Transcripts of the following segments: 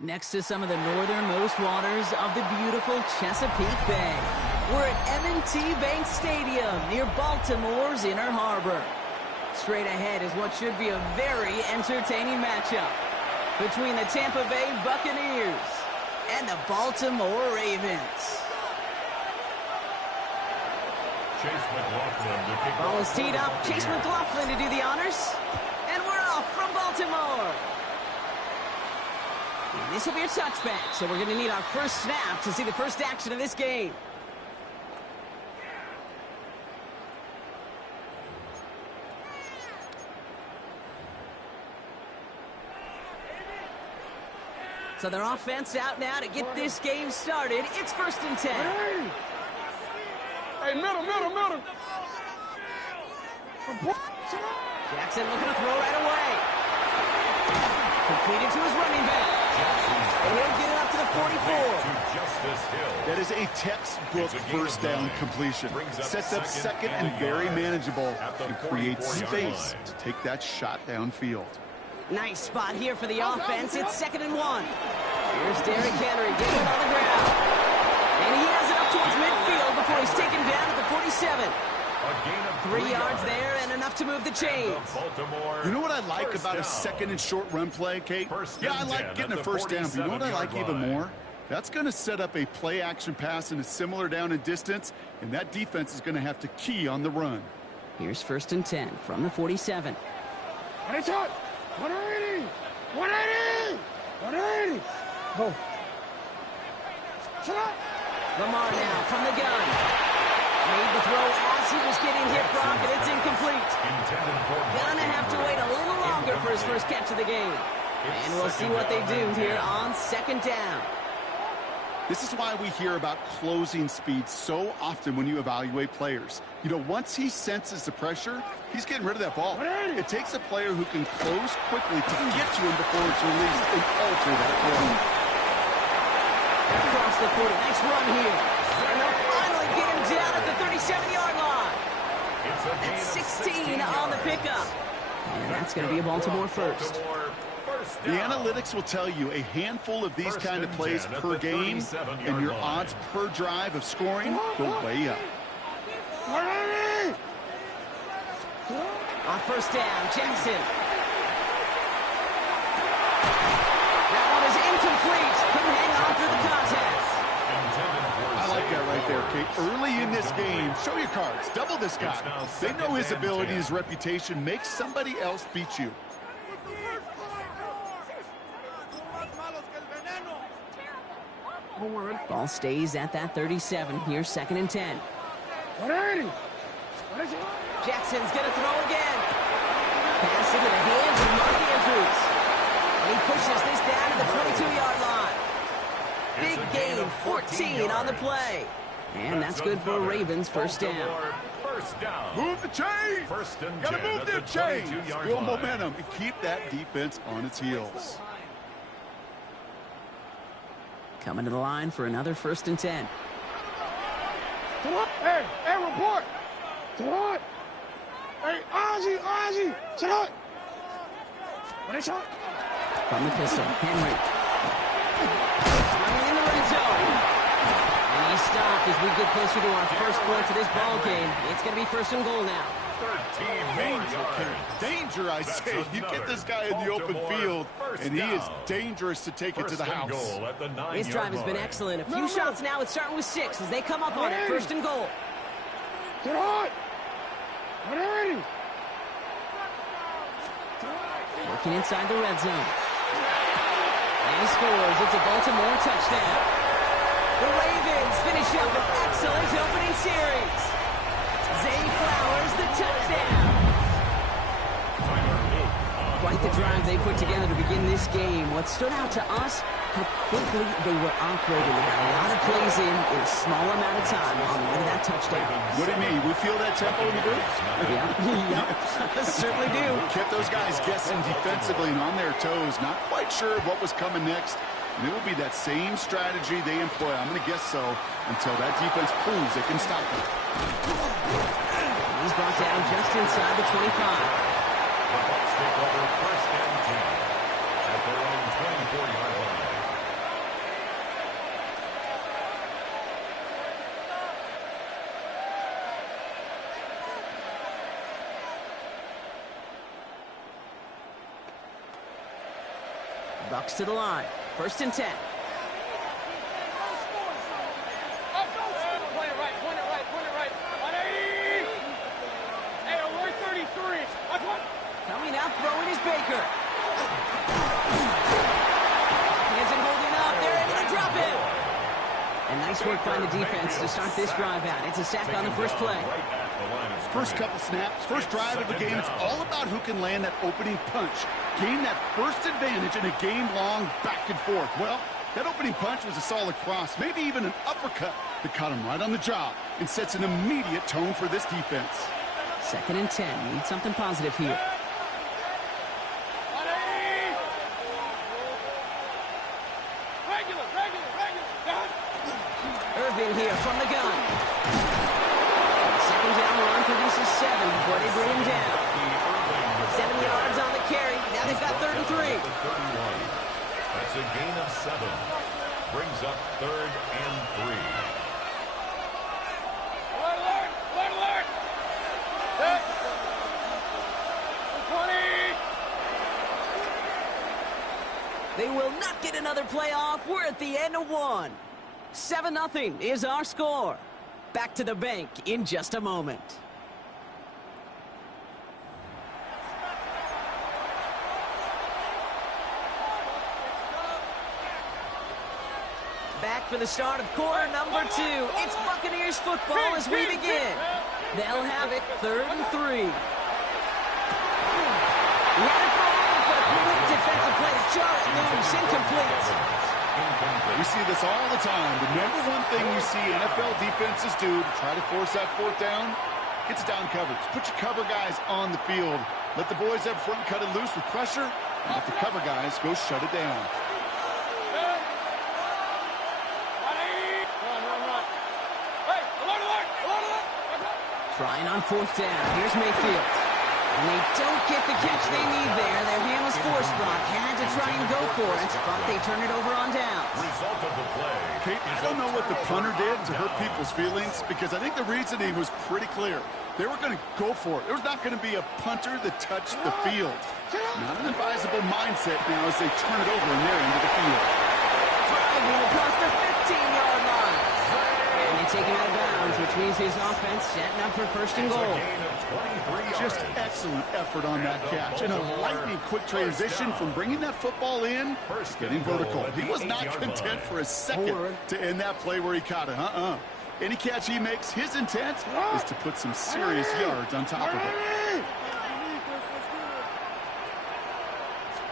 Next to some of the northernmost waters of the beautiful Chesapeake Bay, we're at M&T Bank Stadium near Baltimore's Inner Harbor. Straight ahead is what should be a very entertaining matchup between the Tampa Bay Buccaneers and the Baltimore Ravens. Chase McLaughlin to kick Ball is teed up. Chase McLaughlin to do the honors. And we're off from Baltimore. And this will be a touchback, so we're going to need our first snap to see the first action of this game. So their offense out now to get this game started. It's 1st and 10. Hey, middle. Jackson looking to throw right away. Completed to his running back. And he'll get it up to the 44. That is a textbook first down completion. Sets up second and very manageable and creates space to take that shot downfield. Nice spot here for the offense. It's 2nd and 1. Here's Derrick Henry getting it on the ground. And he has it up towards midfield before he's taken down at the 47. 3 yards there and enough to move the chains. You know what I like about a second and short run play, Kate? Yeah, I like getting a first down, but you know what I like even more? That's going to set up a play action pass in a similar down and distance, and that defense is going to have to key on the run. Here's 1st and 10 from the 47. And it's out. 180! 180! 180! Go. Shut up! Lamar now from the gun. Made the throw as he was getting hit, Brock, and it's incomplete. Gonna have to wait a little longer for his first catch of the game. And we'll see what they do here on 2nd down. This is why we hear about closing speed so often when you evaluate players. You know, once he senses the pressure, he's getting rid of that ball. It takes a player who can close quickly to get to him before it's released and alter that play. Across the 40. Nice run here. And they'll finally get him down at the 37-yard line. That's 16 on the pickup. And that's going to be a Baltimore first. The analytics will tell you a handful of these kind of plays per game, and your odds per drive of scoring go way up. On 1st down, Jackson. That one is incomplete. Couldn't hang on through the contest. I like that right there, Kate. Early in this game, show your cards. Double this guy. They know his ability, his reputation makes somebody else beat you. Ball stays at that 37. Here's 2nd and 10. 180! Jackson's going to throw again. Pass into the hands of Mark Andrews. And he pushes this down to the 22-yard line. Big gain, 14 on the play. And that's good for a Ravens first down. Move the chain. Got to move the chain. Build momentum and keep that defense on its heels. Coming to the line for another 1st and 10. Hey, report. Hey, Ozzy, shut up. What is up? From the pistol, Henry. Running in the red zone. And he stopped as we get closer to our first points of this ball game. It's going to be 1st and goal now. Danger, I say. You get this guy in the open field, and he is dangerous to take it to the house. This drive has been excellent. A few shots now. It's starting with 6 as they come up on it. 1st and goal. Get on! 180! Working inside the red zone. And he scores. It's a Baltimore touchdown. The Ravens finish up an excellent opening series. Zay Flowers, the touchdown. Quite the drive they put together to begin this game. What stood out to us, how quickly they were operating. They got a lot of plays in a small amount of time on the way to that touchdown. What do you mean? We feel that tempo in the booth? Yeah, certainly do. Kept those guys guessing defensively and on their toes, not quite sure of what was coming next. And it will be that same strategy they employ, I'm going to guess so, until that defense proves they can stop it. He's brought down just inside the 25. The Bucs take over 1st and 10 at their own 24-yard line. Bucks to the line. 1st and 10. Coming out, throwing is Baker. Isn't holding up. They're able to drop it. And nice work by the defense to start this drive out. It's a sack on the first play. First couple snaps, first drive of the game, it's all about who can land that opening punch. Gain that first advantage in a game-long back and forth. Well, that opening punch was a solid cross, maybe even an uppercut that caught him right on the job and sets an immediate tone for this defense. 2nd and 10. Need something positive here. Irvin here from the gun. 2nd down run produces 7 before they bring him down. 7 yards on the carry. Now they've got 3rd and 3. That's a gain of 7. Brings up 3rd and 3. They will not get another play off. We're at the end of 1. 7-0 is our score. Back to the bank in just a moment. Back for the start of quarter number 2. It's Buccaneers football as we begin. They'll have it 3rd and 3. He had it for a moment, but a great defensive play to jar it loose. Incomplete. We see this all the time. The number one thing you see NFL defenses do to try to force that 4th down, it's down coverage. Put your cover guys on the field. Let the boys up front cut it loose with pressure, and let the cover guys go shut it down. Trying on 4th down. Here's Mayfield. And they don't get the catch they need there. Their hand was forced. Brock had to try and go for it, but they turn it over on downs. Result of the play. Kate, I don't know what the punter did to hurt people's feelings because I think the reasoning was pretty clear. They were going to go for it. There was not going to be a punter that touched the field. Not an advisable mindset now as they turn it over in their end of the field. Driving across the 15-yard line. And they take him out of bounds, which means his offense setting up for 1st and goal. Just excellent effort on that catch. And a lightning quick transition from bringing that football in to getting vertical. He was not content for a second to end that play where he caught it. Any catch he makes, his intent is to put some serious yards on top of it.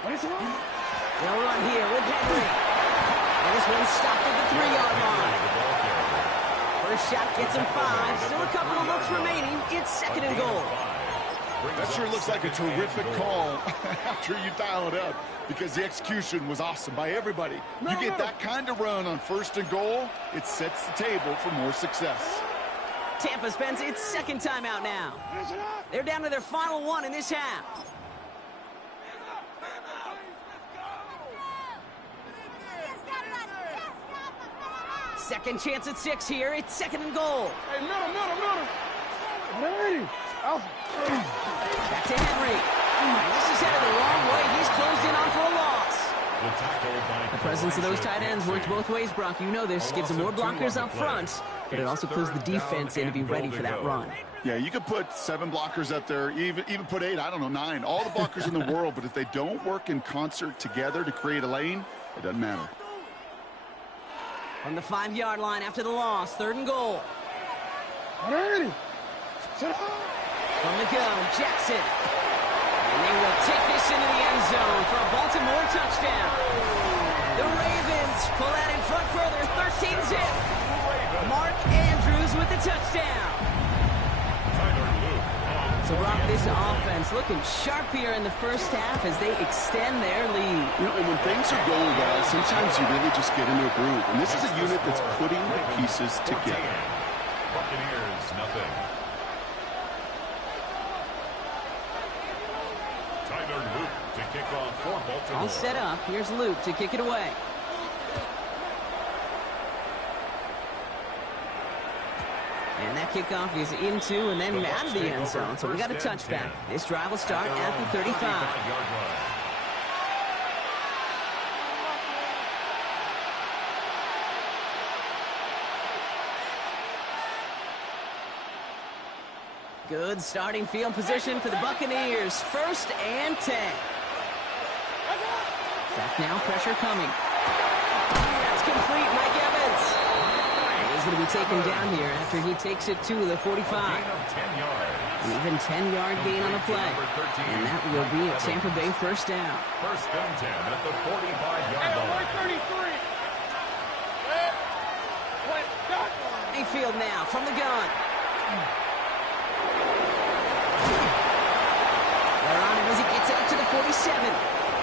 They'll run here with Henry. And this one's stopped at the 3-yard line. First shot gets him 5. Still a couple of looks remaining. It's 2nd and goal. That sure looks like a terrific call after you dial it up because the execution was awesome by everybody. You get that kind of run on 1st and goal, it sets the table for more success. Tampa spends its 2nd timeout now. They're down to their final 1 in this half. Second chance at 6 here. It's 2nd and goal. Hey, middle. Henry. Back to Henry. And this is headed the wrong way. He's closed in on for a loss. The presence of those tight ends works both ways, Brock. You know this. Gives them more blockers up front, but it also clues the defense in to be ready for that run. Yeah, you could put 7 blockers up there, even put 8, I don't know, 9. All the blockers in the world, but if they don't work in concert together to create a lane, it doesn't matter. From the 5-yard line after the loss, 3rd and goal. Ready. From the gun, Jackson. And they will take this into the end zone for a Baltimore touchdown. The Ravens pull out in front further, 13-zip. Mark Andrews with the touchdown. So, Brock, this offense looking sharp here in the first half as they extend their lead. You know, and when things are going well, sometimes you really just get into a groove. And this is a unit that's putting the pieces together. Buccaneers, nothing. Tyler Luke to kick off for Baltimore. All set up. Here's Luke to kick it away. And that kickoff is into and then out of the end zone. So we got a touchback. This drive will start at the 35. Good starting field position for the Buccaneers. 1st and 10. Back now, pressure coming. That's complete, Mike Evans. He's going to be taken down here after he takes it to the 45. An even 10-yard gain on the play. And that will be a Tampa Bay 1st down. 1st and 10 at the 45-yard line. Mayfield now from the gun. They're on him as he gets out to the 47.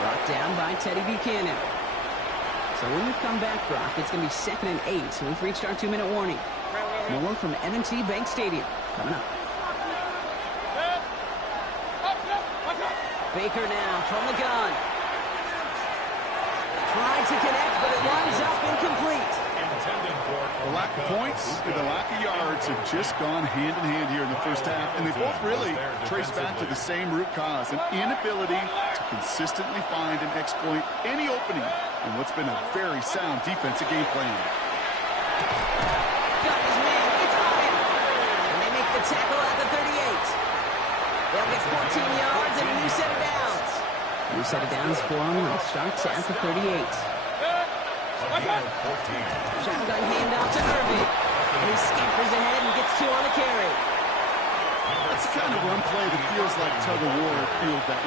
Brought down by Teddy Buchanan. So when we come back, Brock, it's going to be 2nd and 8. So we've reached our 2-minute warning. More from M&T Bank Stadium coming up. Baker now from the gun. Tried to connect, but it winds up incomplete. The lack of points and the lack of yards have just gone hand in hand here in the 1st half, and they both really trace back to the same root cause, an inability to consistently find and exploit any opening in what's been a very sound defensive game plan. Got his man, it's on him. And they make the tackle at the 38. They'll get 14 yards and a new set of downs. New set of downs for him and starts at the 38. Shotgun handoff to Irving. And he scampers ahead and gets 2 on the carry. That's the kind of run play that feels like tug-of-war at field day.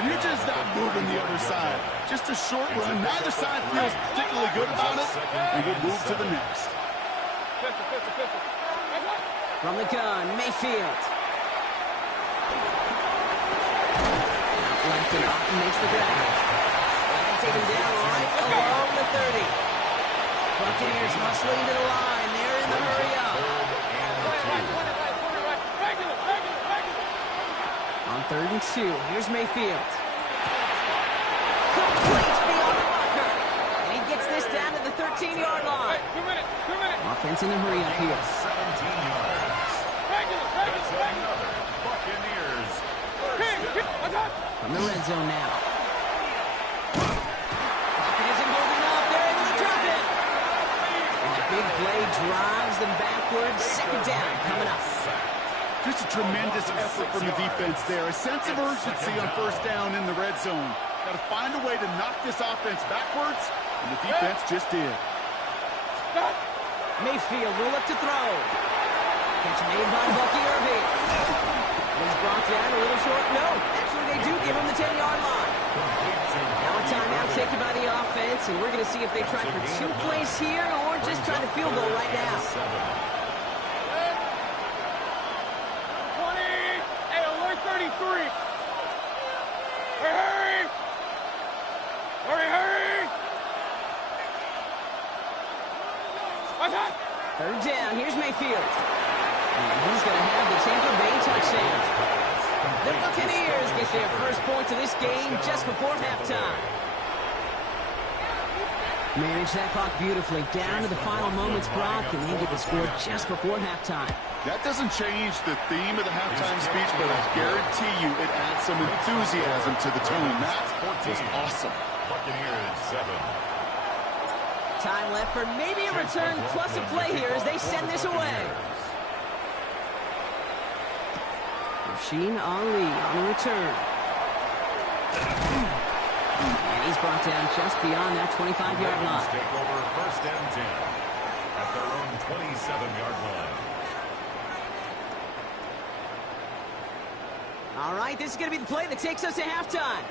And you're just not moving the other side. Just a short run. Neither side feels particularly good about it. And we'll move to the next. From the gun, Mayfield. Left and Otten makes the grab. And taken down right along the 30. Buccaneers hustling to the line. They're in the hurry up. On 3rd and 2, here's Mayfield. Complete beyond the marker. And he gets this down to the 13-yard line. 2 minutes. Offense in the hurry up here. 17 yards. That's another Buccaneers. From the red zone now. Pocket isn't holding up. They're able to drop it. And a big play drives them backwards. 2nd down coming up. Just a tremendous effort from the defense there. A sense of urgency on 1st down in the red zone. Got to find a way to knock this offense backwards, and the defense just did. Mayfield will look to throw. Catch made by Bucky Irving. He's brought down a little short. No, actually they do give him the 10-yard line. Now a timeout taken by the offense, and we're going to see if they try for 2 plays here or just try to field goal right now. 20. Hey, alert 33. Hurry! Hurry! 3rd down, here's Mayfield. And he's going to have the Tampa Bay touchdown. The Buccaneers get their first points of this game just before halftime. Manage that clock beautifully down to the final moments, Brock, and they get the score just before halftime. That doesn't change the theme of the halftime speech, but I guarantee you it adds some enthusiasm to the tone. That was awesome. Buccaneers 7. Time left for maybe a return plus a play here as they send this away. Rasheen Ali on the return. And he's brought down just beyond that 25-yard line. Take over 1st and 10 at their own 27-yard line. All right, this is going to be the play that takes us to halftime.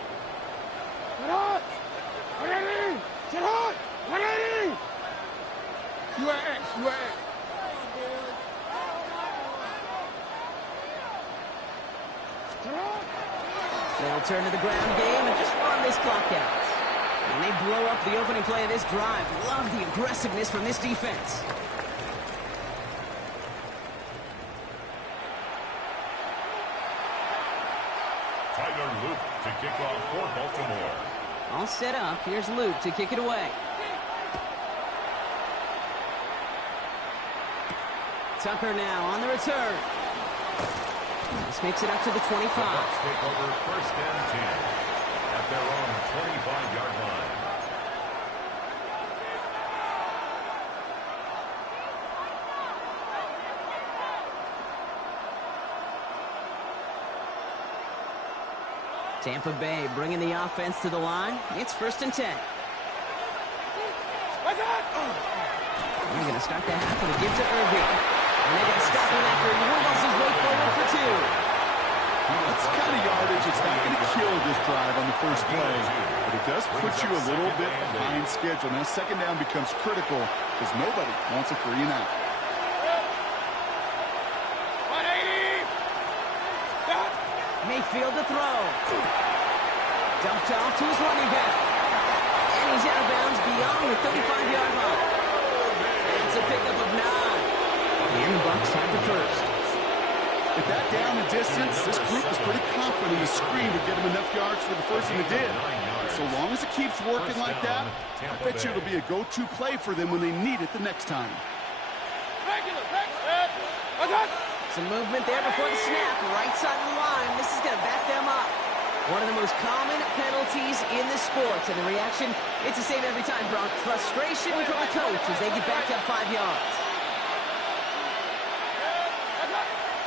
They'll turn to the ground game and just run this clock out. And they blow up the opening play of this drive. Love the aggressiveness from this defense. Tyler Luke to kick off for Baltimore. All set up. Here's Luke to kick it away. Tucker now on the return. This makes it up to the 25. Bucs take over 1st and 10 at their own 25-yard line. Tampa Bay bringing the offense to the line. It's 1st and 10. They're going to start the half with a give to Irving. And they're going to stop him after he wiggles his way forward for 2. That's the kind of yardage it's not going to kill this drive on the first play, but it does put you a little bit behind schedule. Now 2nd down becomes critical because nobody wants a 3 and out. Mayfield to throw. Dumped off to his running back. And he's out of bounds beyond the 35-yard line. It's a pickup of 9. And the Bucs have the first. With that down and distance, this group is pretty confident the screen would get him enough yards for the first, and it did. So long as it keeps working like that, I bet you it'll be a go-to play for them when they need it the next time. Some movement there before the snap. Right side of the line. This is going to back them up. One of the most common penalties in the sport. And the reaction, it's the same every time, Bronk. Frustration from the coach as they get backed up 5 yards.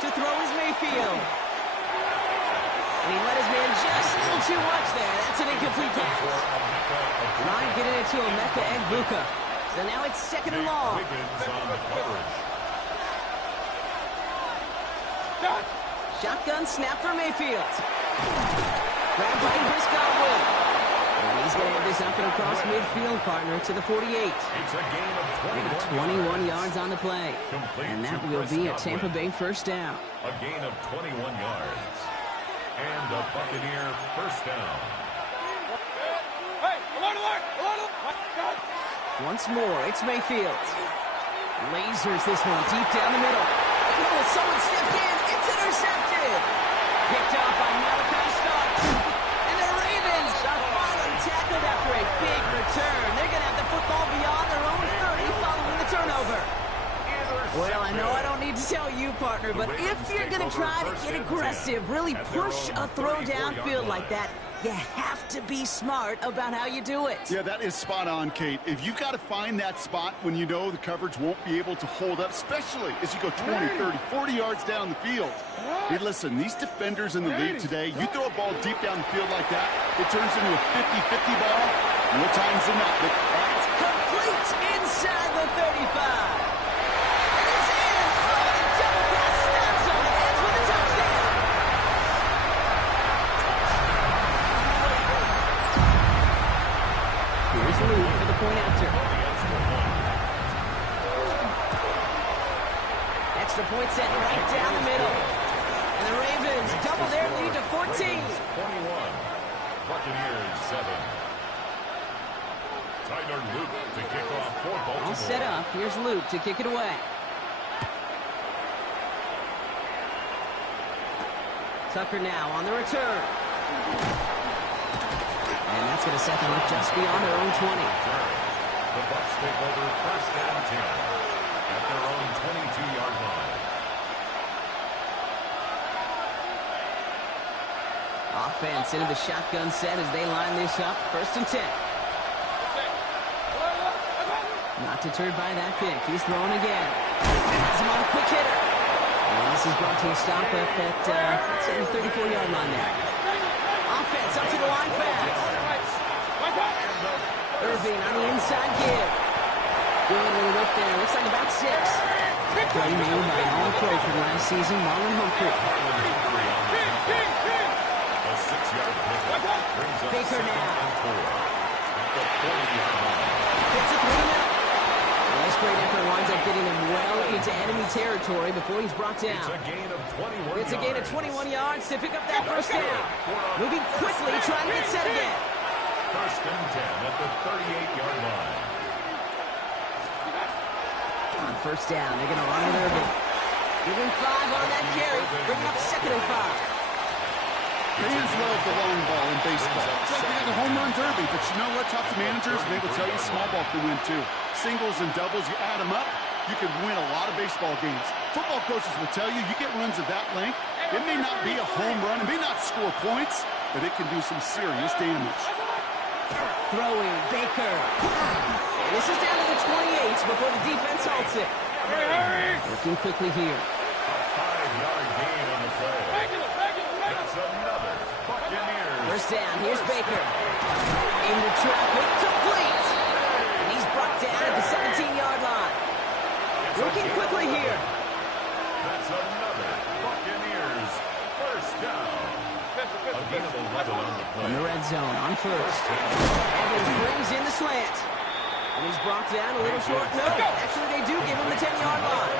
To throw is Mayfield. And he let his man just a little too much there. That's an incomplete pass. Trying to get it to Emeka and Buka. So now it's 2nd and long. Shotgun snap for Mayfield. Grabbed by Chris Godwin. And he's going to have this up and across midfield, partner, to the 48. It's a gain of 21 yards on the play. And that will be a Tampa Bay 1st down. A gain of 21 yards. And a Buccaneer 1st down. Once more, it's Mayfield. Lasers this one deep down the middle. Oh, someone stepped in. It's intercepted. Picked up by Malachi Starks. And the Ravens are finally tackled after a big return. They're going to have the football beyond their own 30 following the turnover. Well, I know I don't need to tell you, partner, but if you're going to try to get aggressive, really push a throw downfield like that, you have to be smart about how you do it. Yeah, that is spot on, Kate. If you've got to find that spot when you know the coverage won't be able to hold up, especially as you go 20, 30, 40 yards down the field. Hey, listen, these defenders in the league today, you throw a ball deep down the field like that, it turns into a 50-50 ball. More times than not. That's complete inside the 35. Here's Luke for the point after. Extra point set right down the middle. And the Ravens double their lead to 14. 21. Buccaneers 7. Tyler Luke to kick off for Baltimore. All set up. Here's Luke to kick it away. Tucker now on the return. And that's going to set them up just beyond their own 20. The Bucs take over 1st and 10 at their own 22-yard line. Offense into the shotgun set as they line this up. 1st and 10. Not deterred by that pick. He's throwing again. Has him on a quick hitter. And this is brought to a stop up at the 34-yard line there. Offense up to the line fast. Irving on the inside give. Good little whip there. Looks like about 6. Play made by All-Pro from last season, Marlon Humphrey. A 6-yard pickup brings up Baker 2nd now. and 4 at the 40-yard line. Gets a 3-minute. Well, this great effort winds up getting him well into enemy territory before he's brought down. It's a gain of 21 It's a gain of 21 yards to pick up that 1st down. Moving quickly, trying to get set again. 1st and 10 at the 38-yard line. On 1st down, they're going to run with Irving. Give him 5 on that carry, bringing up 2nd and 5. Fans love the long ball in baseball. It's like they got the home run derby, but you know what? Talk to managers, and they will tell you small ball can win too. Singles and doubles, you add them up, you can win a lot of baseball games. Football coaches will tell you, you get runs of that length, it may not be a home run, it may not score points, but it can do some serious damage. Throwing, Baker. And this is down to the 28 before the defense halts it. Working quickly here. A 5-yard gain on the play. That's another Buccaneers down. Here's Baker. Into traffic, complete. And he's brought down at the 17-yard line. Looking quickly here. That's another Buccaneers first down. A gain of 11 on the play. In the red zone on first. Evans brings in the slant. And he's brought down a little short. No, actually they do give him the 10-yard line.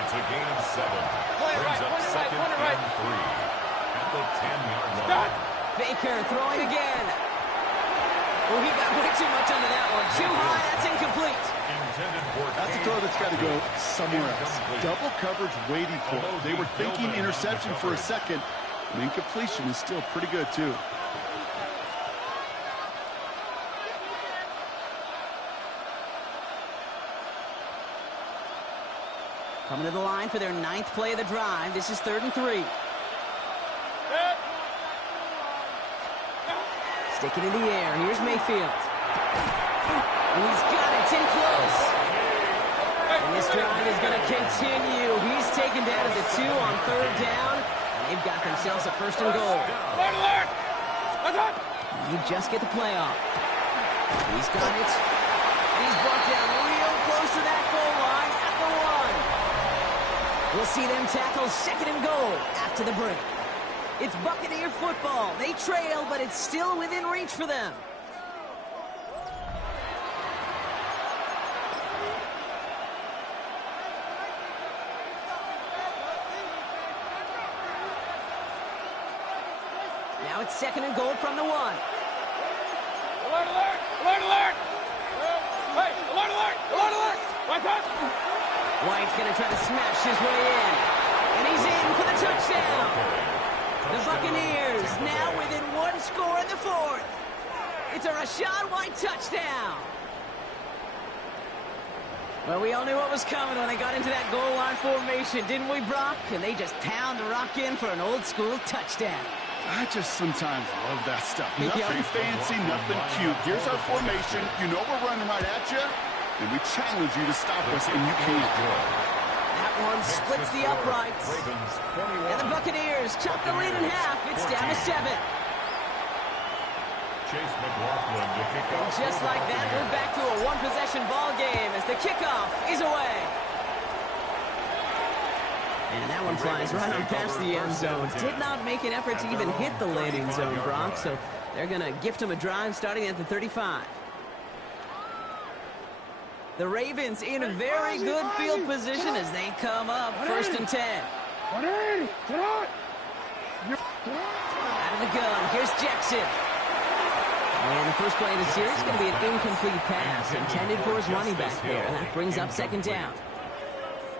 It's a gain of 7. Brings up second and 3 at the 10-yard line. Baker throwing again. Oh, he got way too much under that one. Too high, that's incomplete. That's a throw that's got to go somewhere else. Double coverage waiting for it. They were thinking interception for a second. And incompletion is still pretty good, too. Coming to the line for their 9th play of the drive. This is 3rd and 3. Sticking in the air. Here's Mayfield. And he's got it. It's in close. And this drive is going to continue. He's taken down at the 2 on 3rd down. And they've got themselves a 1st and goal. And you just get the play off. He's got it. And he's brought down real close to that goal line at the 1. We'll see them tackle 2nd and goal after the break. It's Buccaneer football. They trail, but it's still within reach for them. Now it's 2nd and goal from the 1. Alert, alert! Alert, alert! Hey, alert, alert! Alert, alert! Watch out! White's going to try to smash his way in. And he's in for the touchdown. The Buccaneers now within 1 score in the 4th. It's a Rachaad White touchdown. Well, we all knew what was coming when they got into that goal line formation, didn't we, Brock? And they just pound the rock in for an old-school touchdown. I just sometimes love that stuff. Nothing fancy, nothing cute. Here's our formation. You know we're running right at you, and we challenge you to stop us, and you can't. That one splits the uprights. And the Buccaneers chop the lead in half. It's down to 7. Chase McLaughlin to kick And off. just like that, we're back to a one-possession ball game as the kickoff is away. And that one flies right on past the end zone. Did not make an effort to even hit the landing zone, Brock, so they're going to gift him a drive starting at the 35. The Ravens in a very good field position as they come up 1st and 10. Out of the gun, here's Jackson. And the first play of the series is going to be an incomplete pass intended for his running back there, and that brings up 2nd down.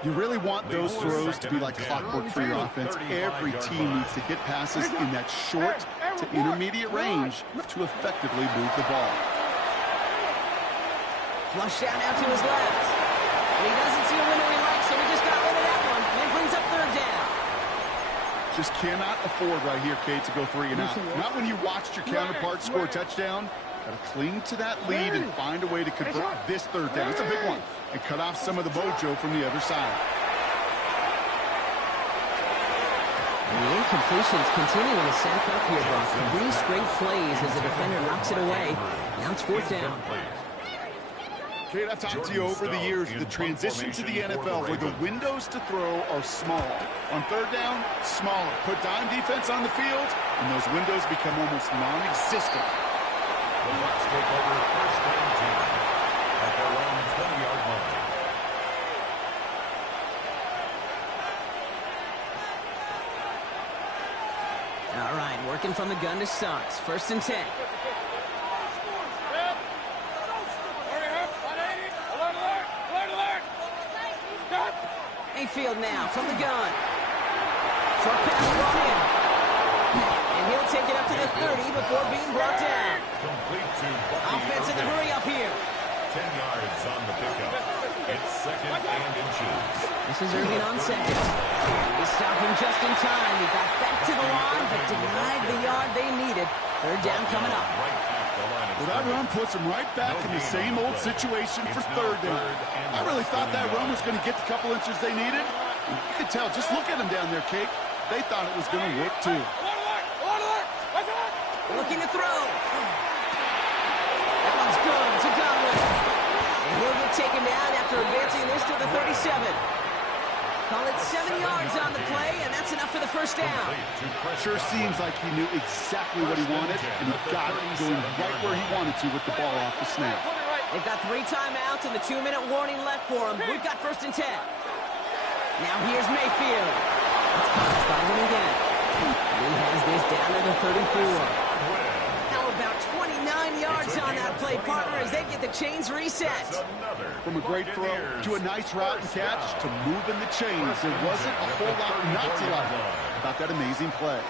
You really want those throws to be like clockwork for your offense. Every team needs to hit passes in that short to intermediate range to effectively move the ball. Flush out now to his left. And he doesn't see a window he likes, so he just got rid of that one. And it brings up 3rd down. Just cannot afford right here, Kate, to go 3 and out. Not when you watched your counterpart score a touchdown. Got to cling to that lead and find a way to convert this 3rd down. It's a big one. And cut off some of the mojo from the other side. And the incompletions continuing to sack up here, Brock. 3 straight plays as the defender knocks it away. Now it's 4th down. Kate, I've talked to you over the years, the transition to the NFL where the windows to throw are small. On 3rd down, smaller. Put dime defense on the field, and those windows become almost non-existent. The Bucs take over 1st and 10 at their own 20-yard line. All right, working from the gun to Suggs. 1st and 10. Mayfield now from the gun. Short pass brought in. And he'll take it up to the 30 before being brought down. Complete to Bucky Offense in the Irving. hurry up here. 10 yards on the pickup. It's 2nd and inches. This is Irving on 2nd. They stop him just in time. He got back to the line, but denied the yard they needed. 3rd down coming up. Right at the line of Well, that run puts him right back in the same old situation for 3rd down. I really thought that run was going to get the couple inches they needed. And you could tell, just look at him down there, Kate. They thought it was going to work, too. looking to throw. That one's good to Godwin. And he'll get taken down after advancing this to the 37. Call it 7 yards on the play, and that's enough for the first down. Sure seems like he knew exactly what he wanted, and he got it going right where he wanted to with the ball off the snap. They've got 3 timeouts and the 2-minute warning left for them. We've got 1st and 10. Now here's Mayfield. It's Cox fighting again. He has this down to the 34. How about 29 yards on that play, partner, as they get the chains reset. From a great throw to a nice route and catch to moving the chains, there wasn't a whole lot not to like about that amazing play.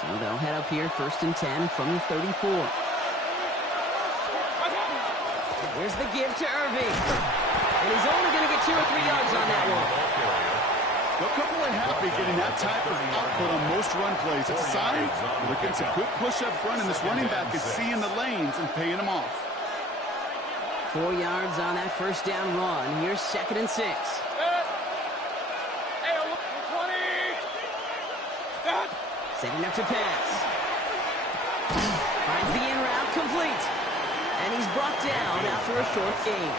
So they'll head up here, 1st and 10 from the 34. Here's the give to Irving. And he's only going to get 2 or 3 yards on that one. They'll come away happy getting that type of output on most run plays. It's a sign they're getting some good push up front, and this running back is seeing the lanes and paying them off. 4 yards on that 1st down run. Here's 2nd and 6. Setting up to pass. Finds the in route complete. And he's brought down after a short gain.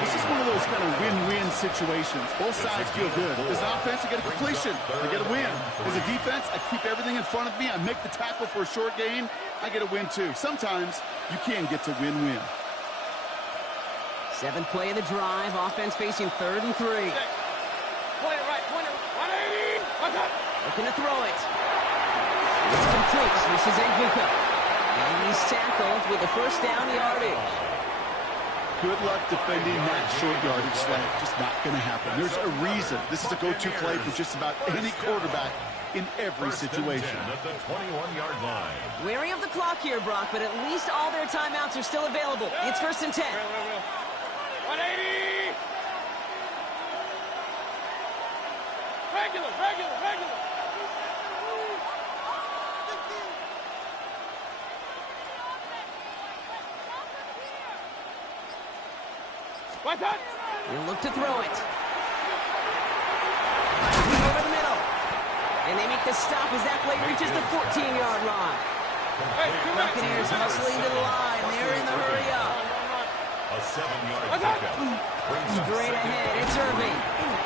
This is one of those kind of win-win situations. Both sides feel good. As an offense, I get a completion. I get a win. As a defense, I keep everything in front of me. I make the tackle for a short gain. I get a win, too. Sometimes you can get to win-win. 7th play of the drive. Offense facing 3rd and 3. Point it right. 180. Looking to throw it. It's complete. This is Nguka. And he's tackled with the 1st down yardage. Good luck defending that short yardage slant. Just not going to happen. There's a reason. This is a go-to play for just about any quarterback in every situation. At the 21-yard line. Wary of the clock here, Brock, but at least all their timeouts are still available. It's 1st and 10. 180. Regular. What's that? He'll look to throw it. Over the middle. And they make the stop as that play reaches the 14-yard line. Buccaneers hustling to the line. They're in the hurry up. A 7-yard pickup. Straight ahead, it's Irving.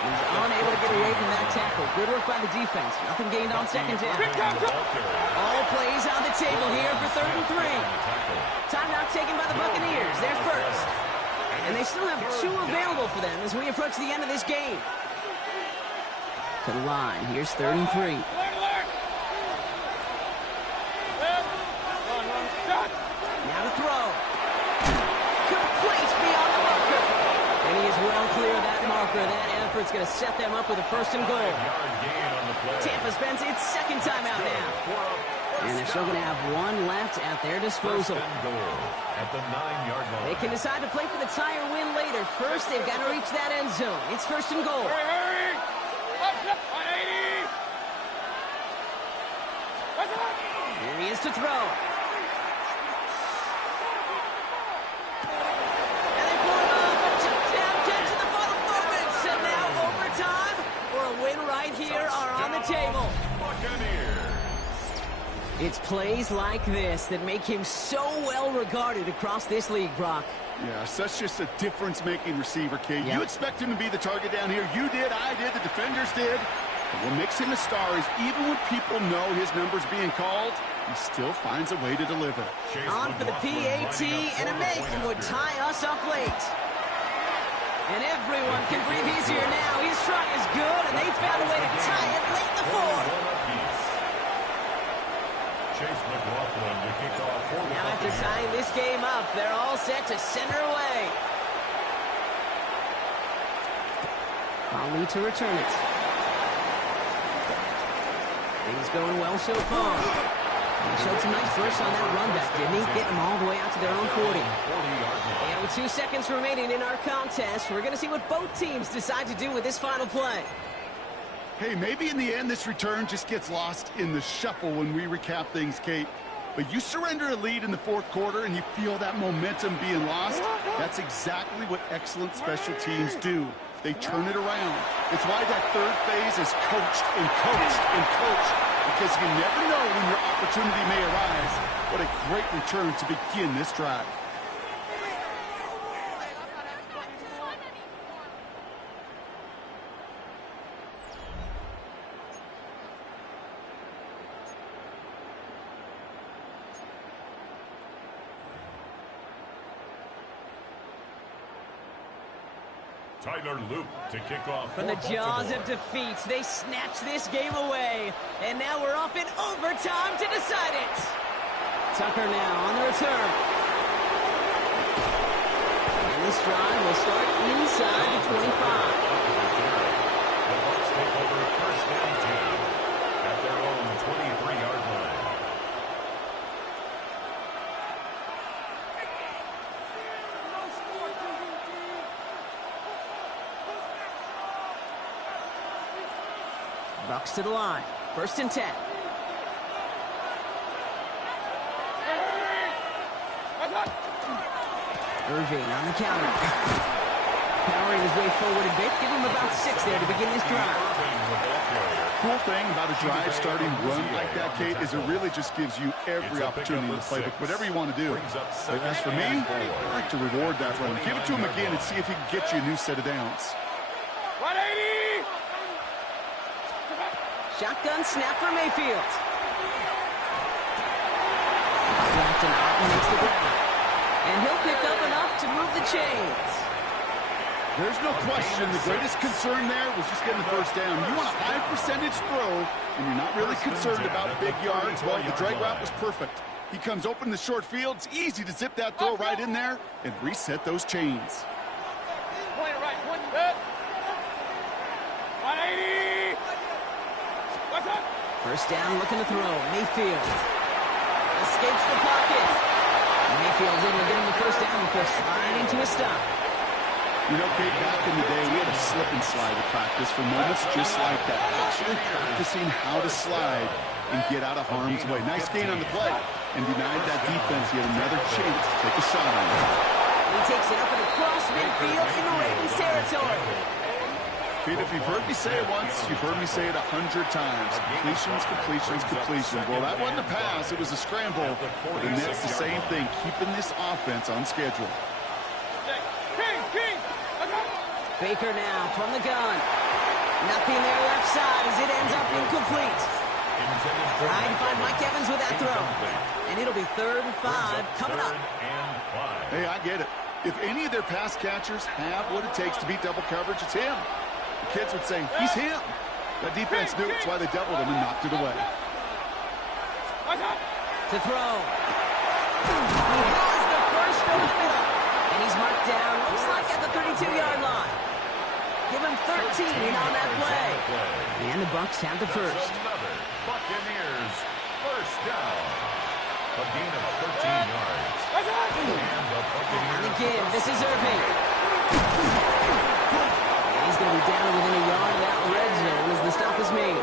He's unable to get away from that tackle. Good work by the defense. Nothing gained on 2nd down. All plays on the table here for 3rd and 3. Timeout taken by the Buccaneers. They're first. And they still have 2 available for them as we approach the end of this game. To the line. Here's 3rd and 3. Now to throw. Complete beyond the marker. And he is well clear of that marker. That effort's going to set them up with a 1st and goal. Tampa spends its 2nd timeout now. And they're still going to have 1 left at their disposal. At the 9-yard line. They can decide to play for the tie or win later. First, they've got to reach that end zone. It's 1st and goal. Hurry. 180. Here he is to throw. And they pull it off. A touchdown catch in the final moments. And now overtime or a win right here are on the table. Buccaneers. It's plays like this that make him so well regarded across this league, Brock. Yeah, such just a difference-making receiver, Kate. Yep. You expect him to be the target down here. You did, I did, the defenders did. But what makes him a star is even when people know his number's being called, he still finds a way to deliver. On for the PAT, and a make would tie us up late. And everyone can breathe easier now. His try is good, and they found a way to tie it late in the 4th. Now after tying this game up, they're all set to center away. Ali to return it. Things going well so far. He showed some nice bursts on that run back, didn't he? Getting them all the way out to their own 40. And with 2 seconds remaining in our contest, we're going to see what both teams decide to do with this final play. Hey, maybe in the end this return just gets lost in the shuffle when we recap things, Kate. But you surrender a lead in the fourth quarter and you feel that momentum being lost. That's exactly what excellent special teams do. They turn it around. It's why that third phase is coached and coached and coached, because you never know when your opportunity may arise. What a great return to begin this drive. Tyler Loop to kick off. From the jaws of defeat, they snatch this game away. And now we're off in overtime to decide it. Tucker now on the return. And this drive will start inside the 25. The Bucs take over first and 10 at their own 23-yard line. Bucs to the line. First and 10. Irving on the counter. Powering his way forward a bit. Give him about 6 there to begin this drive. Cool thing about a drive starting run like that, Kate, is it really just gives you every opportunity in the playbook, whatever you want to do. But as for me, I like to reward that run. Give it to him again and see if he can get you a new set of downs. 180! Shotgun snap for Mayfield. Left and out and makes the grab. And he'll pick up enough to move the chains. There's no question the greatest concern there was just getting the first down. You want a high percentage throw, and you're not really concerned about big yards. Well, the drag route was perfect. He comes open the short field. It's easy to zip that throw right in there and reset those chains. Point right, point left. 180! What's up? First down, looking to throw. Mayfield escapes the pocket. Mayfield's able to get him the first down before sliding to a stop. You know, Kate, back in the day, we had a slip and slide to practice for moments just like that. Actually practicing how to slide and get out of harm's way. Nice gain on the play, and denied that defense yet another chance to take a shot on it. He takes it up and across midfield into Ravens territory. Kate, if you've heard me say it once, you've heard me say it 100 times. Completions, completions, completions. Well, that wasn't a pass. It was a scramble. And that's the same thing, keeping this offense on schedule. Baker now from the gun. Nothing there left side as it ends up incomplete. Trying to find Mike Evans with that throw. And it'll be 3rd and 5 coming up. Hey, I get it. If any of their pass catchers have what it takes to beat double coverage, it's him. The kids would say, he's him. That defense knew it's why they doubled him and knocked it away. To throw. He has the first over the middle. And he's marked down, looks like at the 32-yard line. Give him 13 on that play. And the Bucs have the first. Buccaneers first down. A gain of 13 yards. And again, this is Irving. And he's going to be down within a yard of that red zone as the stop is made.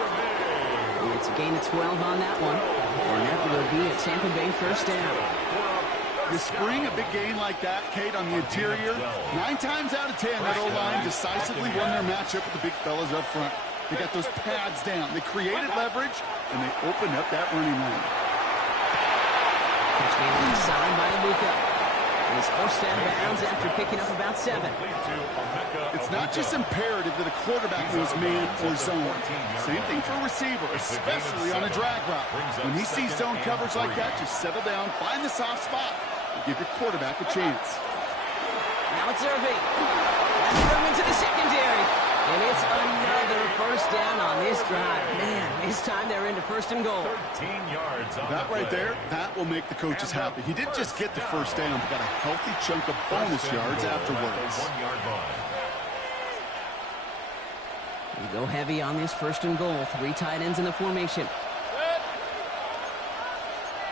And it's a gain of 12 on that one. And that will be a Tampa Bay first down. You spring a big gain like that, Kate, on the interior, 9 times out of 10, that O-line decisively won their matchup with the big fellas up front. They got those pads down. They created leverage, and they opened up that running lane. Catch made inside by Luka. And his first down bounds after picking up about 7. It's not just imperative that a quarterback knows man or zone. Same thing for a receiver, especially on a drag route. When he sees zone coverage like that, just settle down, find the soft spot, and give your quarterback a chance. Now it's Irving. That's thrown into the secondary. And it's another first down on this drive. Man, this time they're into 1st and goal. 13 yards on that right there, that will make the coaches happy. He didn't just get the first down, but got a healthy chunk of bonus yards afterwards. 1-yard line. We go heavy on this 1st and goal. 3 tight ends in the formation.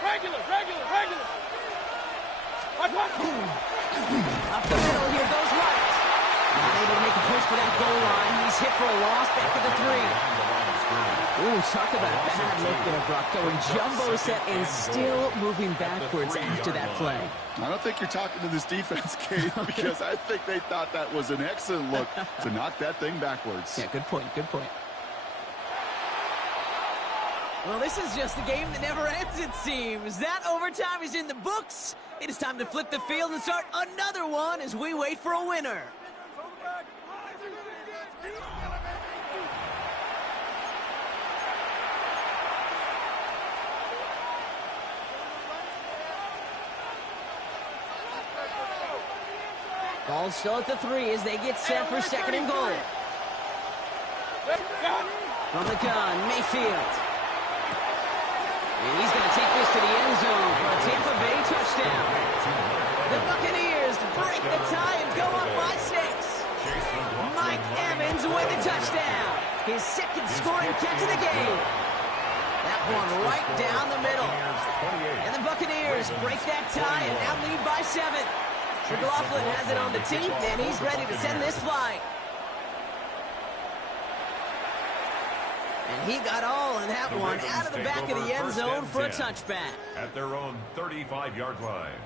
Regular. Up the middle, here goes White. Not able to make a push for that goal line. He's hit for a loss back at the 3. Ooh, talk about a bad look there, Brock. Going jumbo set and still moving backwards after that play. I don't think you're talking to this defense, Kate, because I think they thought that was an excellent look to knock that thing backwards. Yeah, good point, good point. Well, this is just a game that never ends, it seems. That overtime is in the books. It is time to flip the field and start another one as we wait for a winner. Ball still at the 3 as they get set for second and goal. From the gun, Mayfield. And he's going to take this to the end zone for a Tampa Bay touchdown. The Buccaneers break the tie and go up by 6. Mike Evans with the touchdown. His second scoring catch of the game. That one right down the middle. And the Buccaneers break that tie and now lead by 7. McLaughlin has it on the team, and he's ready to send this flying. And he got all in that one out of the back of the end zone for a touchback. At their own 35-yard line.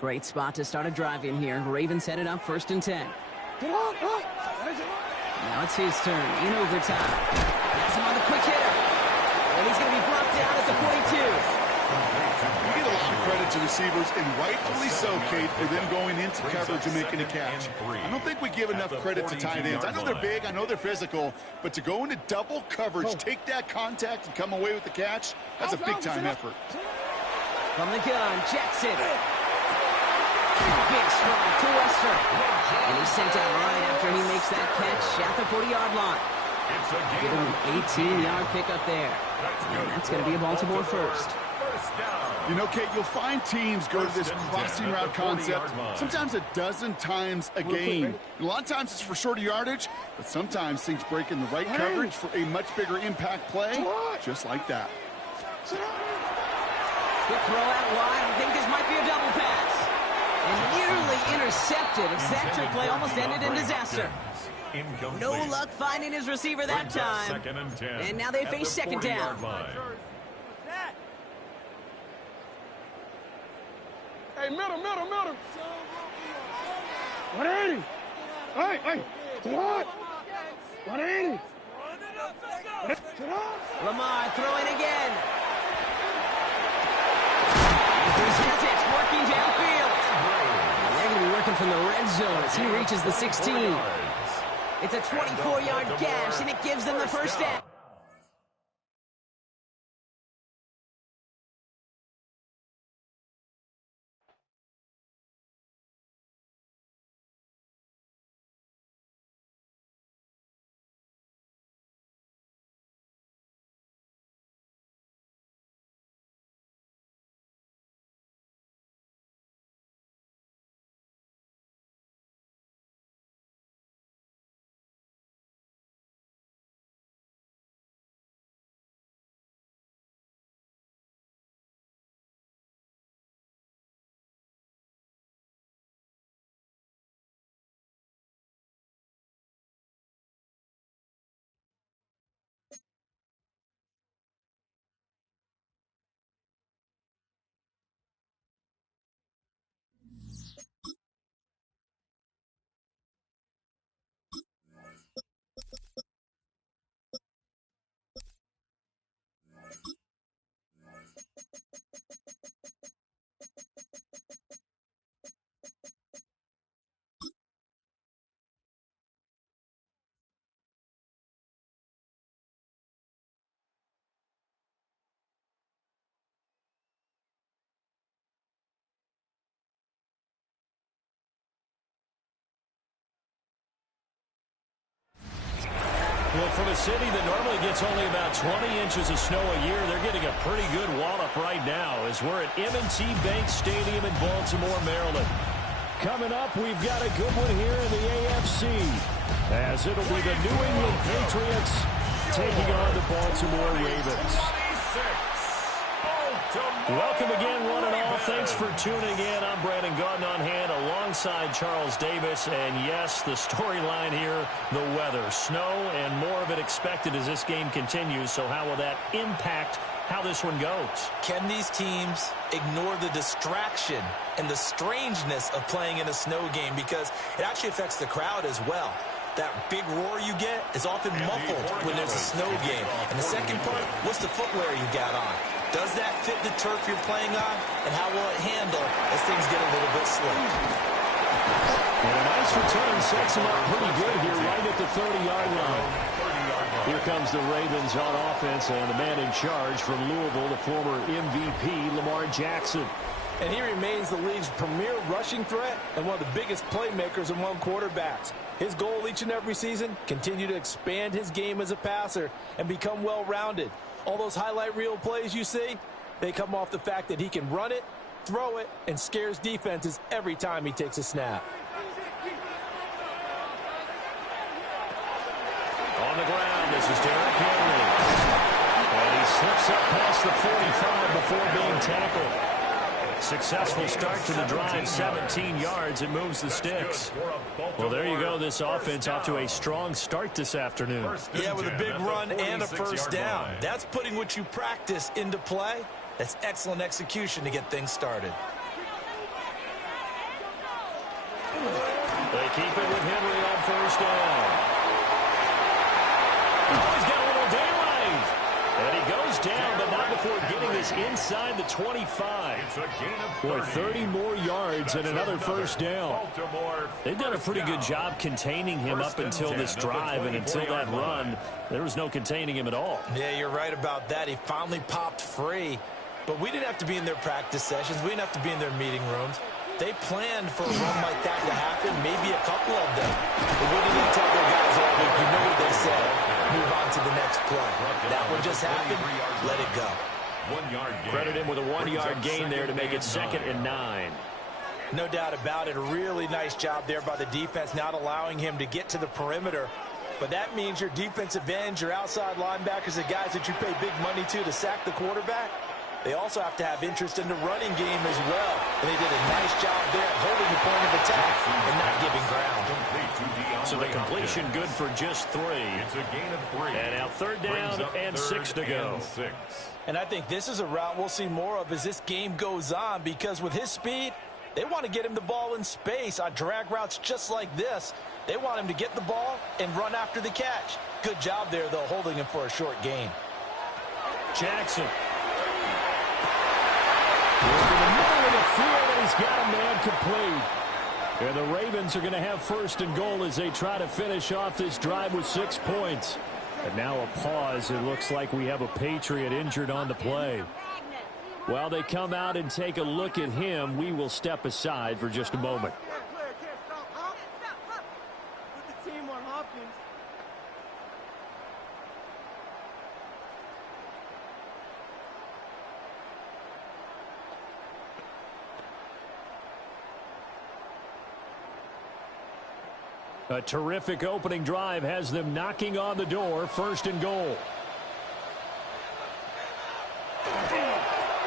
Great spot to start a drive in here. Ravens headed up 1st and 10. Now it's his turn in overtime. That's him on the quick hitter. And he's going to be brought down at the 42. You get a lot of credit to receivers, and rightfully so, Kate, for them going into coverage and making a catch. I don't think we give enough credit to tight ends. I know they're big, I know they're physical, but to go into double coverage, take that contact, and come away with the catch, that's a big-time effort. From the gun, Jackson. Big strike to Wester. And he's sent out right after he makes that catch at the 40-yard line. Give him an 18-yard pickup there. And that's going to be a Baltimore first. You know, Kate, you'll find teams go to this crossing route concept sometimes a dozen times a game. A lot of times it's for shorter yardage, but sometimes things break in the right coverage for a much bigger impact play, just like that. Quick throw out wide. I think this might be a double pass. And nearly intercepted as that trick play almost ended in disaster. No luck finding his receiver that time. And now they face second down. Hey, middle. 180. Hey. What? 180. Lamar throwing again. It's working downfield. And they're going to be working from the red zone as he reaches the 16. It's a 24-yard gash, and it gives them the first down. Well, from a city that normally gets only about 20 inches of snow a year, they're getting a pretty good wallop right now as we're at M&T Bank Stadium in Baltimore, Maryland. Coming up, we've got a good one here in the AFC, as it'll be the New England Patriots taking on the Baltimore Ravens. 26, Baltimore. Welcome again, one and all. Thanks for tuning in. I'm Brandon Gaudin on hand alongside Charles Davis. And yes, the storyline here, the weather. Snow and more of it expected as this game continues. So how will that impact how this one goes? Can these teams ignore the distraction and the strangeness of playing in a snow game? Because it actually affects the crowd as well. That big roar you get is often muffled when there's a snow game. And the second part, what's the footwear you got on? Does that fit the turf you're playing on? And how will it handle as things get a little bit slick? And a nice return sets him up pretty good here right at the 30-yard line. Here comes the Ravens on offense, and the man in charge from Louisville, the former MVP, Lamar Jackson. And he remains the league's premier rushing threat and one of the biggest playmakers among quarterbacks. His goal each and every season, continue to expand his game as a passer and become well-rounded. All those highlight reel plays you see, they come off the fact that he can run it, throw it, and scares defenses every time he takes a snap. On the ground, this is Derrick Henry. And he slips up past the 45 before being tackled. Successful start to the drive, 17 yards, and moves the sticks. Well, there you go. This offense off to a strong start this afternoon. Yeah, with a big run and a first down. That's putting what you practice into play. That's excellent execution to get things started. They keep it with Henry on first down. Oh, he's got a little daylight. And he goes down, but not before getting this inside the 25. Boy, 30 more yards and another first down. They've done a pretty good job containing him up until this drive, and until that run, there was no containing him at all. Yeah, you're right about that. He finally popped free, but we didn't have to be in their practice sessions. We didn't have to be in their meeting rooms. They planned for a run like that to happen, maybe a couple of them. But what did they tell their guys all week? You know what they said. Move on to the next play. That one just happened. Let it go. 1 yard gain. Credit him with a 1-yard gain there to make it 2nd and 9. No doubt about it. A really nice job there by the defense, not allowing him to get to the perimeter. But that means your defensive ends, your outside linebackers, the guys that you pay big money to sack the quarterback, they also have to have interest in the running game as well. And they did a nice job there holding the point of attack and not giving ground. So the completion good for just 3. It's a gain of 3. And now 3rd down and 6 to go. And I think this is a route we'll see more of as this game goes on, because with his speed, they want to get him the ball in space on drag routes just like this. They want him to get the ball and run after the catch. Good job there, though, holding him for a short gain. Jackson. In the middle of the field, and he's got a man complete. And the Ravens are going to have 1st and goal as they try to finish off this drive with 6 points. And now a pause. It looks like we have a Patriot injured on the play. While they come out and take a look at him, we will step aside for just a moment. A terrific opening drive has them knocking on the door. 1st and goal.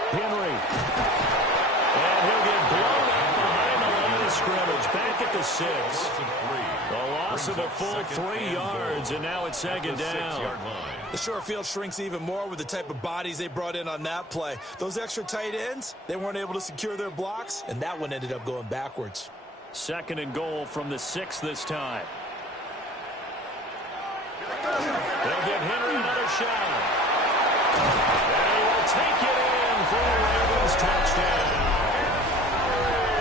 Henry. And he'll get blown up behind the line of scrimmage. Back at the 6. The loss of a full 3 yards, and now it's 2nd down. The short field shrinks even more with the type of bodies they brought in on that play. Those extra tight ends, they weren't able to secure their blocks, and that one ended up going backwards. 2nd and goal from the 6 this time. They'll give Henry another shot. And he will take it in for a Ravens touchdown.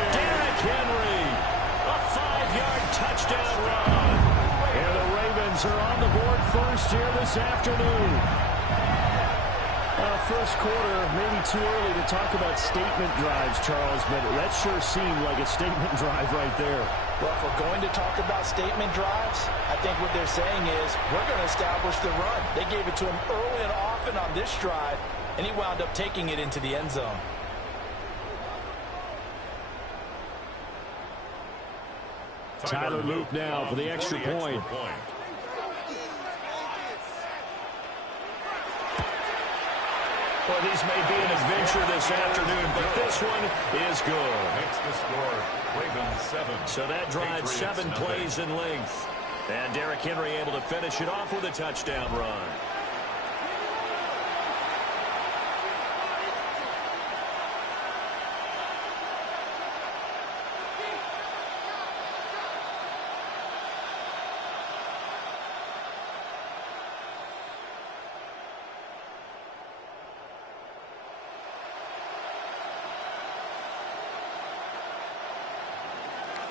Derrick Henry, a 5-yard touchdown run. And the Ravens are on the board first here this afternoon. First quarter, maybe too early to talk about statement drives, Charles, but that sure seemed like a statement drive right there. Well, if we're going to talk about statement drives, I think what they're saying is we're going to establish the run. They gave it to him early and often on this drive, and he wound up taking it into the end zone. Tyler Luke now for the extra point. Well, these may be an adventure this afternoon, but this one is good. Makes the score Ravens 7. So that drives Patriots 7 nothing. plays in length. And Derrick Henry able to finish it off with a touchdown run.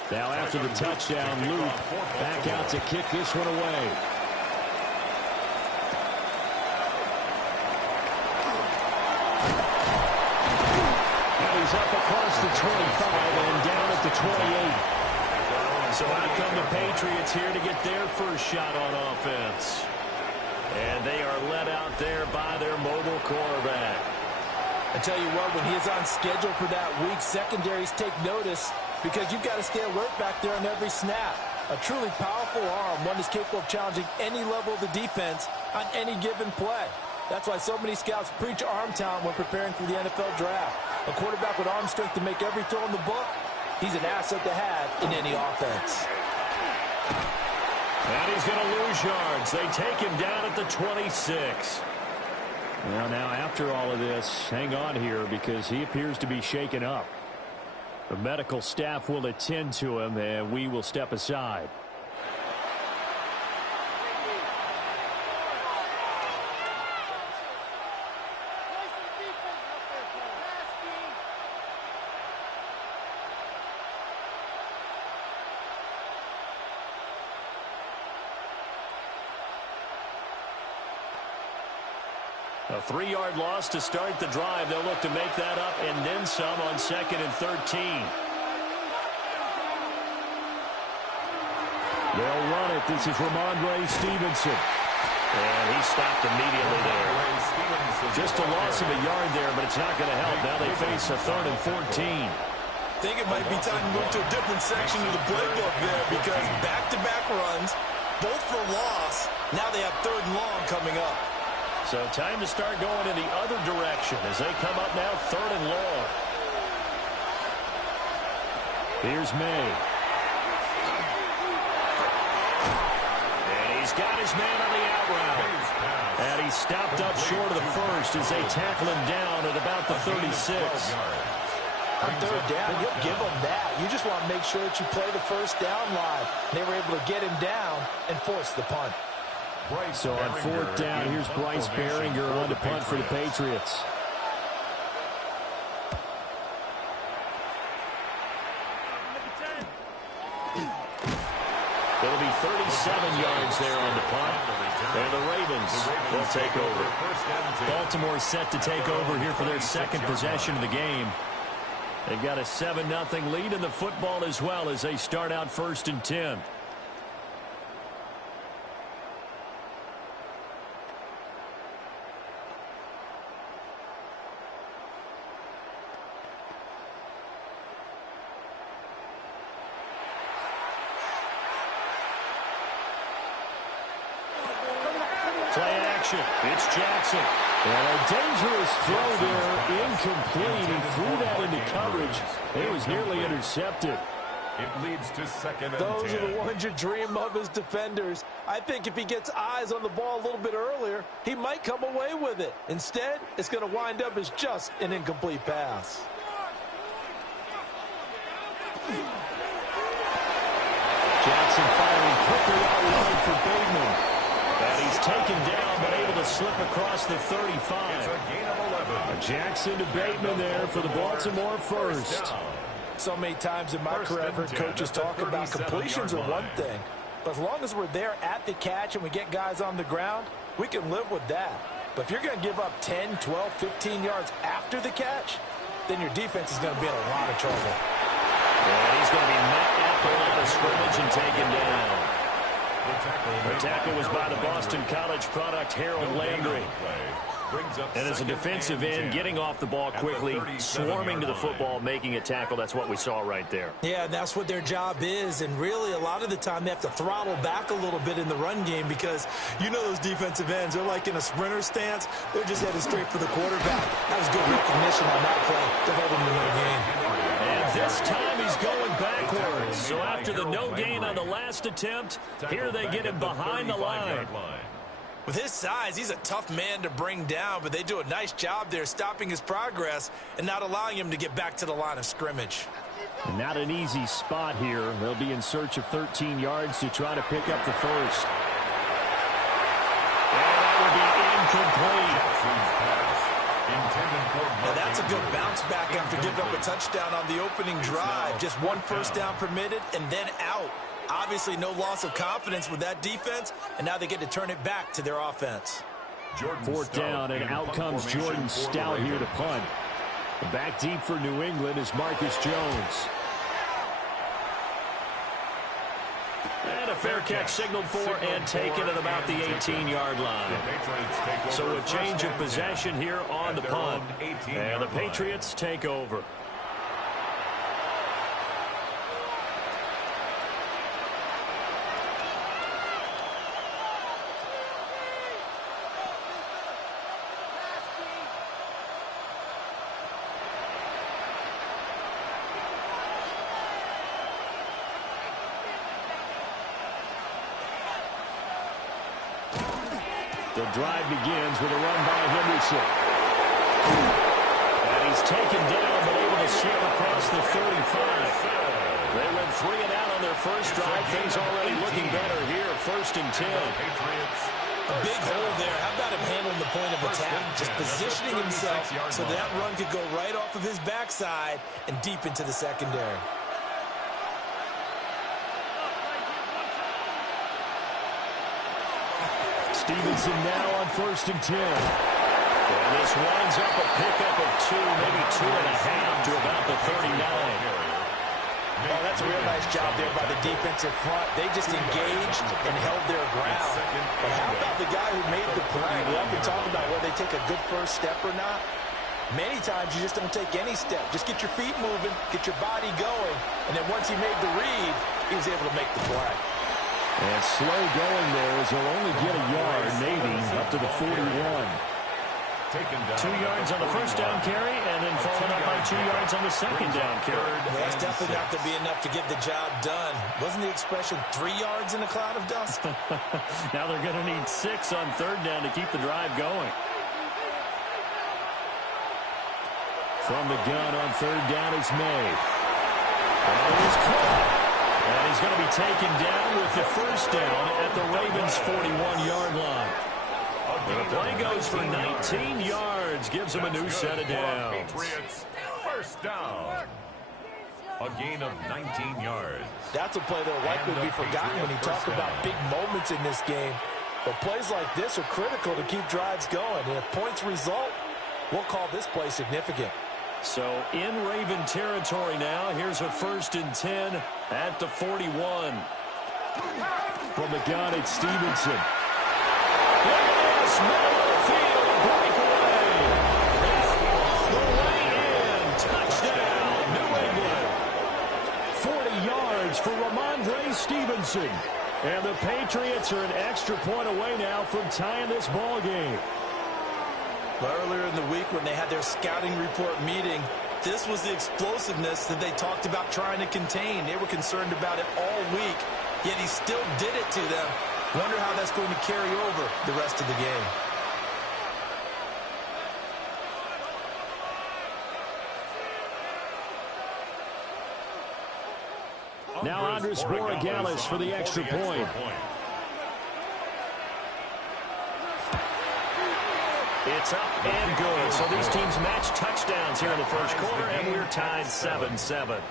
Now after the touchdown, Luke back out to kick this one away. And he's up across the 25 and down at the 28. So out come the Patriots here to get their first shot on offense. And they are led out there by their mobile quarterback. I tell you what, when he is on schedule for that week, secondaries take notice, because you've got to stay alert back there on every snap. A truly powerful arm, one that's capable of challenging any level of the defense on any given play. That's why so many scouts preach arm talent when preparing for the NFL draft. A quarterback with arm strength to make every throw in the book, he's an asset to have in any offense. And he's going to lose yards. They take him down at the 26. Well, now after all of this, hang on here because he appears to be shaken up. The medical staff will attend to him, and we will step aside. A 3-yard loss to start the drive. They'll look to make that up and then some on 2nd and 13. They'll run it. This is Ramondre Stevenson. And he stopped immediately there. Just a loss of a yard there, but it's not going to help. Now they face a 3rd and 14. I think it might be time to move to a different section of the playbook there, because back-to-back runs, both for loss. Now they have 3rd and long coming up. So time to start going in the other direction as they come up now 3rd and long. Here's May. And he's got his man on the out route. And he's stopped up short of the first as they tackle him down at about the 36. On 3rd down, you'll give them that. You just want to make sure that you play the first down line. They were able to get him down and force the punt. So on 4th down, here's Bryce Behringer on to punt for the Patriots. It'll be 37 yards there on the punt. And the Ravens will take over. Baltimore set to take over here for their 2nd possession of the game. They've got a 7-0 lead in the football as well as they start out 1st and 10. Play action. It's Jackson. And a dangerous throw there. Incomplete. He threw that into coverage. It was nearly intercepted. It leads to 2nd and 10. Those are the ones you dream of as defenders. I think if he gets eyes on the ball a little bit earlier, he might come away with it. Instead, it's going to wind up as just an incomplete pass. Jackson firing quickly out wide for Bateman. And he's taken down, but able to slip across the 35. It's a gain of 11. Jackson to Bateman there for the Baltimore first. So many times in my career, I've heard coaches talk about completions are one thing. But as long as we're there at the catch and we get guys on the ground, we can live with that. But if you're going to give up 10, 12, 15 yards after the catch, then your defense is going to be in a lot of trouble. And he's going to be met at the line of scrimmage and taken down. The tackle was by the Boston College product, Harold Landry. And as a defensive end, getting off the ball quickly, swarming to the football, making a tackle, that's what we saw right there. Yeah, that's what their job is. And really, a lot of the time, they have to throttle back a little bit in the run game because you know those defensive ends, they're like in a sprinter stance. They're just headed straight for the quarterback. That was good recognition on that play to hold him to no gain. And this time he's going backwards. So after the no gain on the last attempt, here they get him behind the line. With his size, he's a tough man to bring down, but they do a nice job there stopping his progress and not allowing him to get back to the line of scrimmage. And not an easy spot here. They'll be in search of 13 yards to try to pick up the first. And that will be incomplete. Now that's a good bounce back after giving up a touchdown on the opening drive. Just one first down permitted and then out. Obviously, no loss of confidence with that defense, and now they get to turn it back to their offense. Fourth down, and out comes Jordan Stout here to punt. Back deep for New England is Marcus Jones. And a fair catch signaled for and taken at about the 18-yard line. So a change of possession here on the punt. And the Patriots take over. The drive begins with a run by Henderson. And he's taken down, but able to slip across the 35. They went 3 and out on their first drive. Things already looking better here. 1st and 10. A big hole there. How about him handling the point of attack? Just positioning himself so that run could go right off of his backside and deep into the secondary. Stevenson now on 1st and 10. And this winds up a pickup of 2, maybe 2.5 to about the 39. Oh, that's a real nice job there by the defensive front. They just engaged and held their ground. But how about the guy who made the play? We often talk about whether they take a good first step or not. Many times you just don't take any step. Just get your feet moving, get your body going, and then once he made the read, he was able to make the play. And slow going there as he'll only get a yard, maybe, up to the 41. 2 yards on the first down carry, and then followed up by 2 yards on the second down carry. Well, that's definitely not to be enough to get the job done. Wasn't the expression 3 yards in a cloud of dust? Now they're going to need 6 on 3rd down to keep the drive going. From the gun on 3rd down is May. And it is caught. And he's going to be taken down with the first down at the Ravens' 41-yard line. And the play goes for 19 yards, gives him a new set of downs. First down. A gain of 19 yards. That's a play that will likely be forgotten when you talk about big moments in this game. But plays like this are critical to keep drives going. And if points result, we'll call this play significant. So in Raven territory now, here's a 1st and 10 at the 41. From the gun, it's Stevenson. Look at this, middle of the field, breakaway. All the way in, touchdown, New England. 40 yards for Ramondre Stevenson. And the Patriots are an extra point away now from tying this ball game. Earlier in the week when they had their scouting report meeting, this was the explosiveness that they talked about trying to contain. They were concerned about it all week, yet he still did it to them. Wonder how that's going to carry over the rest of the game. Now Andres Borregales for the extra point. It's up and good. So these teams match touchdowns here in the first quarter, and we're tied 7-7.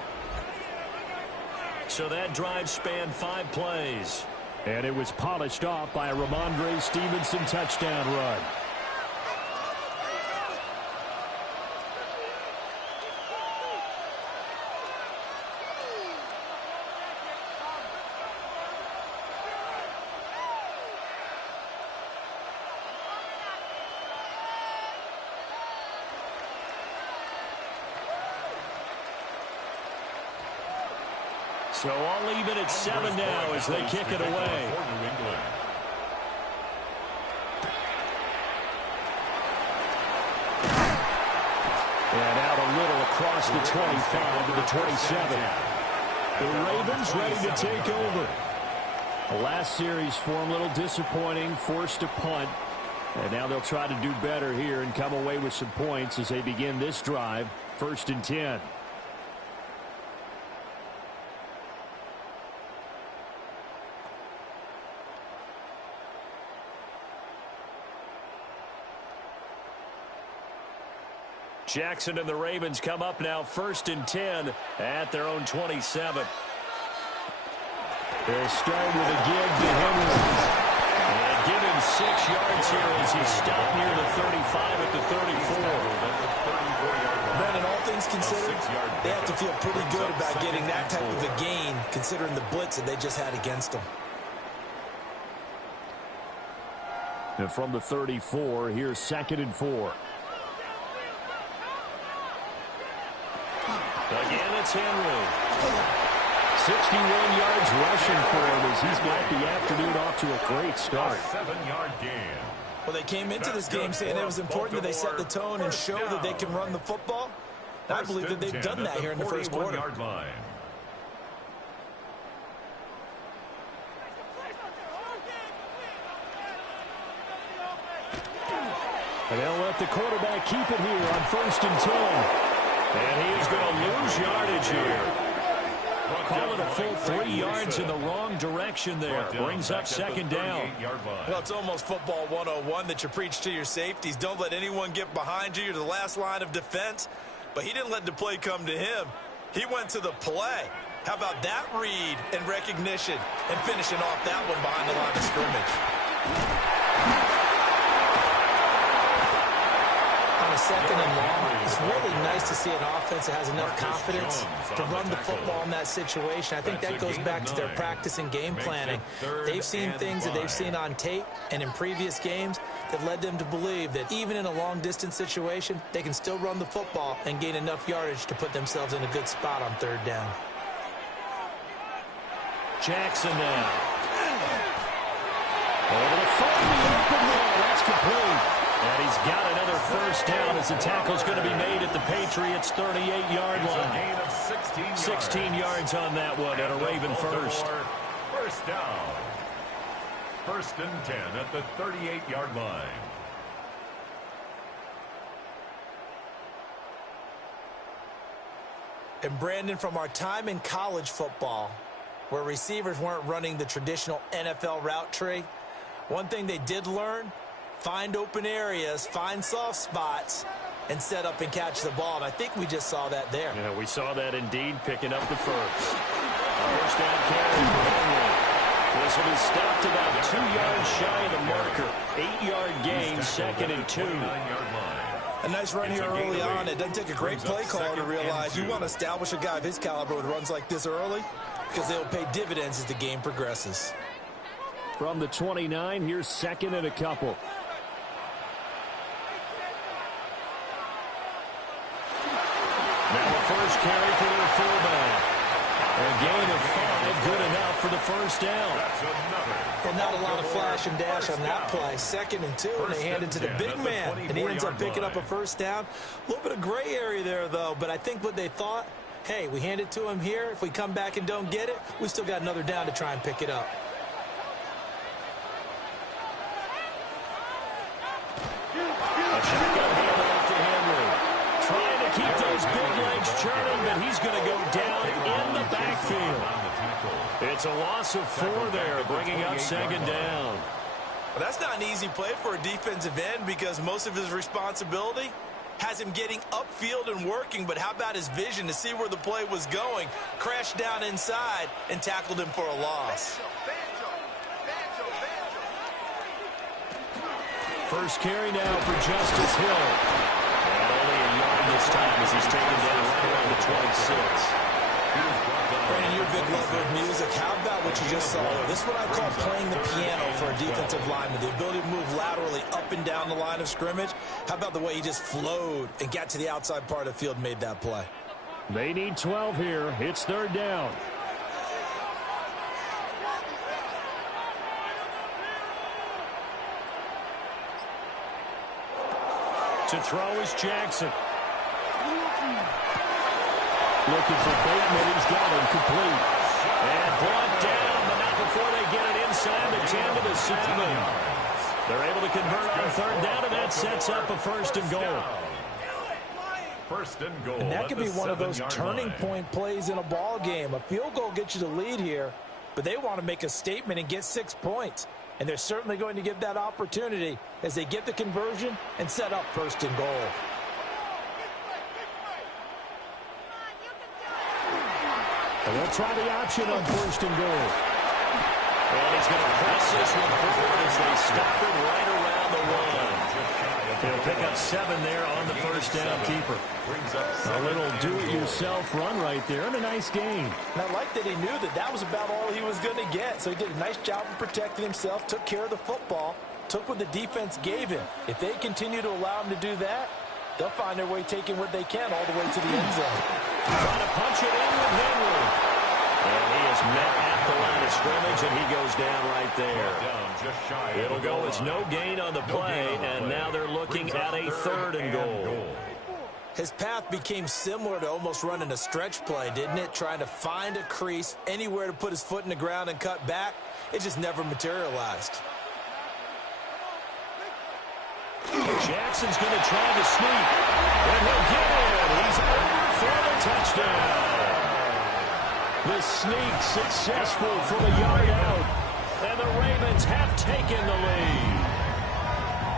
So that drive spanned 5 plays. And it was polished off by a Ramondre Stevenson touchdown run. So I'll leave it at 7 now as they kick it away. And out a little across the 25 to the 27. The Ravens ready to take over. The last series for them, a little disappointing, forced a punt. And now they'll try to do better here and come away with some points as they begin this drive, 1st and 10. Jackson and the Ravens come up now 1st and 10 at their own 27. They'll start with a give to Henry. And give him 6 yards here as he stopped near the 35 at the 34. Brandon, all things considered, they have to feel pretty good about getting that type of a gain considering the blitz that they just had against them. And from the 34, here's 2nd and 4. Again, it's Henry. 61 yards rushing for him as he's got the afternoon off to a great start. 7-yard gain. Well, they came into this game saying it was important that they set the tone and show that they can run the football. And I believe that they've done that here in the first quarter. And they'll let the quarterback keep it here on 1st and 10. And he is going to lose yardage here. Call it a full 3 yards in the wrong direction there. Brings up 2nd down. Well, it's almost football 101 that you preach to your safeties. Don't let anyone get behind you. You're the last line of defense. But he didn't let the play come to him. He went to the play. How about that read and recognition and finishing off that one behind the line of scrimmage? On a 2nd and long, it's really nice to see an offense that has enough confidence to run the football in that situation. I think that goes back to their practice and game planning. They've seen things that they've seen on tape and in previous games that led them to believe that even in a long-distance situation, they can still run the football and gain enough yardage to put themselves in a good spot on 3rd down. Jackson now. Over the front, the open man. That's complete. And he's got another 1st down as the tackle's going to be made at the Patriots' 38-yard line. 16 yards on that one and a Raven first. 1st down. 1st and 10 at the 38-yard line. And Brandon, from our time in college football, where receivers weren't running the traditional NFL route tree, one thing they did learn: find open areas, find soft spots, and set up and catch the ball. And I think we just saw that there. Yeah, we saw that indeed, picking up the first. First down carry for Henry. This will be stopped about 2 yards shy of the marker. 8-yard gain, 2nd and 2. A nice run here early on. It doesn't take a great play caller to realize you want to establish a guy of his caliber with runs like this early because they'll pay dividends as the game progresses. From the 29, here's 2nd and a couple. Now the first carry for their fullback. A gain of 5, good enough for the 1st down. Well, not a lot of flash and dash on that play. 2nd and 2, and they hand it to the big man, and he ends up picking up a 1st down. A little bit of gray area there, though, but I think what they thought, hey, we hand it to him here. If we come back and don't get it, we still got another down to try and pick it up. A shotgun handoff to Henry. Trying to keep those big legs churning, but he's going to go down in the backfield. It's a loss of 4 there, bringing up 2nd down. Well, that's not an easy play for a defensive end because most of his responsibility has him getting upfield and working, but how about his vision to see where the play was going, crashed down inside, and tackled him for a loss. First carry now for Justice Hill. And only a yard this time as he's taken down right around the 26. Brandon, you're a big lover of music. How about what you just saw? This is what I call playing the piano for a defensive lineman. The ability to move laterally up and down the line of scrimmage. How about the way he just flowed and got to the outside part of the field and made that play? They need 12 here. It's 3rd down. To throw is Jackson. Looking for Bateman. He's got him complete. And brought down, but not before they get it inside the 10 to the 7. They're able to convert on third down, and that sets up a first and goal. First and goal. And that could be one of those turning point plays in a ball game. A field goal gets you the lead here, but they want to make a statement and get 6 points. And they're certainly going to give that opportunity as they get the conversion and set up first and goal. And they'll try the option on first and goal. And he's going to press this one forward as they stop it right around the 1. He'll pick up 7 there on the first down keeper. A little do-it-yourself run right there and a nice gain. And I like that he knew that that was about all he was going to get. So he did a nice job of protecting himself, took care of the football, took what the defense gave him. If they continue to allow him to do that, they'll find their way taking what they can all the way to the end zone. Trying to punch it in with Henry. And he is met at the line of scrimmage, and he goes down right there. It'll go as no gain on the play, and now they're looking at a third and goal. His path became similar to almost running a stretch play, didn't it? Trying to find a crease, anywhere to put his foot in the ground and cut back. It just never materialized. Jackson's going to try to sneak, and he'll get it. He's over for the touchdown. The sneak successful from a yard out, and the Ravens have taken the lead.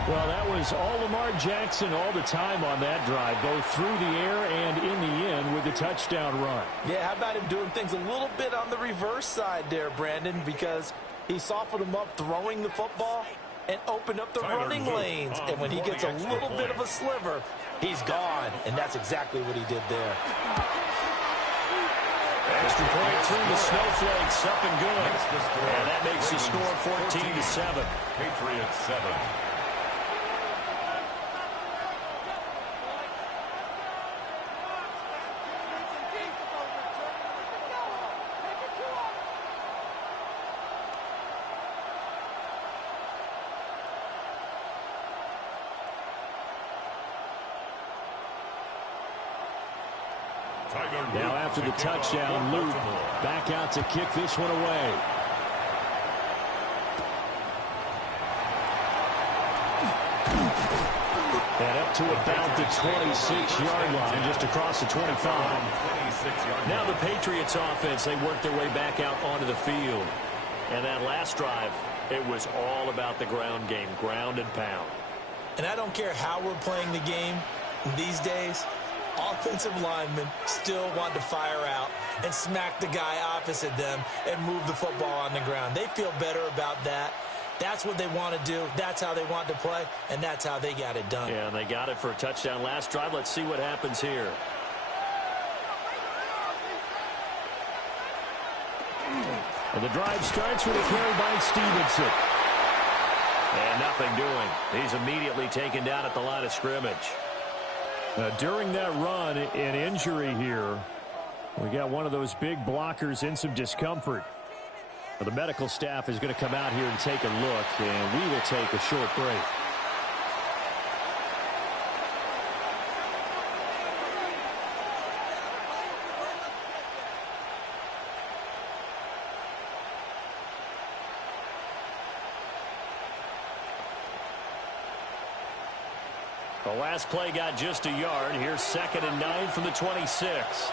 Well, that was all Lamar Jackson all the time on that drive, both through the air and in the end with the touchdown run. Yeah, how about him doing things a little bit on the reverse side there, Brandon, because he softened him up throwing the football and opened up the running lanes. And when he gets a little bit of a sliver, he's gone. And that's exactly what he did there. Extra point through the snowflakes, up and good. And that makes the score 14-7. Patriots 7. Now after the touchdown, Luke back out to kick this one away. And up to about the 26-yard line, just across the 25. Now the Patriots offense, they work their way back out onto the field. And that last drive, it was all about the ground game, ground and pound. And I don't care how we're playing the game these days, offensive linemen still want to fire out and smack the guy opposite them and move the football on the ground. They feel better about that. That's what they want to do. That's how they want to play, and that's how they got it done. Yeah, and they got it for a touchdown last drive. Let's see what happens here. And the drive starts with a carry by Stevenson. And nothing doing. He's immediately taken down at the line of scrimmage. During that run, an injury here. We got one of those big blockers in some discomfort. The medical staff is going to come out here and take a look, and we will take a short break. The last play got just a yard. Here's 2nd and 9 from the 26.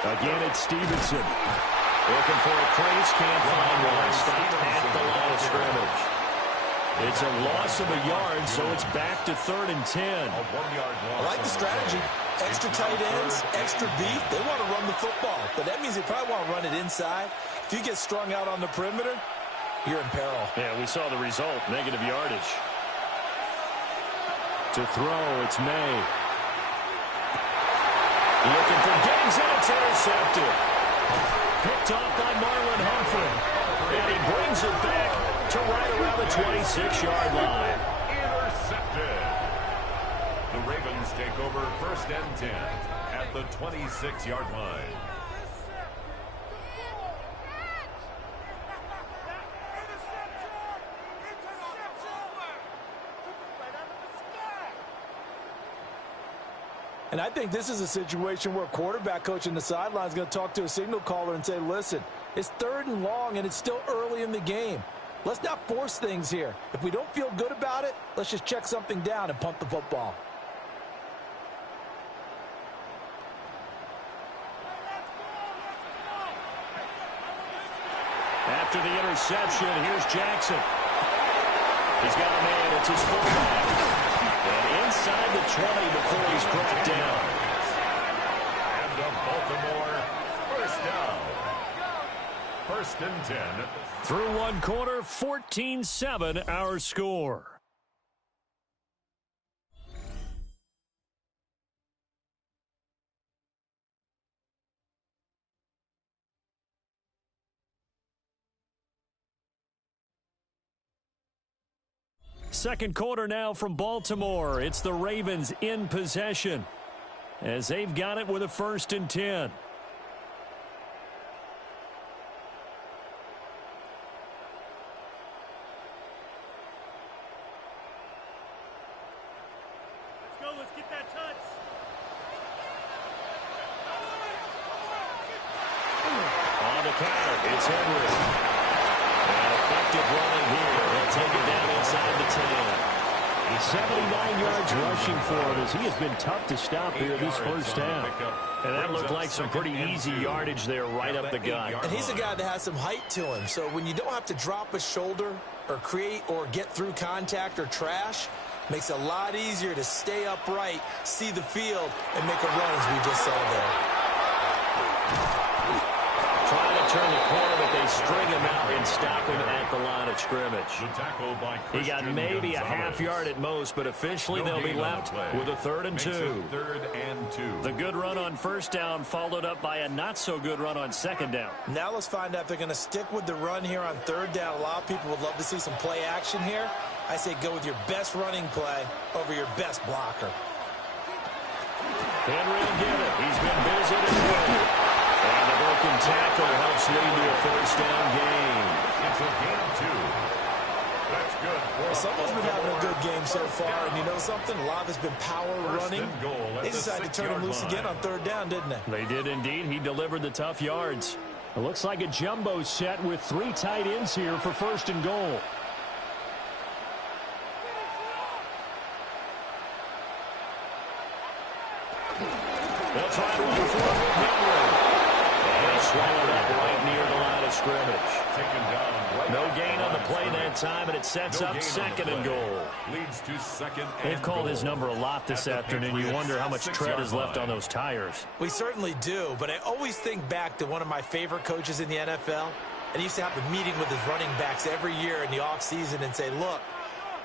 Again, it's Stevenson. Looking for a crease, can't find one. Stopped at the line of scrimmage. It's a loss of a yard, so it's back to 3rd and 10. I like the strategy. Extra tight ends, extra beef. They want to run the football, but that means they probably want to run it inside. If you get strung out on the perimeter, you're in peril. Yeah, we saw the result, negative yardage. To throw, it's May. Looking for Diggs, and it's intercepted. Picked off by Marlon Humphrey. And he brings it back to right around the 26-yard line. Intercepted. The Ravens take over 1st and 10 at the 26-yard line. And I think this is a situation where a quarterback coach in the sideline is going to talk to a signal caller and say, listen, it's 3rd and long and it's still early in the game. Let's not force things here. If we don't feel good about it, let's just check something down and punt the football. After the interception, here's Jackson. He's got a man. It's his fullback. And inside the 20 before he's brought down. And the Baltimore first down. 1st and 10. Through one quarter, 14-7 our score. Second quarter now from Baltimore. It's the Ravens in possession as they've got it with a 1st and 10. Let's get that touch. On the counter, it's Henry. And effective running here. They'll take it down inside the 10. 79 yards rushing for him as he has been tough to stop here this first half. And that looked like some pretty easy yardage there right up the gut. And he's a guy that has some height to him. So when you don't have to drop a shoulder or create or get through contact or trash, makes it a lot easier to stay upright, see the field, and make a run as we just saw there. Trying to turn the corner, but they string him out and stop him at the line of scrimmage. He got maybe a half yard at most, but officially they'll be left with a 3rd and 2. 3rd and 2. The good run on 1st down followed up by a not-so-good run on 2nd down. Now let's find out if they're going to stick with the run here on 3rd down. A lot of people would love to see some play action here. I say go with your best running play over your best blocker. Henry will get it. He's been busy today. And the broken tackle helps lead to a 1st down gain. It's a gain of 2. That's good. Someone's been having a good game so far, and you know something? A lot of it's been power running. They decided to turn him loose again on 3rd down, didn't they? They did indeed. He delivered the tough yards. It looks like a jumbo set with 3 tight ends here for 1st and goal. They'll try to run for it. And swallowed up right near the line of scrimmage. No gain on the play that time, and it sets up 2nd and goal. Leads to 2nd and They've called his number a lot this afternoon. You wonder how much tread is left on those tires. We certainly do, but I always think back to one of my favorite coaches in the NFL. And he used to have a meeting with his running backs every year in the offseason and say, look,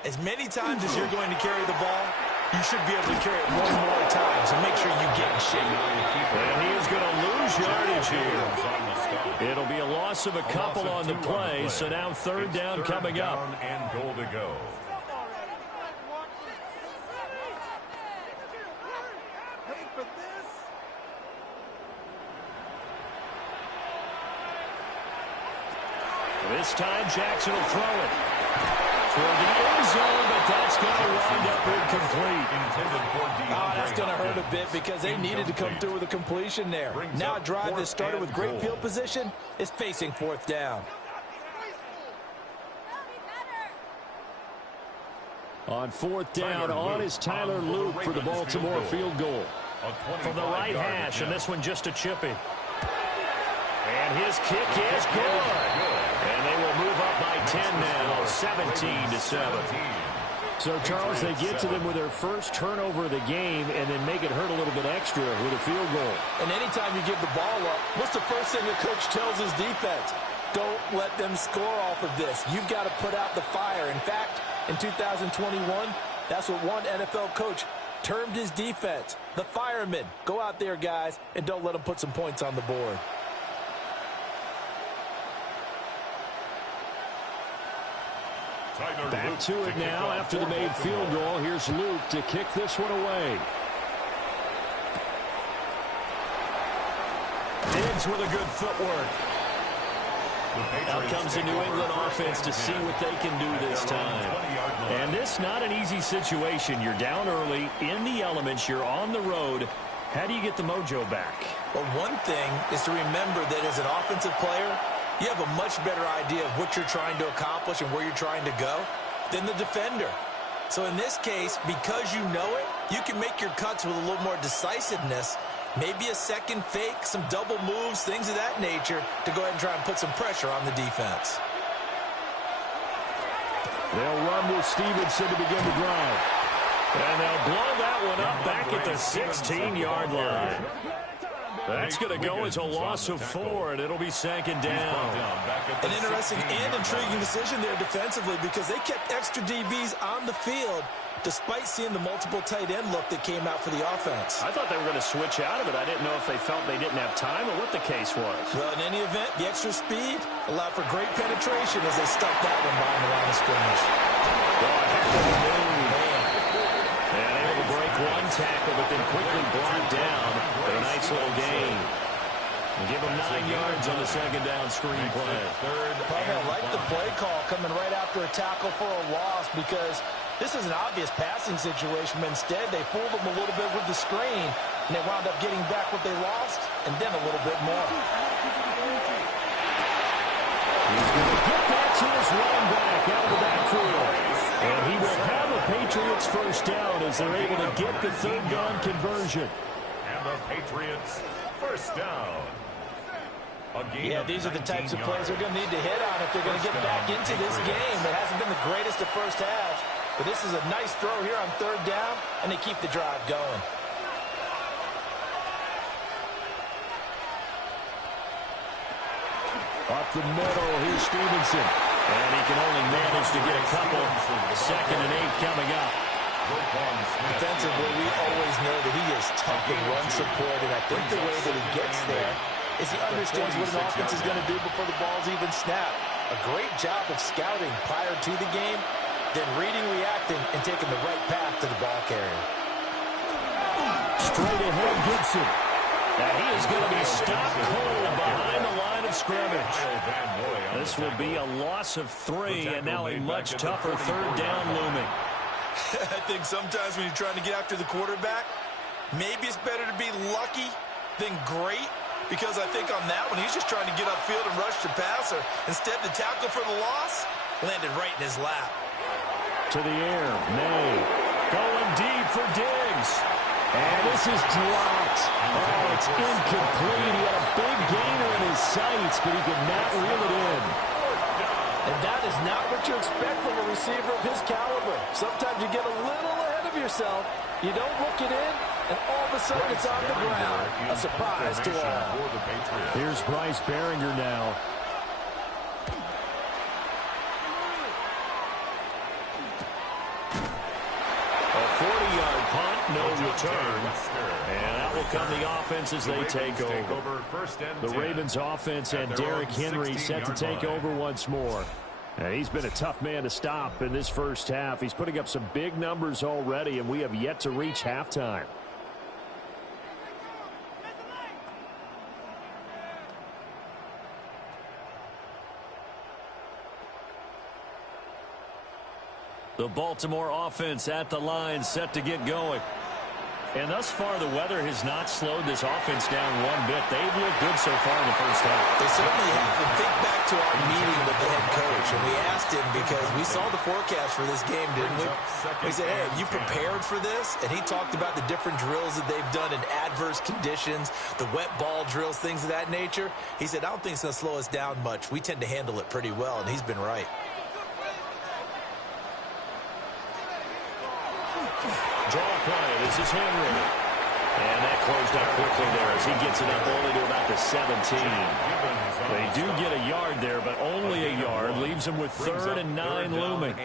as many times as you're going to carry the ball, you should be able to carry it one more time, so make sure you get in shape. And he is going to lose yardage here. It'll be a loss of a couple on the play, so now 3rd down coming up. And goal to go. This time Jackson will throw it toward the end zone, but that's going to wind up incomplete. That's going to hurt a bit because they needed to come through with a completion there. Now a drive that started with great field position is facing 4th down. On 4th down, on is Tyler Luke for the Baltimore field goal. From the right hash, and this one just a chippy. And his kick is good. And they will move up by 10 now, 17-7. So, Charles, they get to them with their first turnover of the game and then make it hurt a little bit extra with a field goal. And anytime you give the ball up, what's the first thing a coach tells his defense? Don't let them score off of this. You've got to put out the fire. In fact, in 2021, that's what one NFL coach termed his defense, the firemen. Go out there, guys, and don't let them put some points on the board. Back to it now after the made field goal. Here's Luke to kick this one away. Diggs with a good footwork. Out comes the New England offense to see what they can do this time. And this not an easy situation. You're down early, in the elements, you're on the road. How do you get the mojo back? Well, one thing is to remember that as an offensive player, you have a much better idea of what you're trying to accomplish and where you're trying to go than the defender. So in this case, because you know it, you can make your cuts with a little more decisiveness, maybe a second fake, some double moves, things of that nature, to go ahead and try and put some pressure on the defense. They'll run with Stevenson to begin the drive. And they'll blow that one up back at the 16-yard line. That's going to go as a loss of 4, and it'll be second down. An interesting and intriguing decision there defensively because they kept extra DBs on the field despite seeing the multiple tight end look that came out for the offense. I thought they were going to switch out of it. I didn't know if they felt they didn't have time or what the case was. Well, in any event, the extra speed allowed for great penetration as they stuffed that one behind the line of scrimmage. And able to break one tackle, but then quickly brought down for a nice little gain. And give them 9 yards on the second down screen play. Probably like the play call coming right after a tackle for a loss because this is an obvious passing situation, but instead they fooled them a little bit with the screen, and they wound up getting back what they lost, and then a little bit more. He's going to get that to his running back out of the backfield. And he will have a Patriots first down as they're able to get the third down conversion. And the Patriots first down. Yeah, these are the types of plays they're going to need to hit on if they're going to get back into this game. It hasn't been the greatest of first halves, but this is a nice throw here on third down, and they keep the drive going. Up the middle, here's Stevenson. And he can only manage to get a couple. 2nd and 8 coming up. Defensively, we always know that he is tough in run support, and I think the way that he gets there is he understands what an offense is going to do before the ball's even snapped. A great job of scouting prior to the game, then reading, reacting, and taking the right path to the ball carrier. Straight ahead, Gibson. Now he is going to be stopped cold behind the line of scrimmage. This will be a loss of 3, and now a much tougher third down looming. I think sometimes when you're trying to get after the quarterback, maybe it's better to be lucky than great, because I think on that one, he's just trying to get upfield and rush the passer. Instead, the tackle for the loss landed right in his lap. To the air, May. Going deep for Diggs. And this is dropped. Oh, it's incomplete. He had a big gainer in his sights, but he could not reel it in. And that is not what you expect from a receiver of his caliber. Sometimes you get a little ahead of yourself. You don't look it in, and all of a sudden it's on the ground. A surprise to all. Here's Bryce Behringer now. A 40-yard punt, no return. And that will come the offense as they take over. The Ravens offense and Derrick Henry set to take over once more. And he's been a tough man to stop in this first half. He's putting up some big numbers already, and we have yet to reach halftime. The Baltimore offense at the line, set to get going. And thus far, the weather has not slowed this offense down one bit. They've looked good so far in the first half. They certainly have. And think back to our meeting with the head coach, and we asked him because we saw the forecast for this game, didn't we? We said, hey, have you prepared for this? And he talked about the different drills that they've done in adverse conditions, the wet ball drills, things of that nature. He said, I don't think it's going to slow us down much. We tend to handle it pretty well, and he's been right. Draw play. This is Henry. And that closed up quickly there as he gets it up only to about the 17. They do get a yard there, but only a yard. Leaves them with 3rd and 9 looming.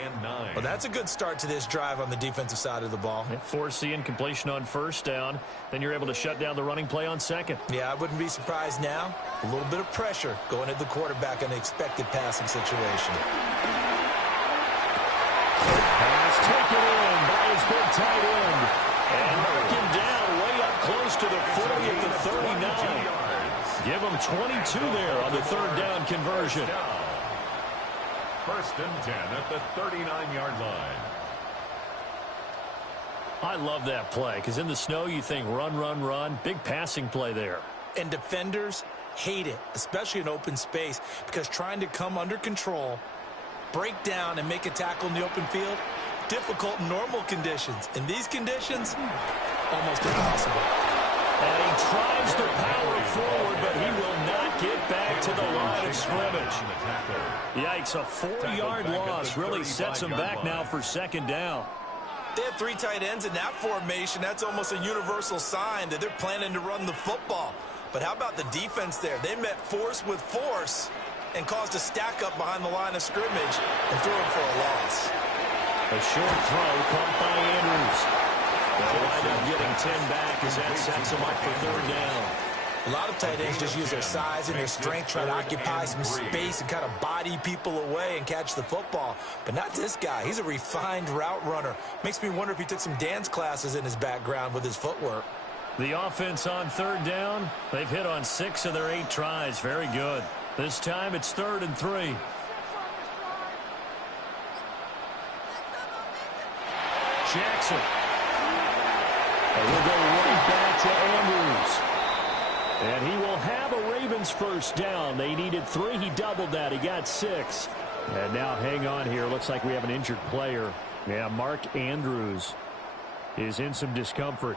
Well, that's a good start to this drive on the defensive side of the ball. Force the incompletion on first down. Then you're able to shut down the running play on second. Yeah, I wouldn't be surprised now. A little bit of pressure going at the quarterback in an expected passing situation. Pass taken in by his big tight end. And mark him down way up close to the 40 at the 39. Give them 22 there on the third down conversion. First and 10 at the 39-yard line. I love that play because in the snow you think run, run, run. Big passing play there. And defenders hate it, especially in open space, because trying to come under control, break down, and make a tackle in the open field, difficult in normal conditions. In these conditions, almost impossible. And he tries to power forward, but he will not get back to the line of scrimmage. Yikes, a 4-yard loss really sets him back now for second down. They have 3 tight ends in that formation. That's almost a universal sign that they're planning to run the football. But how about the defense there? They met force with force and caused a stack up behind the line of scrimmage and threw him for a loss. A short throw caught by Andrews. They'll wind up getting 10 back as that sets him up for third down. A lot of tight ends just use their size and their strength, try to occupy some space and kind of body people away and catch the football. But not this guy. He's a refined route runner. Makes me wonder if he took some dance classes in his background with his footwork. The offense on third down, they've hit on 6 of their 8 tries. Very good. This time it's 3rd and 3. Jackson. And we'll go right back to Andrews. And he will have a Ravens first down. They needed 3. He doubled that. He got 6. And now hang on here. Looks like we have an injured player. Yeah, Mark Andrews is in some discomfort.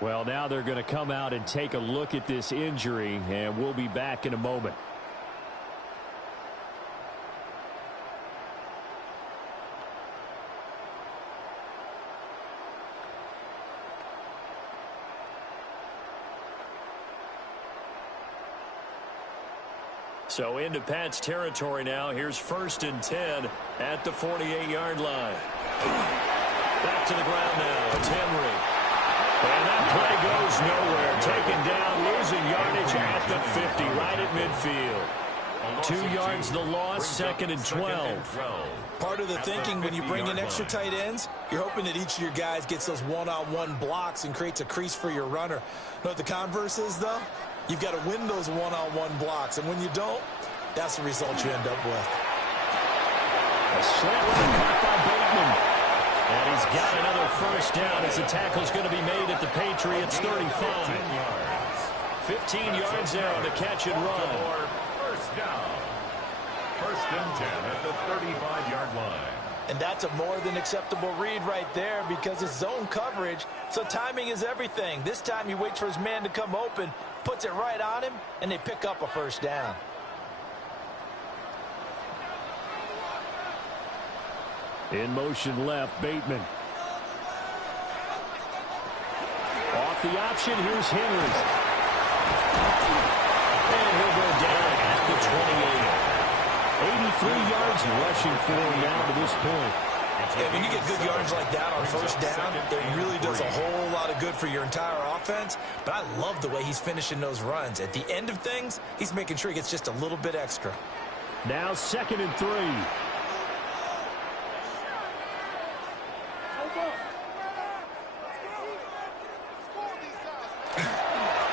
Well, now they're going to come out and take a look at this injury, and we'll be back in a moment. So into Pat's territory now. Here's 1st and 10 at the 48-yard line. Back to the ground now. It's Henry. And that play goes nowhere. Taken down, losing yardage at the 50, right at midfield. 2 yards the loss, 2nd and 12. Part of the thinking when you bring in extra tight ends, you're hoping that each of your guys gets those one-on-one blocks and creates a crease for your runner. You know what the converse is, though? You've got to win those one-on-one blocks, and when you don't, that's the result you end up with. A slant run caught by Bateman. And he's got another first down as the tackle's going to be made at the Patriots' 35. 15 yards there on the catch and run. First down. 1st and 10 at the 35-yard line. And that's a more than acceptable read right there because it's zone coverage, so timing is everything. This time he waits for his man to come open, puts it right on him, and they pick up a first down. In motion left, Bateman. Off the option, here's Henry. And he'll go down at the 28. 83 yards rushing for him now to this point. And when you get good yards like that on first down, it really does a whole lot of good for your entire offense. But I love the way he's finishing those runs. At the end of things, he's making sure he gets just a little bit extra. Now 2nd and 3.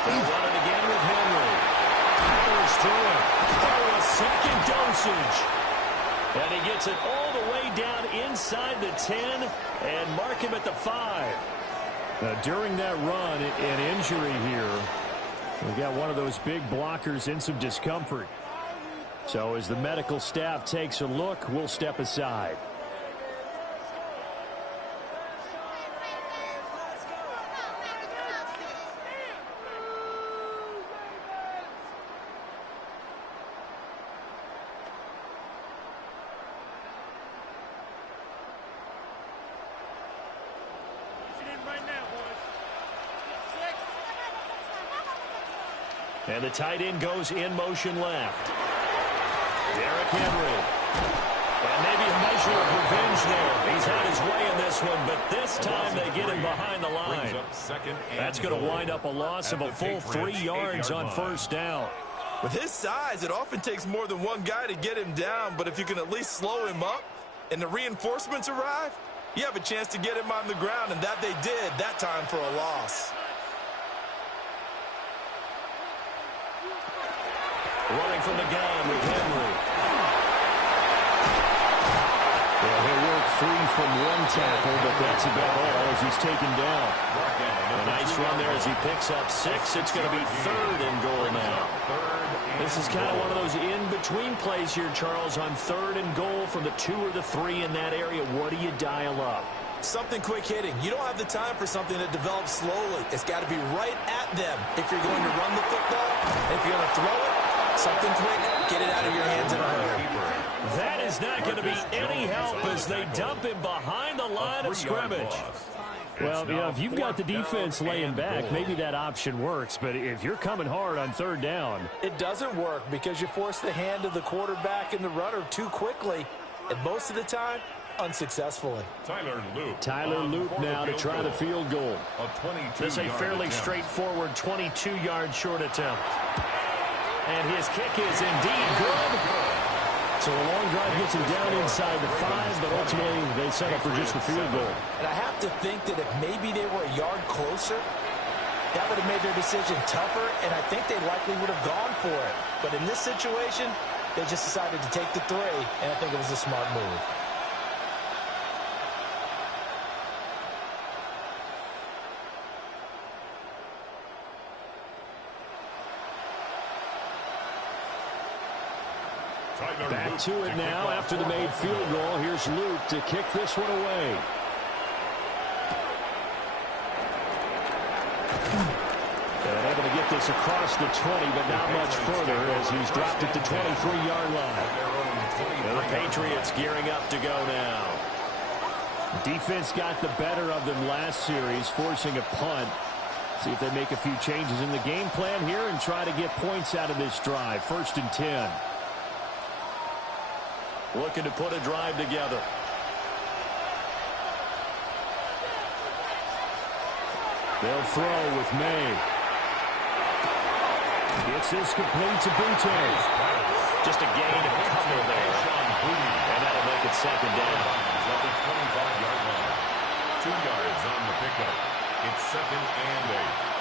They run it again with Henry. Powers through it. Oh, a second dosage. And he gets it all the way down inside the 10 and mark him at the 5. Now, during that run, an injury here. We got one of those big blockers in some discomfort. So as the medical staff takes a look, we'll step aside. And the tight end goes in motion left. Derrick Henry. And maybe a measure of revenge there. He's had his way in this one, but this time they get him behind the line. That's going to wind up a loss of a full 3 yards on first down. With his size, it often takes more than one guy to get him down, but if you can at least slow him up and the reinforcements arrive, you have a chance to get him on the ground, and that they did that time for a loss. Running from the gun with Henry. Well, he'll work free from one tackle, but that's about all as he's taken down. A nice run there as he picks up 6. It's going to be 3rd and goal now. This is kind of one of those in-between plays here, Charles, on 3rd and goal from the 2 or the 3 in that area. What do you dial up? Something quick hitting. You don't have the time for something that develops slowly. It's got to be right at them if you're going to run the football. If you're going to throw it, something quick, get it out of your hands in a hurry. That is not going to be any help as they dump him behind the line of scrimmage. Well, you know, if you've got the defense laying back, maybe that option works. But if you're coming hard on 3rd down, it doesn't work because you force the hand of the quarterback and the runner too quickly. And most of the time, unsuccessfully. Tyler Loop now to try the field goal. This is a fairly straightforward 22-yard short attempt. And his kick is indeed good. So a long drive gets him down inside the 5, but ultimately they settle for just the field goal. And I have to think that if maybe they were a yard closer, that would have made their decision tougher, and I think they likely would have gone for it. But in this situation, they just decided to take the 3, and I think it was a smart move. Back to it now after the made field goal. Here's Luke to kick this one away. And able to get this across the 20, but not much further as he's dropped it to 23-yard line. And the Patriots gearing up to go now. Defense got the better of them last series, forcing a punt. See if they make a few changes in the game plan here and try to get points out of this drive. 1st and 10. Looking to put a drive together. They'll throw with May. Gets this complete to Butte. Just a gain of a couple there. And that'll make it 2nd down. At the 25-yard line. 2 yards on the pickup. It's 2nd and 8.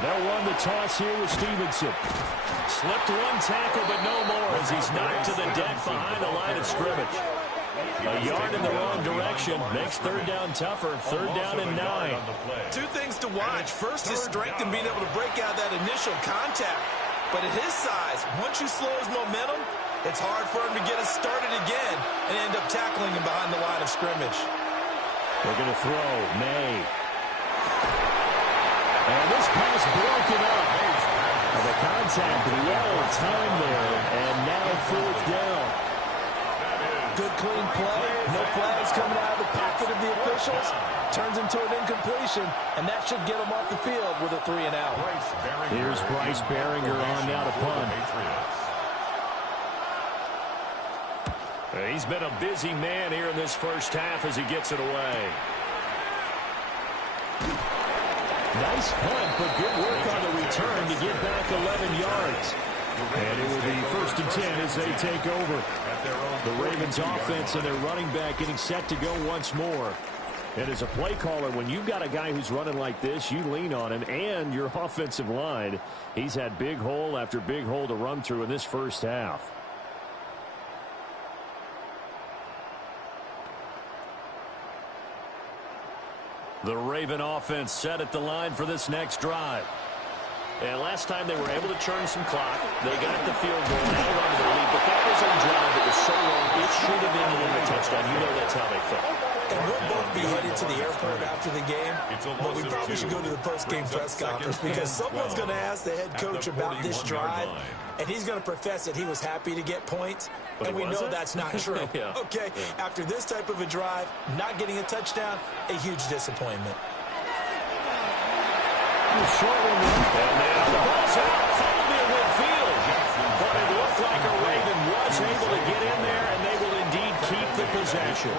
They'll run the toss here with Stevenson. Slipped one tackle, but no more as he's knocked to the deck behind the line of scrimmage. A yard in the wrong direction makes 3rd down tougher. 3rd down and 9. 2 things to watch. First, his strength in being able to break out that initial contact. But at his size, once you slow his momentum, it's hard for him to get us started again and end up tackling him behind the line of scrimmage. They're going to throw. May. And this pass broken up. And the contact well timed there. And now 4th down. Good clean play. No flags coming out of the pocket of the officials. Turns into an incompletion. And that should get him off the field with a 3 and out. Here's Bryce Behringer on now to punt. He's been a busy man here in this first half as he gets it away. Nice punt, but good work on the return to get back 11 yards. And it will be 1st and 10 as they take over. The Ravens offense and their running back getting set to go once more. And as a play caller, when you've got a guy who's running like this, you lean on him and your offensive line. He's had big hole after big hole to run through in this first half. The Raven offense set at the line for this next drive. And last time they were able to churn some clock. They got the field goal, held on to the lead, but that was a drive that was so long, it should have been a touchdown. You know that's how they felt. And we'll both be headed to the airport after the game, but we probably should go to the post-game press conference because someone's going to ask the head coach about this drive, and he's going to profess that he was happy to get points, and we know that's not true. Okay, after this type of a drive, not getting a touchdown, a huge disappointment. Short one, and now the ball's out, followed in midfield. But it looked like a Raven was able to get in there, and they will indeed keep the possession.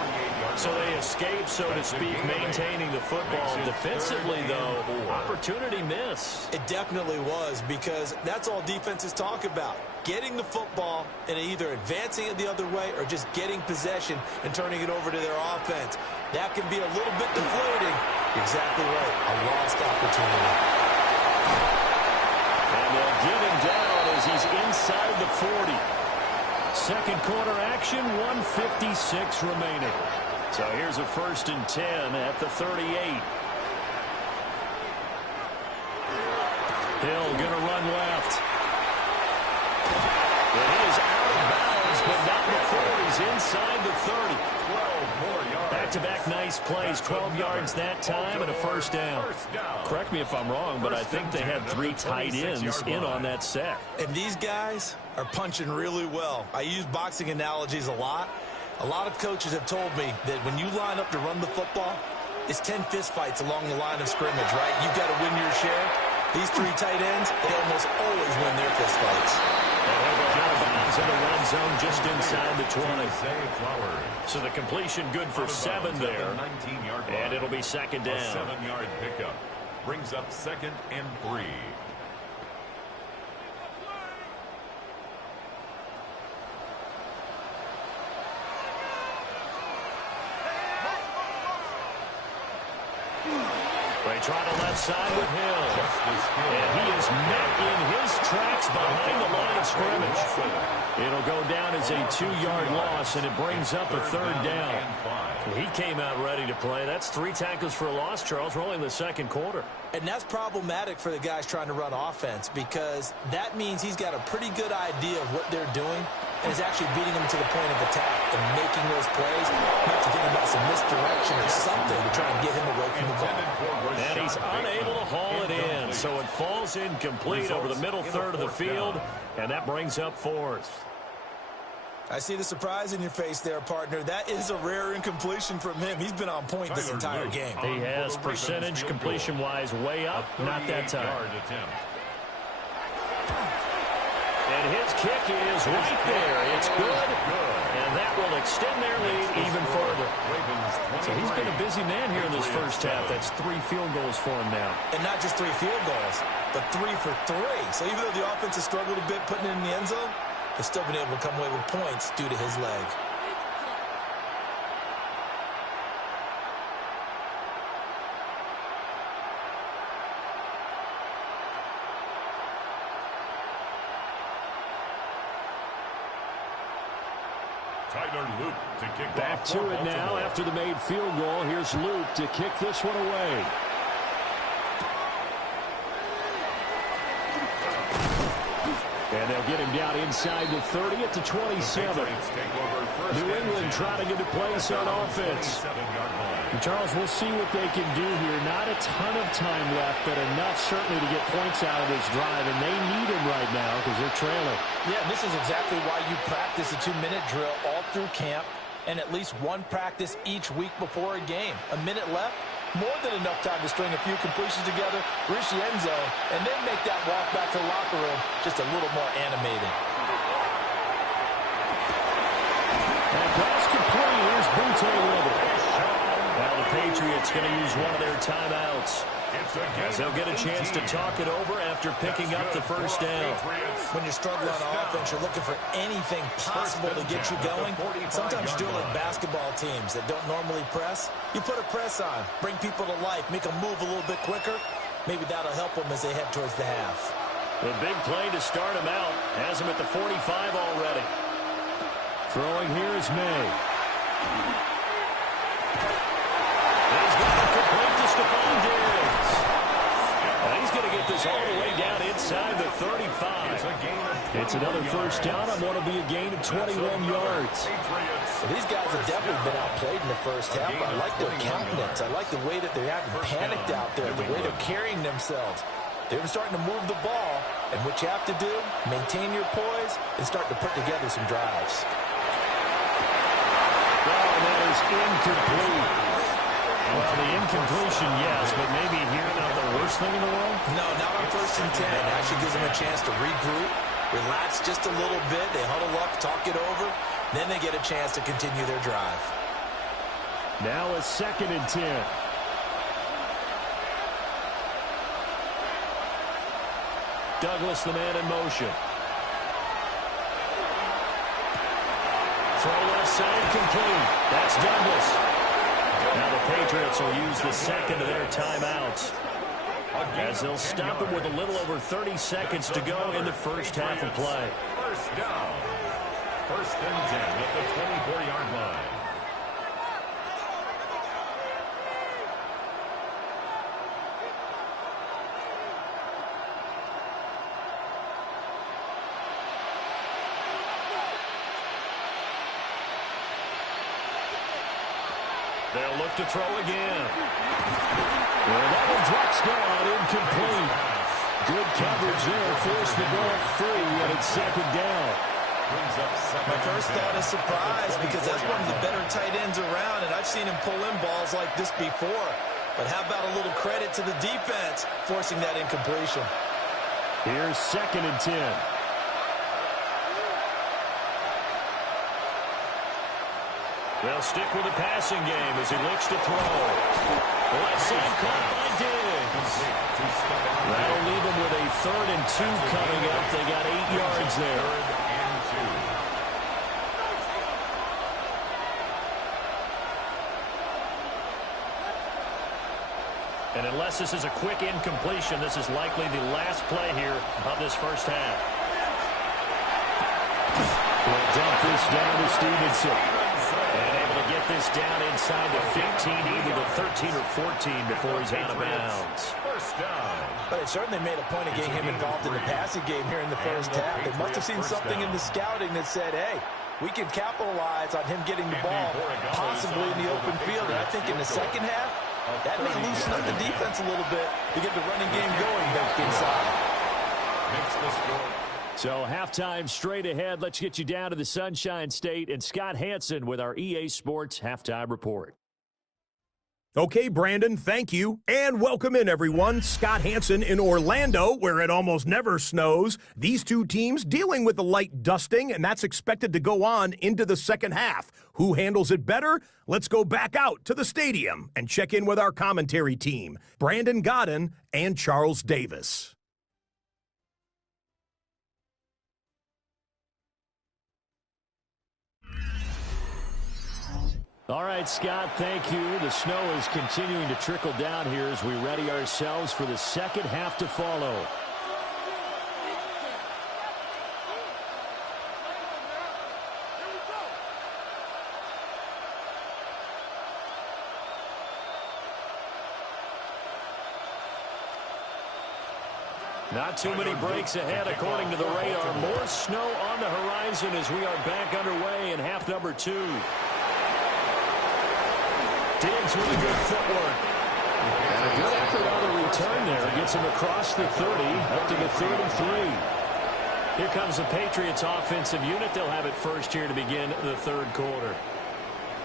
So they escape, so to speak, maintaining the football. Defensively, though, opportunity miss. It definitely was, because that's all defenses talk about. Getting the football and either advancing it the other way or just getting possession and turning it over to their offense. That can be a little bit deflating. Exactly right. A lost opportunity. And they'll get him down as he's inside the 40. Second quarter action, 1:56 remaining. So here's a 1st and 10 at the 38. Hill going to run left. And he is out of bounds, but not before he's inside the 30. 12 more yards. Back-to-back nice plays, 12 yards that time and a first down. Correct me if I'm wrong, but I think they had 3 tight ends in on that set. And these guys are punching really well. I use boxing analogies a lot. A lot of coaches have told me that when you line up to run the football, it's 10 fistfights along the line of scrimmage, right? You've got to win your share. These 3 tight ends, they almost always win their fistfights. In the red zone just inside the 20. So the completion good for 7 there. And it'll be 2nd down. A 7-yard pickup brings up 2nd and 3. They try the left side with Hill. And he is met in his tracks behind the line of scrimmage. It'll go down as a 2-yard loss, and it brings up a 3rd down. He came out ready to play. That's 3 tackles for a loss, Charles. We're only in the 2nd quarter. And that's problematic for the guys trying to run offense, because that means he's got a pretty good idea of what they're doing and is actually beating them to the point of attack and making those plays. Not to think about some misdirection or something to try and get him away from the ball. And he's unable to haul it in, so it falls incomplete over the middle third of the field, and that brings up 4th. I see the surprise in your face there, partner. That is a rare incompletion from him. He's been on point this entire game. He has percentage completion-wise way up, not that time. And his kick is right there. It's good, and that will extend their lead even further. So he's been a busy man here in this first half. That's 3 field goals for him now. And not just 3 field goals, but 3 for 3. So even though the offense has struggled a bit putting it in the end zone, they've still been able to come away with points due to his leg. Back to it now after the made field goal. Here's Luke to kick this one away. And they'll get him down inside the 30 at the 27. New England trying to get a place on offense. And Charles, we'll see what they can do here. Not a ton of time left, but enough certainly to get points out of this drive. And they need him right now because they're trailing. Yeah, this is exactly why you practice a 2-minute drill all through camp and at least 1 practice each week before a game. A minute left, more than enough time to string a few completions together, reach the end zone, and then make that walk back to the locker room just a little more animated. And pass complete. Here's Bunte with it. Now the Patriots going to use one of their timeouts, as they'll get a chance to talk it over after picking up the first down. When you're struggling on offense, you're looking for anything possible to get you going. Sometimes you do it like basketball teams that don't normally press. You put a press on, bring people to life, make them move a little bit quicker. Maybe that'll help them as they head towards the half. The big play to start him out has him at the 45 already. Throwing here is May. He's got it complete to Stephon Diggs. And he's going to get this all the way down inside the 35. It's another first down on what will be a gain of 21 yards. Well, these guys have definitely been outplayed in the first half, but I like their countenance. I like the way that they haven't panicked out there, the way they're carrying themselves. They're starting to move the ball, and what you have to do, maintain your poise and start to put together some drives. Well, that is incomplete. Well, the incompletion, yes, but maybe here not the worst thing in the world? No, not on 1st and 10. It actually gives them a chance to regroup, relax just a little bit. They huddle up, talk it over. Then they get a chance to continue their drive. Now a 2nd and 10. Douglas, the man in motion. Throw left side, complete. That's Douglas. Now the Patriots will use the second of their timeouts, as they'll stop him with a little over 30 seconds to go in the first half of play. First down. 1st and 10 at the 24-yard line. They'll look to throw again. Well, that one drops down, incomplete. Good coverage there, forced the ball free, and it's 2nd down. My first thought is surprise, because that's one of the better tight ends around, and I've seen him pull in balls like this before. But how about a little credit to the defense forcing that incompletion? Here's 2nd and 10. They'll stick with the passing game as he looks to throw. Left side caught by Diggs. That'll leave him with a 3rd and 2 coming up. They got 8 yards there. 3rd and 2. And unless this is a quick incompletion, this is likely the last play here of this first half. We'll dump this down to Stevenson. And able to get this down inside the 15, either the 13 or 14 before he's out of bounds. First down. But it certainly made a point of getting him involved in the passing game here in the first half. They must have seen something in the scouting that said, hey, we can capitalize on him getting the ball, possibly in the open field. And I think in the second half, that may loosen up the defense a little bit to get the running game going back inside. Makes the score. So halftime straight ahead. Let's get you down to the Sunshine State and Scott Hansen with our EA Sports Halftime Report. Okay, Brandon, thank you. And welcome in, everyone. Scott Hansen in Orlando, where it almost never snows. These two teams dealing with a light dusting, and that's expected to go on into the second half. Who handles it better? Let's go back out to the stadium and check in with our commentary team, Brandon Godden and Charles Davis. All right, Scott, thank you. The snow is continuing to trickle down here as we ready ourselves for the second half to follow. Not too many breaks ahead, according to the radar. More snow on the horizon as we are back underway in half number 2. Diggs with a good footwork. And a good effort on the return there. Gets him across the 30, up to the 33. Here comes the Patriots offensive unit. They'll have it first here to begin the third quarter.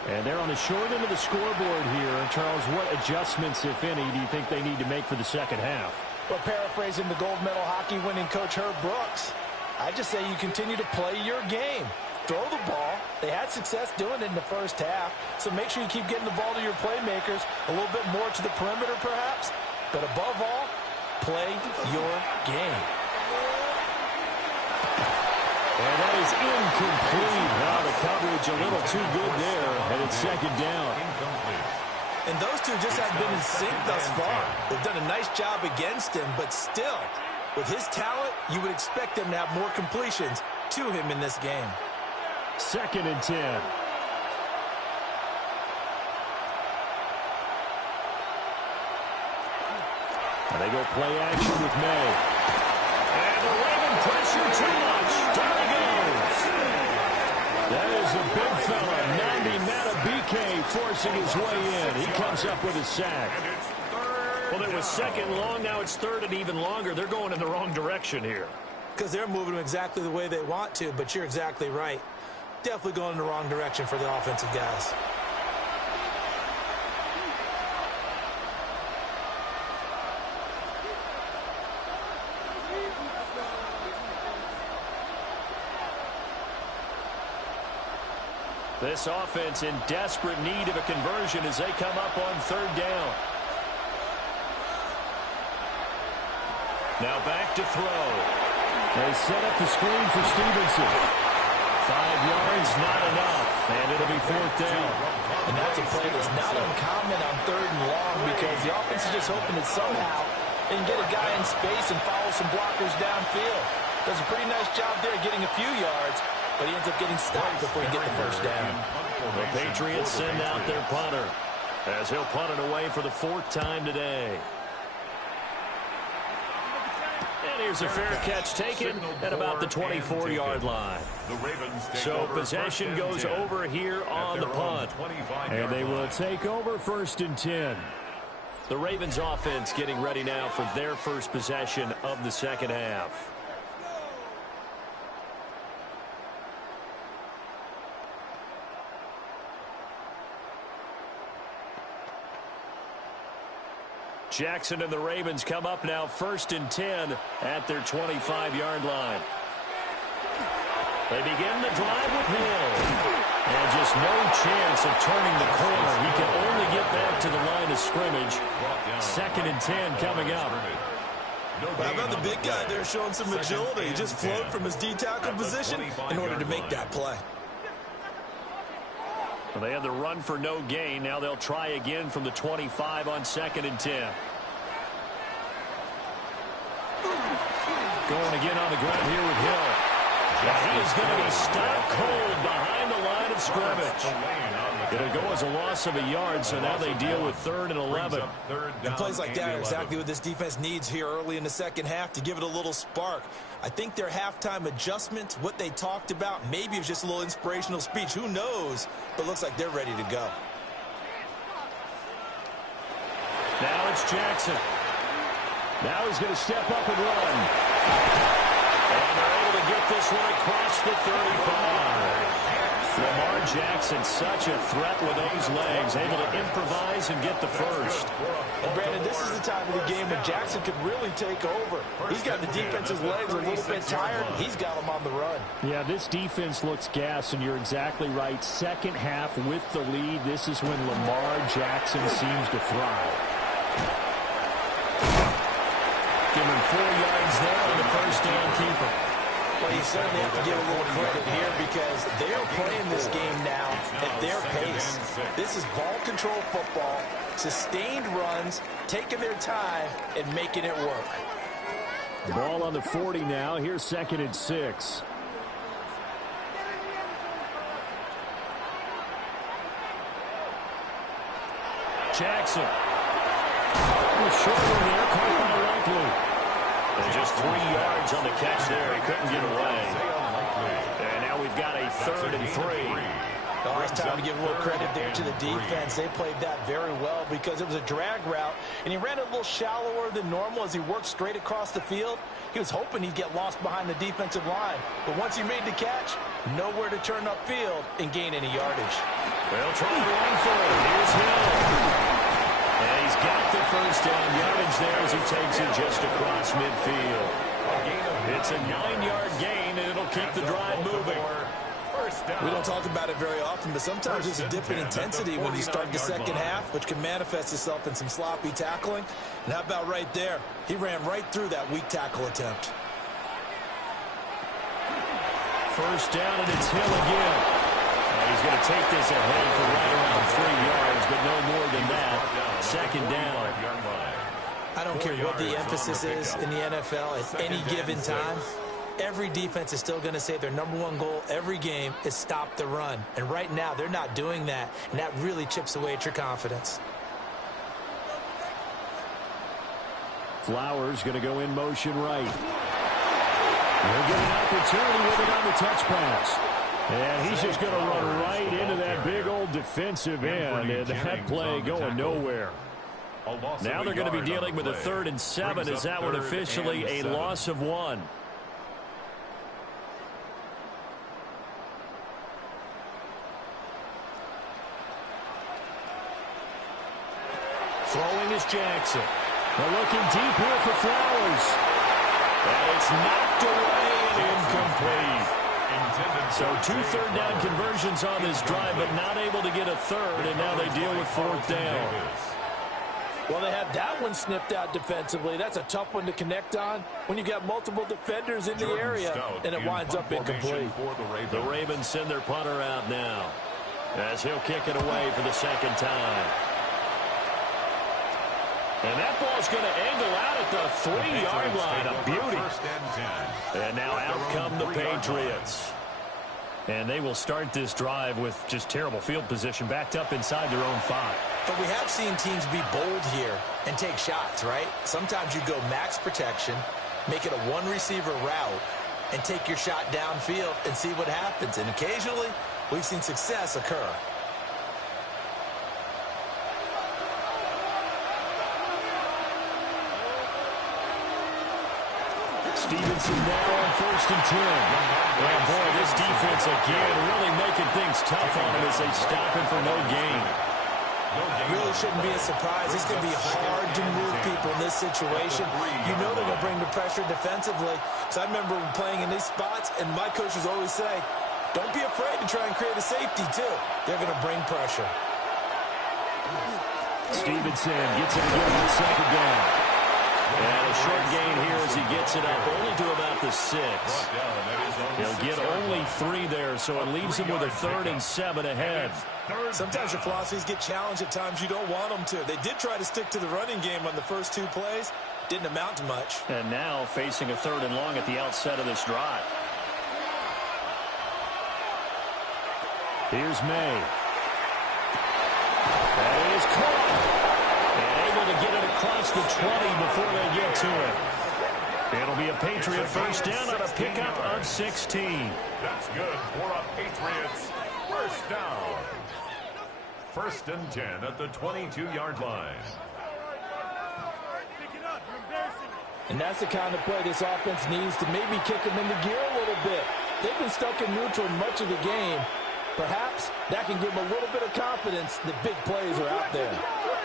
And they're on the short end of the scoreboard here. Charles, what adjustments, if any, do you think they need to make for the second half? Well, paraphrasing the gold medal hockey winning coach Herb Brooks, I just say you continue to play your game. Throw the ball. They had success doing it in the first half, so make sure you keep getting the ball to your playmakers, a little bit more to the perimeter perhaps, but above all, play your game. And that is incomplete. Now the coverage a little too good there, and it's second down. And those two just haven't been in sync thus far. They've done a nice job against him, but still, with his talent, you would expect them to have more completions to him in this game. 2nd and 10. And they go play action with May. And the Raven pressure too much. Down he goes. That is the big fella, Nandi Matabike, forcing his way in. He comes up with a sack. Well, it was second long. Now it's third and even longer. They're going in the wrong direction here. Because they're moving them exactly the way they want to, but you're exactly right. Definitely going in the wrong direction for the offensive guys. This offense in desperate need of a conversion as they come up on third down. Now back to throw. They set up the screen for Stevenson. 5 yards, not enough, and it'll be fourth down. And that's a play that's not uncommon on third and long because the offense is just hoping that somehow they can get a guy in space and follow some blockers downfield. Does a pretty nice job there getting a few yards, but he ends up getting stopped before he gets the first down. The Patriots send out their punter as he'll punt it away for the 4th time today. And here's a fair catch taken at about the 24-yard line. So possession goes over here on the punt. And they will take over 1st and 10. The Ravens offense getting ready now for their first possession of the second half. Jackson and the Ravens come up now 1st and 10 at their 25-yard line. They begin the drive with Hill. And just no chance of turning the corner. He can only get back to the line of scrimmage. 2nd and 10 coming up. How about the big guy there showing some agility? He just flowed from his D-tackle position in order to make that play. Well, they had the run for no gain. Now they'll try again from the 25 on 2nd and 10. Going again on the ground here with Hill. He is going to be stopped cold behind the line of scrimmage. It'll go as a loss of a yard, so now they deal with 3rd and 11. And plays like that are exactly what this defense needs here early in the second half to give it a little spark. I think their halftime adjustment, what they talked about, maybe it was just a little inspirational speech. Who knows? But looks like they're ready to go. Now it's Jackson. Now he's going to step up and run. And they're able to get this one across the 35. Lamar Jackson, such a threat with those legs, able to improvise and get the first. And Brandon, this is the time of the game when Jackson could really take over. He's got the defense's legs a little bit tired. He's got them on the run. Yeah, this defense looks gassed, and you're exactly right. Second half with the lead, this is when Lamar Jackson seems to thrive. Give him 4 yards there on the first down keeper. Well, you certainly have to give a little credit here because they're playing this game now at their pace. This is ball control football, sustained runs, taking their time, and making it work. Ball on the 40 now. Here's 2nd and 6. Jackson. Short in there, caught by Likely. And just 3 yards on the catch there. He couldn't get away. And now we've got a 3rd and 3. Oh, it's time to give a little credit there to the defense. They played that very well because it was a drag route, and he ran a little shallower than normal as he worked straight across the field. He was hoping he'd get lost behind the defensive line. But once he made the catch, nowhere to turn upfield and gain any yardage. They'll try to run for it. Here's Hill. And he's got the first down yardage there as he takes it just across midfield. It's a 9-yard gain, and it'll keep the drive moving. We don't talk about it very often, but sometimes there's a dip in intensity when you start the second half, which can manifest itself in some sloppy tackling. And how about right there? He ran right through that weak tackle attempt. First down, and it's Hill again. And he's going to take this ahead for right around 3 yards, but no more than that. 2nd down. I don't care what the emphasis is in the NFL at any given time. Every defense is still going to say their #1 goal every game is stop the run. And right now, they're not doing that, and that really chips away at your confidence. Flowers going to go in motion right. He'll get an opportunity with it on the touch pass. And he's just going to run right into that big old defensive end, and that play going nowhere. Now they're going to be dealing with a 3rd and 7 as that one officially a loss of 1. Throwing is Jackson. They're looking deep here for Flowers. And it's knocked away and incomplete. So 2 third-down conversions on this drive, but not able to get a third, and now they deal with 4th down. Well, they had that one snipped out defensively. That's a tough one to connect on when you got multiple defenders in the area, and it winds up incomplete. The Ravens send their punter out now, as he'll kick it away for the 2nd time. And that ball's going to angle out at the 3-yard line. A beauty. And now out come the Patriots. And they will start this drive with just terrible field position, backed up inside their own 5. But we have seen teams be bold here and take shots, right? Sometimes you go max protection, make it a one-receiver route, and take your shot downfield and see what happens. And occasionally, we've seen success occur. Stevenson now on 1st and 10. And boy, this defense again really making things tough on him as they stop him for no gain. Really shouldn't be a surprise. It's going to be hard to move people in this situation. You know they're going to bring the pressure defensively. So I remember playing in these spots, and my coaches always say, don't be afraid to try and create a safety, too. They're going to bring pressure. Stevenson gets it again on 2nd down. And a short gain here as he gets it up only to about the 6. He'll get only 3 there, so it leaves him with a 3rd and 7 ahead. Sometimes your philosophies get challenged at times you don't want them to. They did try to stick to the running game on the first 2 plays. Didn't amount to much. And now facing a 3rd and long at the outset of this drive. Here's May. That is caught. And able to get it across the 20 before they get to it. It'll be a Patriot 1st down on a pickup of 16. That's good for a Patriots 1st down. 1st and 10 at the 22-yard line. And that's the kind of play this offense needs to maybe kick them into gear a little bit. They've been stuck in neutral much of the game. Perhaps that can give them a little bit of confidence that big plays are out there.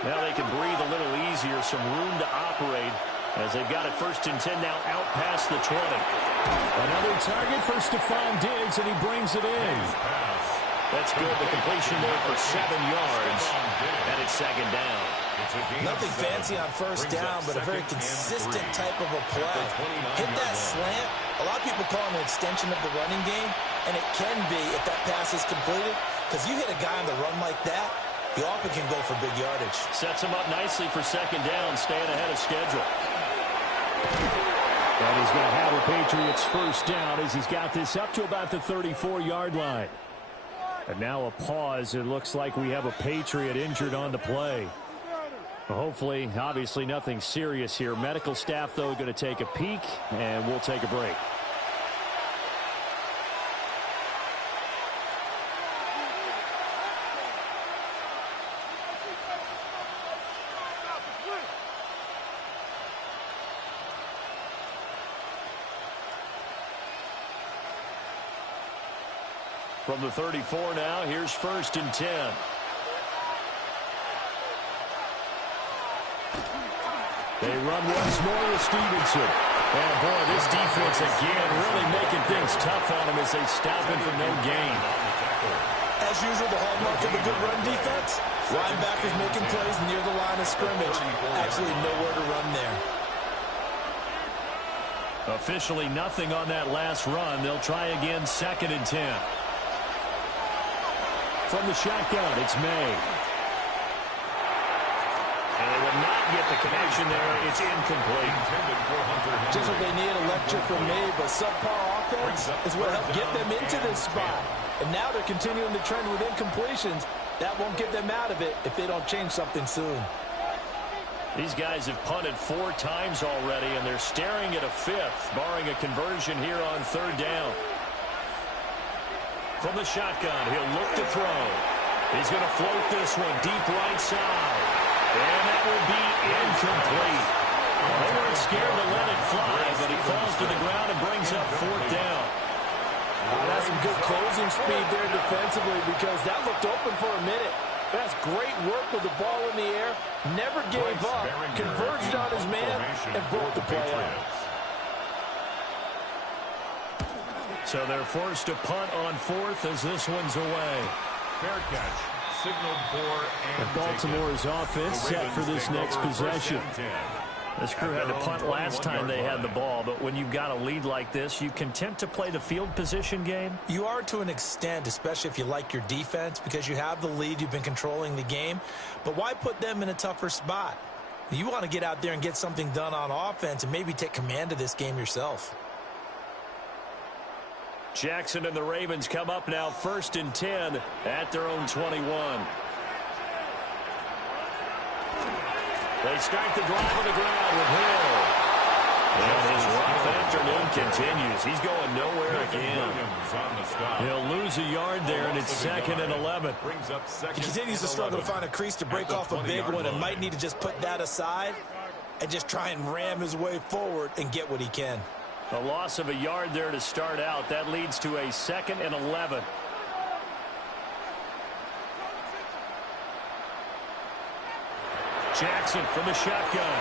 Now they can breathe a little easier, some room to operate as they've got it 1st and 10 now out past the 20. Another target for Stephon Diggs, and he brings it in. That's good. The completion there for 7 yards, and it's 2nd down. Nothing fancy on 1st down, but a very consistent type of a play. Hit that slant. A lot of people call it an extension of the running game, and it can be if that pass is completed, because you hit a guy on the run like that, you often can go for big yardage. Sets him up nicely for 2nd down, staying ahead of schedule. And he's going to have a Patriots 1st down as he's got this up to about the 34-yard line. And now a pause. It looks like we have a Patriot injured on the play. Hopefully, obviously nothing serious here. Medical staff, though, going to take a peek, and we'll take a break. From the 34 now, here's 1st and 10. They run once more with Stevenson. And boy, this defense again really making things tough on him as they stop him for no gain. As usual, the hallmark of a good run defense, linebackers making plays near the line of scrimmage. Absolutely nowhere to run there. Officially nothing on that last run. They'll try again 2nd and 10. From the shotgun, it's May. And they will not get the connection there. It's incomplete. Just what they need, a lecture from May, but subpar offense is what helped get them into this spot. And now they're continuing the trend with incompletions. That won't get them out of it if they don't change something soon. These guys have punted 4 times already, and they're staring at a 5th, barring a conversion here on 3rd down. From the shotgun, he'll look to throw. He's going to float this one deep right side. And that will be incomplete. They weren't scared to let it fly, but he falls to the ground and brings up 4th down. That's some good closing speed there defensively because that looked open for a minute. That's great work with the ball in the air. Never gave up. Converged on his man and broke the play up. So they're forced to punt on fourth as this one's away. Fair catch, signaled for, and Baltimore's offense set for this next possession. 10. This crew had to punt last time they had the ball, but when you've got a lead like this, you content to play the field position game? You are to an extent, especially if you like your defense, because you have the lead, you've been controlling the game. But why put them in a tougher spot? You want to get out there and get something done on offense and maybe take command of this game yourself. Jackson and the Ravens come up now 1st and 10 at their own 21. They start the drive on the ground with Hill. And his rough afternoon continues. He's going nowhere again. He'll lose a yard there, and it's 2nd and 11. He continues to struggle to find a crease to break off a big one and might need to just put that aside and just try and ram his way forward and get what he can. A loss of a yard there to start out. That leads to a 2nd and 11. Jackson from the shotgun.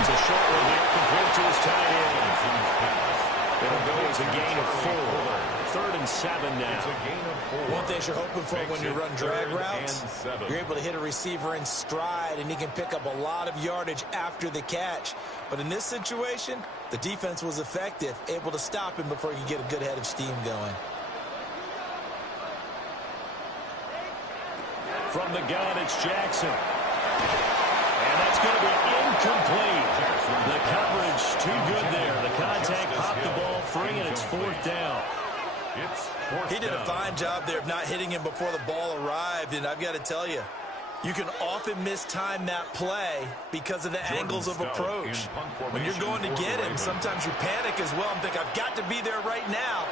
It's a short one here, complete to his tight end. It'll go as a gain of 4. 3rd and 7 now. One thing you're hoping for when you run drag routes, you're able to hit a receiver in stride, and he can pick up a lot of yardage after the catch. But in this situation, the defense was effective, able to stop him before he could get a good head of steam going. From the gun, it's Jackson. And that's going to be incomplete. The coverage too good there. The contact popped the ball free, and it's 4th down. He did a fine job there of not hitting him before the ball arrived, and I've got to tell you, you can often mistime that play because of the angles of approach. When you're going to get him, sometimes you panic as well and think, I've got to be there right now.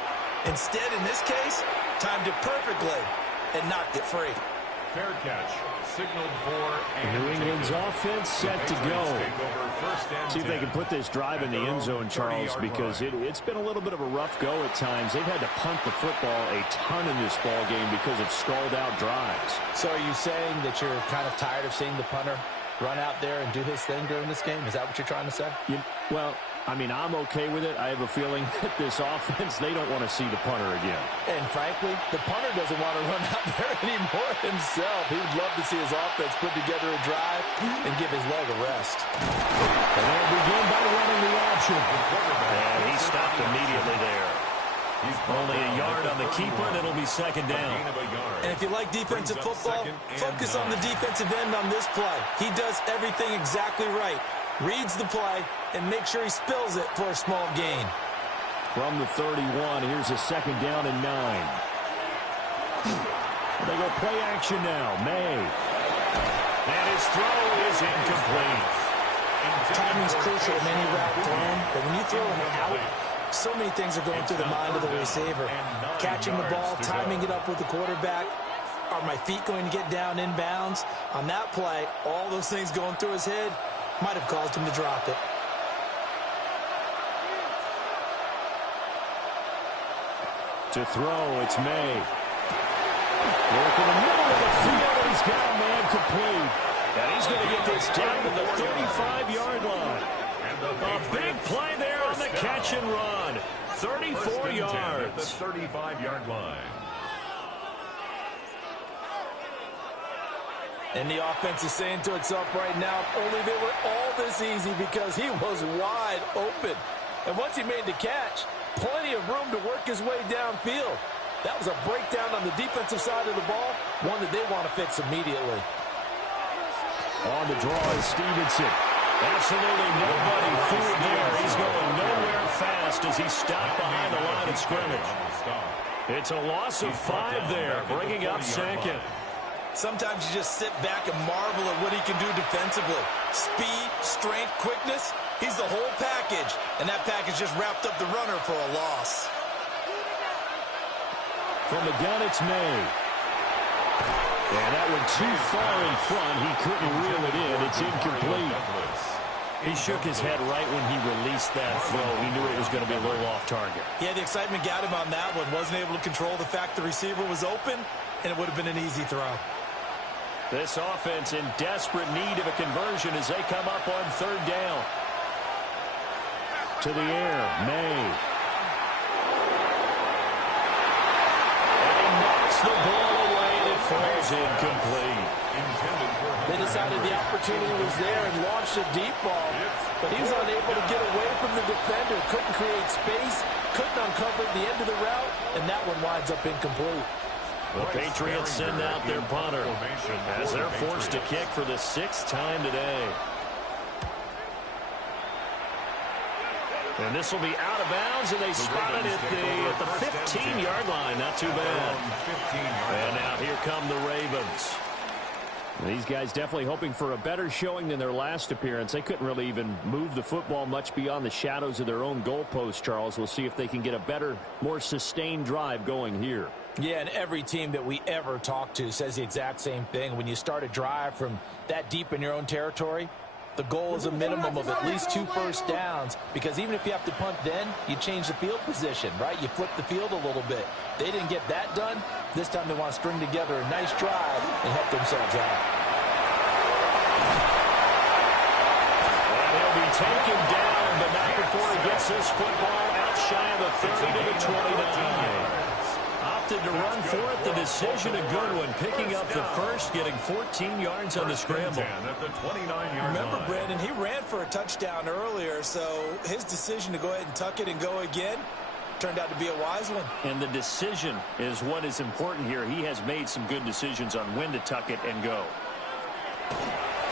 Instead, in this case, timed it perfectly and knocked it free. Fair catch, signaled for, New England's offense set to go. See if they can put this drive in the end zone, Charles, because it's been a little bit of a rough go at times. They've had to punt the football a ton in this ball game because of stalled out drives. So are you saying that you're kind of tired of seeing the punter run out there and do his thing during this game? Is that what you're trying to say? Well, I mean, I'm okay with it. I have a feeling that this offense, they don't want to see the punter again. And frankly, the punter doesn't want to run out there anymore himself. He would love to see his offense put together a drive and give his leg a rest. And they'll begin by running the option. And he stopped immediately there. Only a yard on the keeper, and it'll be 2nd down. And if you like defensive football, focus on the defensive end on this play. He does everything exactly right. Reads the play and make sure he spills it for a small gain. From the 31, here's a 2nd down and 9. They go play action now. May. And his throw is incomplete. Timing's crucial in any route thrown, but when you throw an out, so many things are going through the mind of the receiver. Catching the ball, timing it up with the quarterback. Are my feet going to get down in bounds? On that play, all those things going through his head might have caused him to drop it. To throw, it's May. Work in the middle of the field, he's got a man complete. And he's going to get this down to the 35-yard line. A big play there on the catch and run. 34 yards. The 35-yard line. And the offense is saying to itself right now, if only they were all this easy, because he was wide open. And once he made the catch, plenty of room to work his way downfield. That was a breakdown on the defensive side of the ball, one that they want to fix immediately. On the draw is Stevenson. Absolutely nobody fooled there. He's going nowhere fast as he stopped behind the line of scrimmage. It's a loss of 5 there, bringing up 2nd. Sometimes you just sit back and marvel at what he can do defensively. Speed, strength, quickness, he's the whole package. And that package just wrapped up the runner for a loss. From the gun, it's May. And that one too far in front. He couldn't reel it in. It's incomplete. He shook his head right when he released that throw. He knew it was going to be a little off target. Yeah, the excitement got him on that one. Wasn't able to control the fact the receiver was open, and it would have been an easy throw. This offense in desperate need of a conversion as they come up on 3rd down. To the air, May. Hits the ball away, and it falls incomplete. They decided the opportunity was there and launched a deep ball, but he was unable to get away from the defender, couldn't create space, couldn't uncover the end of the route, and that one winds up incomplete. The Patriots send out their punter as they're forced to kick for the 6th time today. And this will be out of bounds, and they spot it at the 15-yard line. Not too bad. And now here come the Ravens. These guys definitely hoping for a better showing than their last appearance. They couldn't really even move the football much beyond the shadows of their own goalpost, Charles. We'll see if they can get a better, more sustained drive going here. Yeah, and every team that we ever talk to says the exact same thing. When you start a drive from that deep in your own territory, the goal is a minimum of at least 2 first downs, because even if you have to punt then, you change the field position, right? You flip the field a little bit. They didn't get that done. This time they want to string together a nice drive and help themselves out. And he'll be taken down, but not before he gets this football out shy of the 30 to the 29. Opted to run for it. The decision a good one. Picking up the first, getting 14 yards on the scramble. Remember, Brandon, he ran for a touchdown earlier, so his decision to go ahead and tuck it and go again turned out to be a wise one. And the decision is what is important here. He has made some good decisions on when to tuck it and go.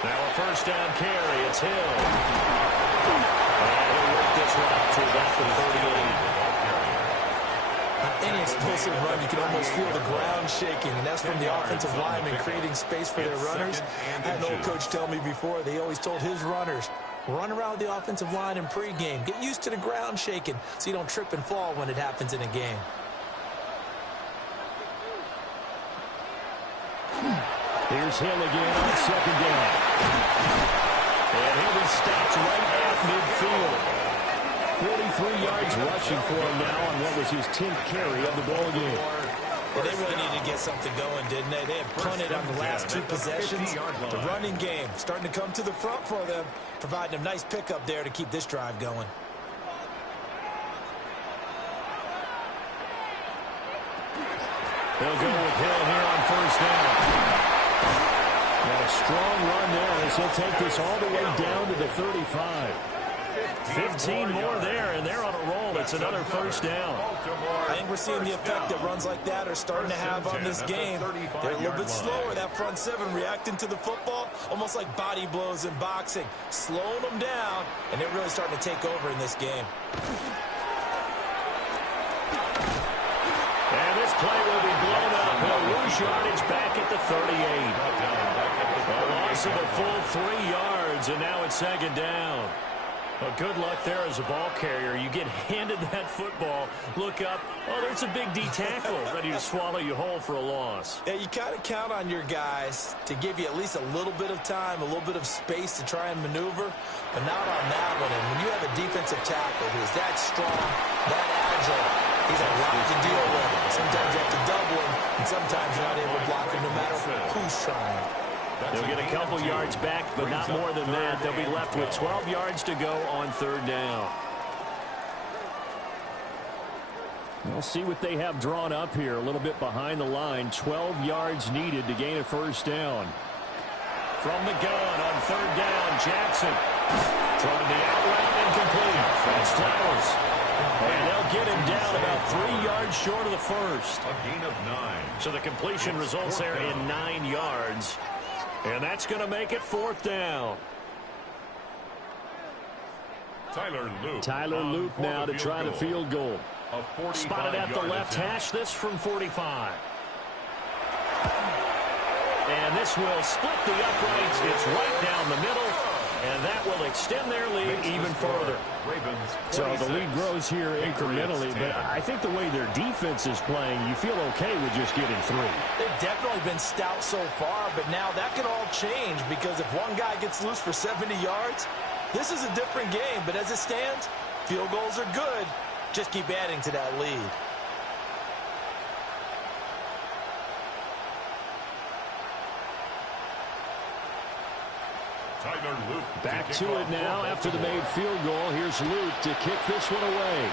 Now a first down carry. It's Hill. And he'll work this one out to about the 38. Any explosive run, you can almost feel the ground shaking, and that's from the offensive linemen creating space for their runners. I had an old coach tell me before, they always told his runners, run around the offensive line in pregame. Get used to the ground shaking so you don't trip and fall when it happens in a game. Here's Hill again on 2nd down. And he'll be stopped right at midfield. 43 yards rushing for him now on what was his 10th carry of the ball game. Well, they really needed to get something going, didn't they? They had punted on the last 2 possessions. The running game starting to come to the front for them, providing a nice pickup there to keep this drive going. They'll go with Hill here on 1st down. And a strong run there as he'll take this all the way down to the 35. 15 more there, and they're on a roll. It's another 1st down. I think we're seeing the effect that runs like that are starting to have on this game. They're a little bit slower, that front 7, reacting to the football, almost like body blows in boxing, slowing them down, and they're really starting to take over in this game. And this play will be blown up. He'll lose yardage back at the 38. A loss of a full 3 yards, and now it's 2nd down. Well, good luck there as a ball carrier. You get handed that football, look up, oh, there's a big D tackle ready to swallow you whole for a loss. Yeah, you kind of count on your guys to give you at least a little bit of time, a little bit of space to try and maneuver, but not on that one. And when you have a defensive tackle who is that strong, that agile, he's a lot to deal with. Sometimes you have to double him, and sometimes you're not able to block him no matter who's trying. They'll get a couple yards back, but not more than that. They'll be left with 12 yards to go on 3rd down. We'll see what they have drawn up here. A little bit behind the line. 12 yards needed to gain a 1st down. From the gun on 3rd down, Jackson. Throwing the out route incomplete. That's Flowers. And they'll get him down about 3 yards short of the 1st. A gain of 9. So the completion results there in 9 yards. And that's going to make it 4th down. Tyler Luke now to try the field goal. Spotted at the left hash, this from 45. And this will split the uprights. It's right down the middle. And that will extend their lead even further. So the lead grows here incrementally, but I think the way their defense is playing, you feel okay with just getting 3. They've definitely been stout so far, but now that can all change because if one guy gets loose for 70 yards, this is a different game. But as it stands, field goals are good. Just keep adding to that lead. Back to it now after the made field goal. Here's Luke to kick this one away.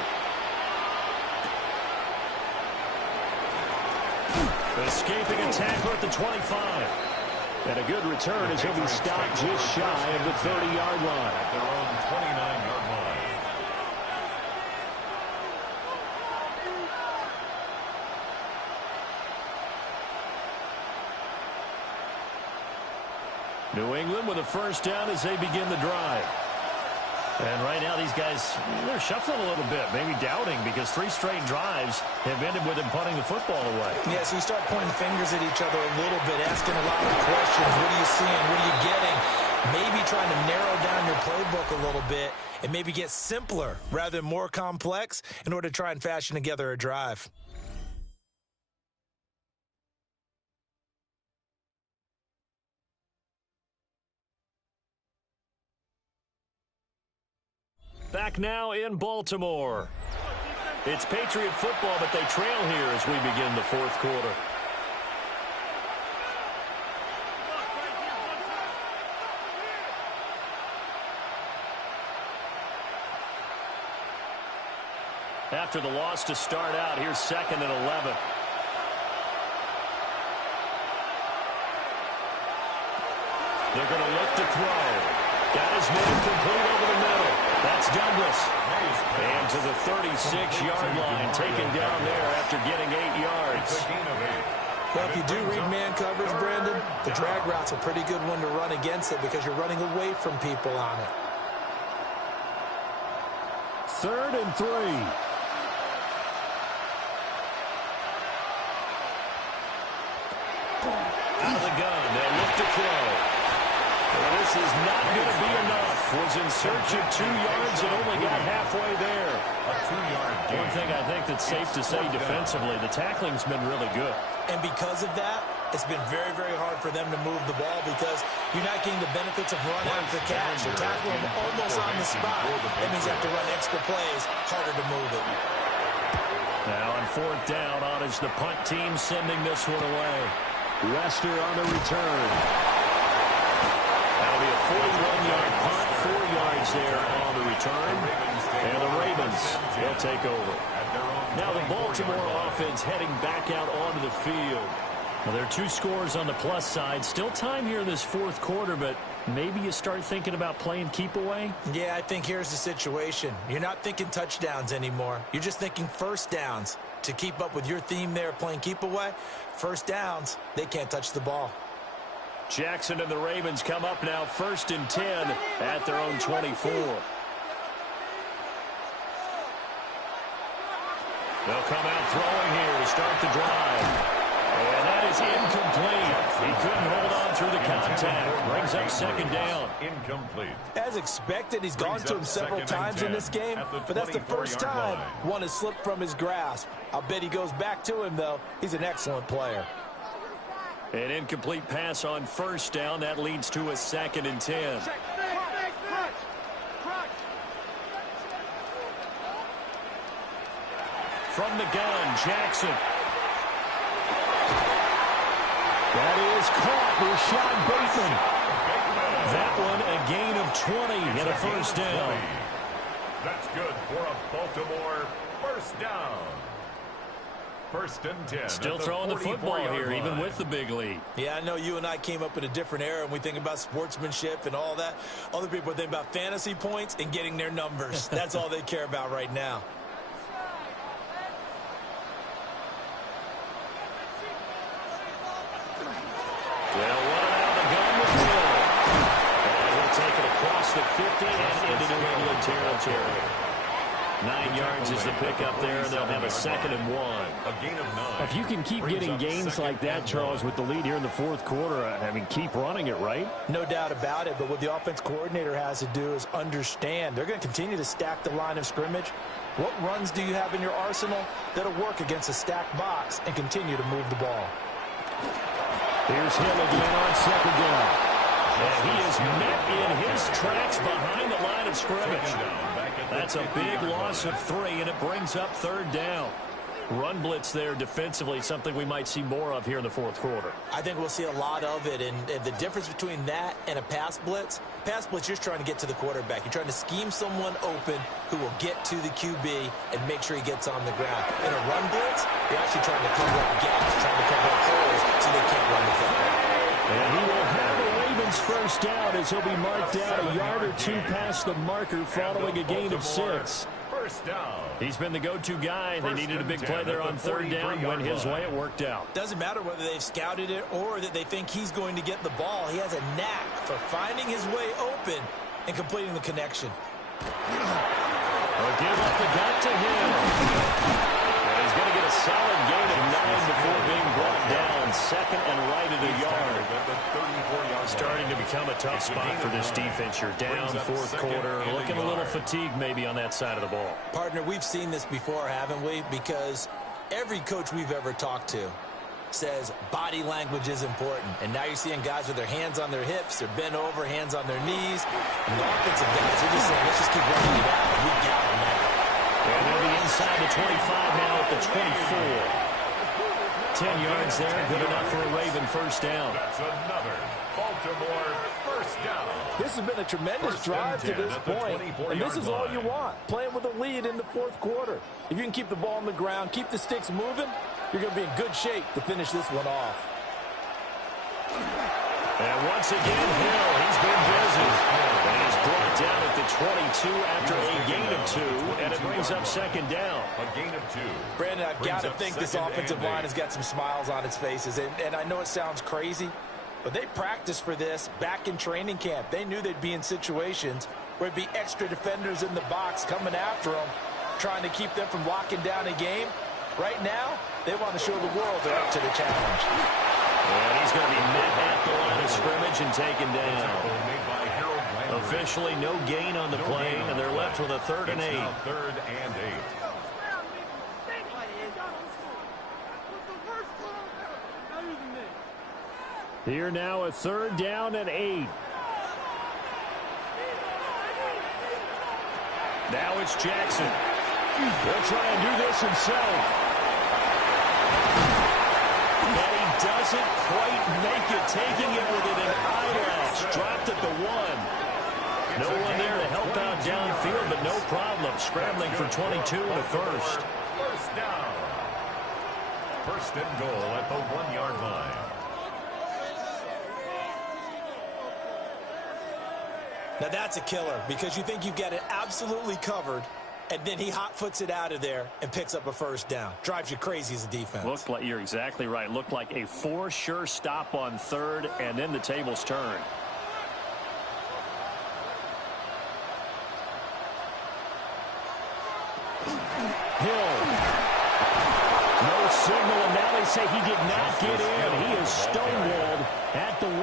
Escaping a tackle at the 25. And a good return as he'll be stopped just shy of the 30-yard line. At their own 29-yard line. New England with a first down as they begin the drive. And right now these guys, they're shuffling a little bit, maybe doubting, because 3 straight drives have ended with them punting the football away. Yeah, so you start pointing fingers at each other a little bit, asking a lot of questions. What are you seeing? What are you getting? Maybe trying to narrow down your playbook a little bit and maybe get simpler rather than more complex in order to try and fashion together a drive. Back now in Baltimore. It's Patriot football, but they trail here as we begin the fourth quarter. After the loss to start out, here's 2nd and 11. They're going to look to throw. Got his man complete over the middle. That's Douglas. And to the 36-yard line, taken down there after getting 8 yards. Well, if you do read man coverage, Brandon, the drag route's a pretty good one to run against it because you're running away from people on it. 3rd and 3. Out of the gun, they'll look to throw. Well, this is not going to be enough. Was in search of 2 yards and only got halfway there. A 2-yard gain. One thing I think that's safe to say defensively, the tackling's been really good. And because of that, it's been very, very hard for them to move the ball because you're not getting the benefits of run after catch. You're tackling them almost on the spot. That means you have to run extra plays, harder to move it. Now on 4th down, on is the punt team sending this one away. Wester on the return. That'll be a 41-yard punt, 4 yards there on the return. And the Ravens, they'll take over. Now the Baltimore offense heading back out onto the field. Well, there are 2 scores on the plus side. Still time here in this fourth quarter, but maybe you start thinking about playing keep away? Yeah, I think here's the situation. You're not thinking touchdowns anymore. You're just thinking first downs. To keep up with your theme there, playing keep away, first downs, they can't touch the ball. Jackson and the Ravens come up now 1st and 10 at their own 24. They'll come out throwing here to start the drive. And that is incomplete. He couldn't hold on through the contact. Brings up 2nd down. Incomplete. As expected, he's gone to him several times in this game, but that's the first time one has slipped from his grasp. I'll bet he goes back to him, though. He's an excellent player. An incomplete pass on 1st down. That leads to a 2nd and 10. From the gun, Jackson. That is caught. Rashad Bateman. That one a gain of 20 and a first down. That's good for a Baltimore first down. 1st and 10. Still throwing the football here, even with the big lead. Yeah, I know you and I came up in a different era, and we think about sportsmanship and all that. Other people think about fantasy points and getting their numbers. That's all they care about right now. Well, running out of the gun with Hill. And he'll take it across the 50 and into New England territory. 9 yards is the pickup there, and they'll have a 2nd and 1. A gain of 9. If you can keep getting gains like that, Charles, with the lead here in the fourth quarter, I mean, keep running it, right? No doubt about it, but what the offense coordinator has to do is understand. They're going to continue to stack the line of scrimmage. What runs do you have in your arsenal that'll work against a stacked box and continue to move the ball? Here's Hill again on 2nd down. And he is met in his tracks behind the line of scrimmage. That's a big loss of 3, and it brings up 3rd down. Run blitz there defensively, something we might see more of here in the fourth quarter. I think we'll see a lot of it, and the difference between that and a pass blitz, you're trying to get to the quarterback. You're trying to scheme someone open who will get to the QB and make sure he gets on the ground. In a run blitz, you're actually trying to cover up gaps, trying to cover up holes so they can't run the football. And he will have a Ravens first down as he'll be marked down a yard or two past the marker following a gain of 6. First down. He's been the go-to guy. They needed a big play there on third down. Went his way. It worked out. Doesn't matter whether they've scouted it or that they think he's going to get the ball. He has a knack for finding his way open and completing the connection. They'll give up the gut to him. And he's going to get a solid gain of 9 before being brought down. Second and right at a yard. Starting to become a tough spot for this defense. You're down fourth quarter. Looking a little fatigued maybe on that side of the ball. Partner, we've seen this before, haven't we? Because every coach we've ever talked to says body language is important. And now you're seeing guys with their hands on their hips, they're bent over, hands on their knees. And the offensive guys are just saying, let's just keep running it out. We got them now. And they'll be inside the 25 now at the 24. 10 yards there, good enough for a Raven first down. That's another Baltimore first down. This has been a tremendous drive to this point, and this is all you want, playing with a lead in the fourth quarter. If you can keep the ball on the ground, keep the sticks moving, you're going to be in good shape to finish this one off. And once again, Hill, he's been busy. And he's brought down at the 22 after a gain of 2, and it brings up second down. A gain of 2. Brandon, I've got to think this offensive line has got some smiles on its faces. And I know it sounds crazy, but they practiced for this back in training camp. They knew they'd be in situations where it'd be extra defenders in the box coming after them, trying to keep them from locking down a game. Right now, they want to show the world they're up to the challenge. And he's going to be met at the line of scrimmage and taken down. Officially no gain on the play, and they're left with a 3rd and 8. Third and 8. Here now a 3rd down and 8. Now it's Jackson. He'll try and do this himself. And he doesn't quite make it, taking it within an eyelash. Dropped at the 1. No one there to help out downfield, but no problem. Scrambling for 22 and a first. First down. First and goal at the 1-yard line. Now that's a killer because you think you've got it absolutely covered, and then he hot-foots it out of there and picks up a first down. Drives you crazy as a defense. Looked like, you're exactly right. Looked like a for-sure stop on 3rd, and then the tables turned. Hill. No signal, and now they say he did not get in. He is stonewalled at the 1.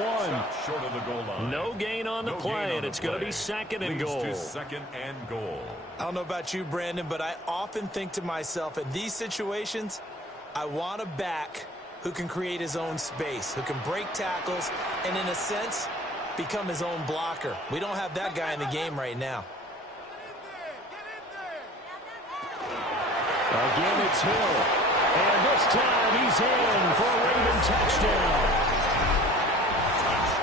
Short of the goal line. No gain on the play, and it's going to be 2nd and goal. To 2nd and goal. I don't know about you, Brandon, but I often think to myself, in these situations, I want a back who can create his own space, who can break tackles, and in a sense, become his own blocker. We don't have that guy in the game right now. Again, it's Hill. And this time he's in for a Raven touchdown.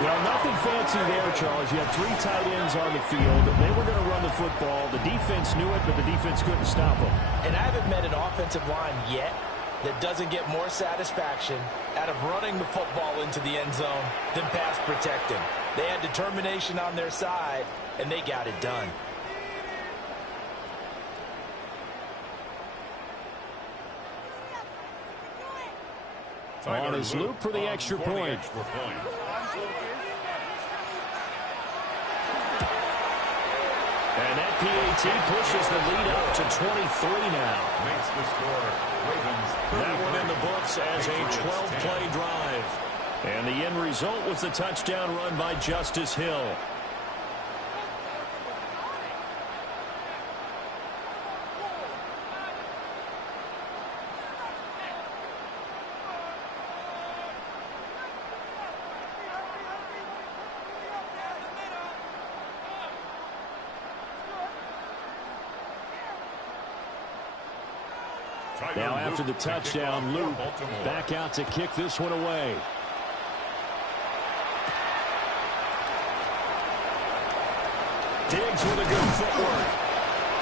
Well, nothing fancy there, Charles. You had 3 tight ends on the field. They were going to run the football. The defense knew it, but the defense couldn't stop them. And I haven't met an offensive line yet that doesn't get more satisfaction out of running the football into the end zone than pass protecting. They had determination on their side, and they got it done. On his loop for the extra point. And that PAT pushes the lead up to 23 now. Makes the score. Ravens. That one in the books as a 12-play drive. And the end result was the touchdown run by Justice Hill. Now after the touchdown, Luke back out to kick this one away. Diggs with a good footwork.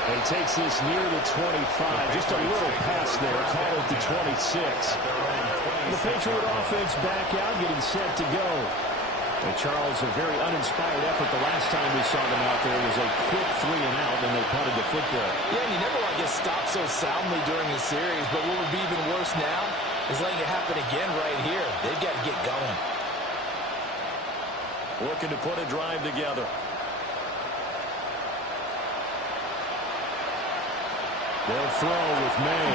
And he takes this near the 25. Just a little pass there. Call it the 26. The Patriot offense back out, getting set to go. And Charles, a very uninspired effort the last time we saw them out there was a quick 3-and-out, and they punted the football. Yeah, and you never want to get stopped so soundly during the series, but what would be even worse now is letting it happen again right here. They've got to get going. Looking to put a drive together. They'll throw with May.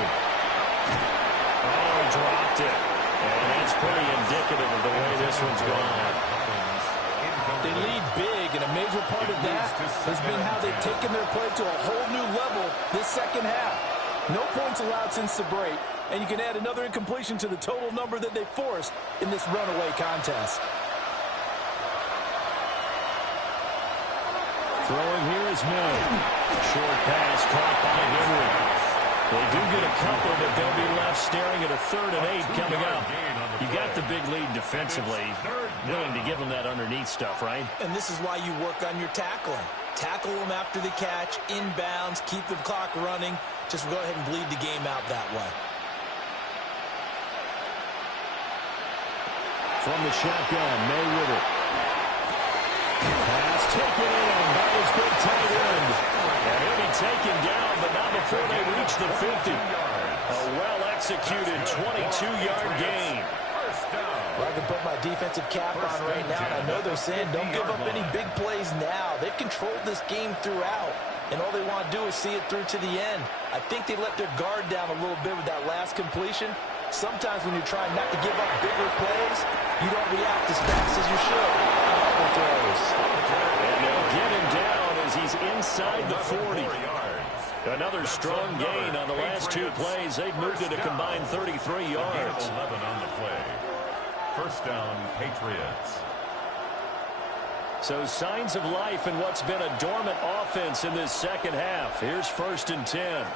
Oh, he dropped it. And that's pretty indicative of the way this one's gone. They lead big, and a major part of that has been how they've taken their play to a whole new level this second half. No points allowed since the break, and you can add another incompletion to the total number that they forced in this runaway contest. Throwing here is May. Short pass caught by Henry. They do get a couple, but they'll be left staring at a 3rd and 8 coming up. You got the big lead defensively. Willing to give them that underneath stuff, right? And this is why you work on your tackling. Tackle them after the catch, inbounds, keep the clock running. Just go ahead and bleed the game out that way. From the shotgun, May with it. Pass taken in by his big tight end. And he'll be taken down, but not before they reach the 50. A well-executed 22-yard gain. Well, I can put my defensive cap on right now, and I know they're saying don't give up any big plays now. They've controlled this game throughout, and all they want to do is see it through to the end. I think they let their guard down a little bit with that last completion. Sometimes when you're trying not to give up bigger plays, you don't react as fast as you should. And they'll get him down as he's inside the 40. Another strong gain on the last 2 plays. They've moved it a combined 33 yards. 11 on the play. First down, Patriots. So signs of life in what's been a dormant offense in this second half. Here's 1st and 10.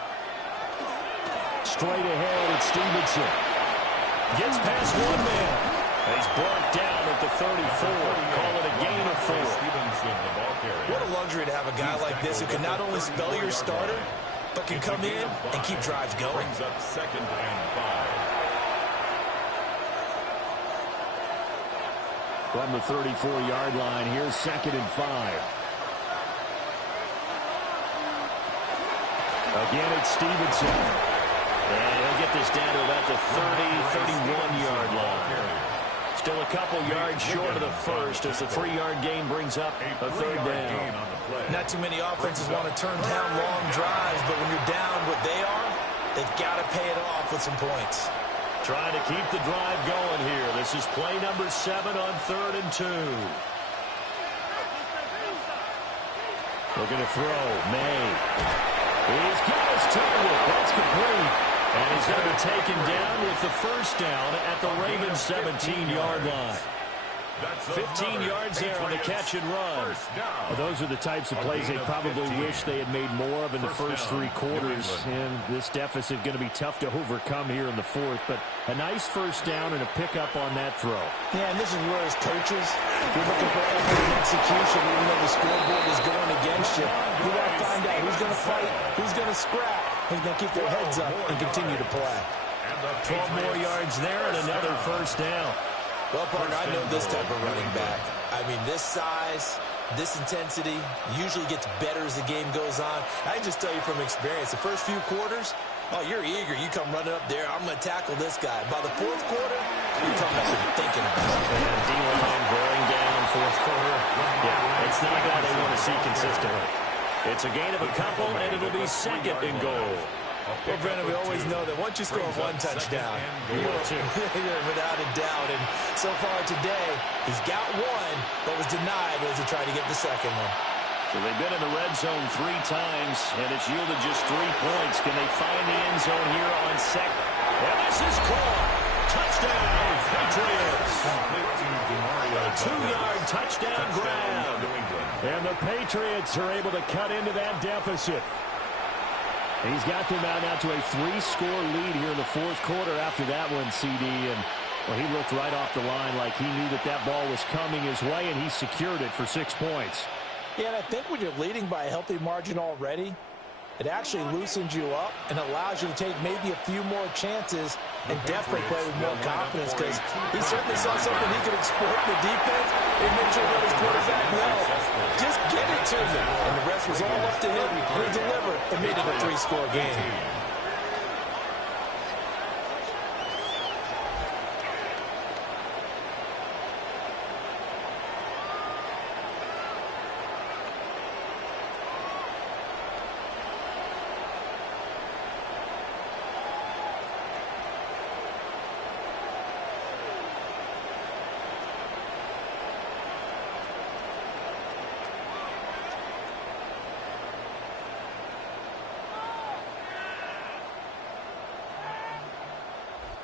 Straight ahead, it's Stevenson. Gets past one man. He's brought down at the 34. Call it a gain of 4. Stevenson, the ball carrier. What a luxury to have a guy like this who can not only spell your starter, but can come in and keep drives going. Brings up 2nd and 5. From the 34-yard line, here's 2nd and 5. Again, it's Stevenson. And he'll get this down to about the 31-yard line. Still a couple yards short of the first as the 3-yard gain brings up a 3rd down. Not too many offenses want to turn down long drives, but when you're down what they are, they've got to pay it off with some points. Trying to keep the drive going here. This is play number 7 on 3rd and 2. Looking to throw. May. He's got his target. That's complete. And he's going to be taken down with the 1st down at the Ravens' 17-yard line. 15 yards there on the catch and run. Well, those are the types of plays they probably wish they had made more of in the first 3 quarters. And this deficit going to be tough to overcome here in the 4th. But a nice 1st down and a pickup on that throw. Yeah, and this is where as coaches, you're looking for effort and execution, even though the scoreboard is going against you. You got to find out who's going to fight, who's going to scrap, who's going to keep their heads up and continue to play. 12 more yards there and another 1st down. Well, partner, I know this type of running back. I mean, this size, this intensity usually gets better as the game goes on. I can just tell you from experience, the first few quarters, oh, you're eager. You come running up there. I'm going to tackle this guy. By the 4th quarter, you're coming up and thinking about it. And D-line wearing down 4th quarter. Yeah, it's not a guy they want to see consistently. It's a gain of a couple, and it'll be 2nd and goal. Well, Brennan, we always know that once you score 1 touchdown, you're without a doubt. And so far today, he's got 1, but was denied as he tried to get the 2nd one. So they've been in the red zone 3 times, and it's yielded just 3 points. Can they find the end zone here on 2nd? And this is caught. Touchdown, Patriots. A 2-yard touchdown grab. And the Patriots are able to cut into that deficit. He's got them out now to a 3-score lead here in the fourth quarter after that one, CD. And well, he looked right off the line like he knew that ball was coming his way, and he secured it for 6 points. Yeah, and I think when you're leading by a healthy margin already, it actually loosens you up and allows you to take maybe a few more chances and definitely play with more confidence, because he certainly saw something he could exploit in the defense and make sure that his quarterback well. Just get it to him. And the rest was all up to him. And he delivered and made it a 3-score game.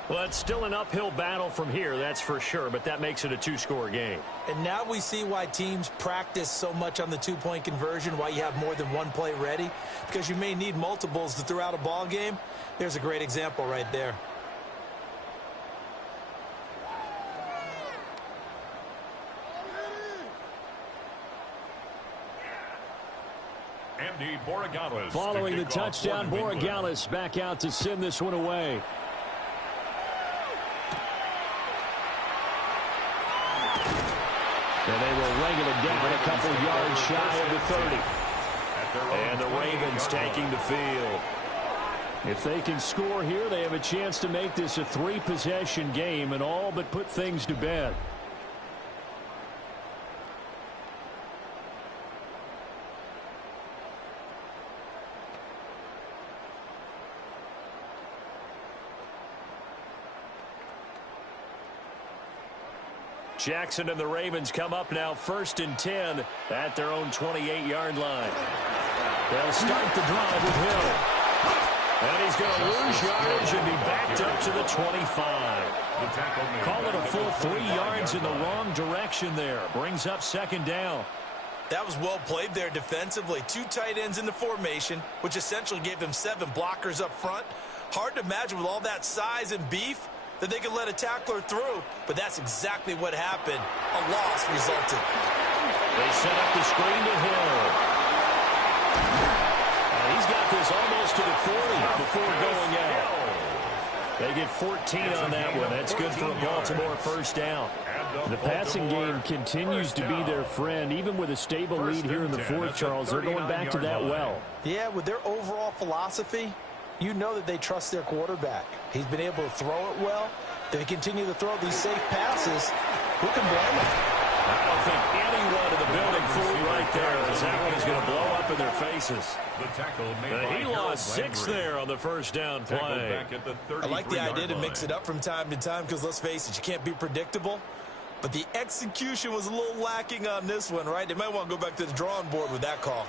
Well, it's still an uphill battle from here, that's for sure, but that makes it a 2-score game. And now we see why teams practice so much on the 2-point conversion, why you have more than one play ready, because you may need multiples to throw out a ball game. There's a great example right there. Following the touchdown, Borregales back out to send this one away. And they will wrangle it down a couple yards shy of the 30. And the Ravens taking the field. If they can score here, they have a chance to make this a 3-possession game and all but put things to bed. Jackson and the Ravens come up now 1st and 10 at their own 28-yard line. They'll start the drive with Hill. And he's going to lose yardage and be backed up to the 25. Call it a full 3 yards in the wrong direction there. Brings up 2nd down. That was well played there defensively. 2 tight ends in the formation, which essentially gave them 7 blockers up front. Hard to imagine with all that size and beef that they could let a tackler through, but that's exactly what happened. A loss resulted. They set up the screen to Hill. And he's got this almost to the 40 before going out. They get 14 on that one. That's good for a Baltimore 1st down. The passing game continues to be their friend. Even with a stable lead here in the 4th, Charles, they're going back to that well. Yeah, with their overall philosophy, you know that they trust their quarterback. He's been able to throw it well. They continue to throw these safe passes. Who can blame them? I don't think anyone in the building fooled right there, as that one is going to blow up in their faces. He lost 6 there on the 1st down play. I like the idea to mix it up from time to time because, let's face it, you can't be predictable. But the execution was a little lacking on this one, right? They might want to go back to the drawing board with that call.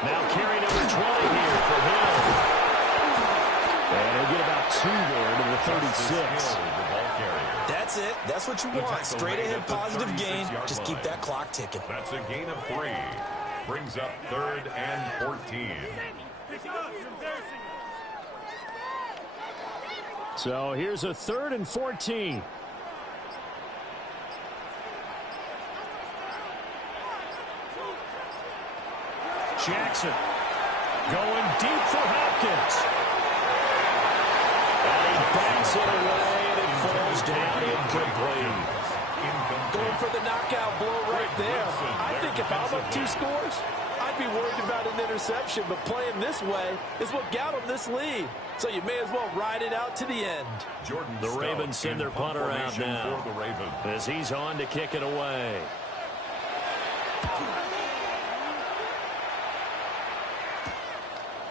Now carry number 20 here for Hill. And he'll get about 2 there to the 36. That's it. That's what you want. Straight ahead positive gain. Just keep that clock ticking. That's a gain of 3. Brings up 3rd and 14. So here's a 3rd and 14. Jackson going deep for Hopkins. And he backs it away, and it falls down incomplete. Going for the knockout blow right there. I think if I'm up 2 scores, I'd be worried about an interception, but playing this way is what got them this lead. So you may as well ride it out to the end. The Ravens send their punter out now as he's on to kick it away.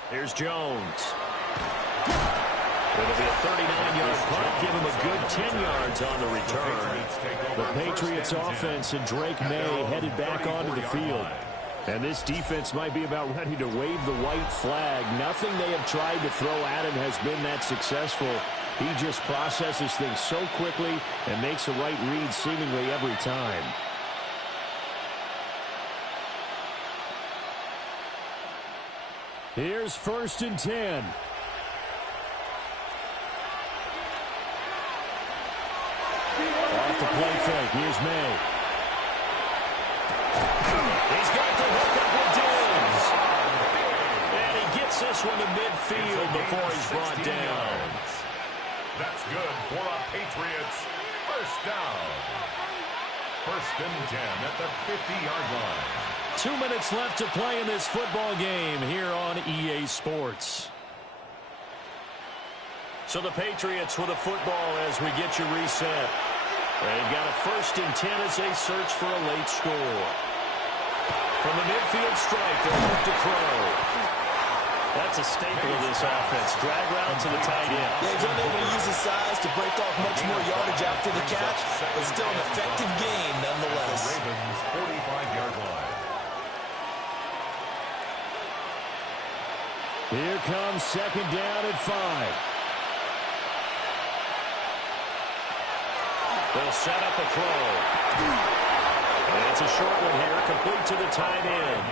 Here's Jones. It'll be a 39-yard punt. Give him a good 10 yards on the return. The Patriots offense and Drake May headed back onto the field. And this defense might be about ready to wave the white flag. Nothing they have tried to throw at him has been that successful. He just processes things so quickly and makes the right read seemingly every time. Here's 1st and 10. Off the play fake. Here's May. He's got the hook up with Diggs. And he gets this one to midfield before he's brought down. That's good for a Patriots first down. 1st and 10 at the 50-yard line. 2 minutes left to play in this football game here on EA Sports. So the Patriots with a football as we get you reset. They've got a 1st and 10 as they search for a late score. From the midfield stripe, they'll look to throw. That's a staple of this offense. Drag route to the tight end. Yeah, he's unable to use his size to break off much more yardage after the catch, but still an effective gain nonetheless. The Ravens' 45-yard line. Here comes 2nd down at 5. They'll set up a throw. And it's a short one here, complete to the tight end.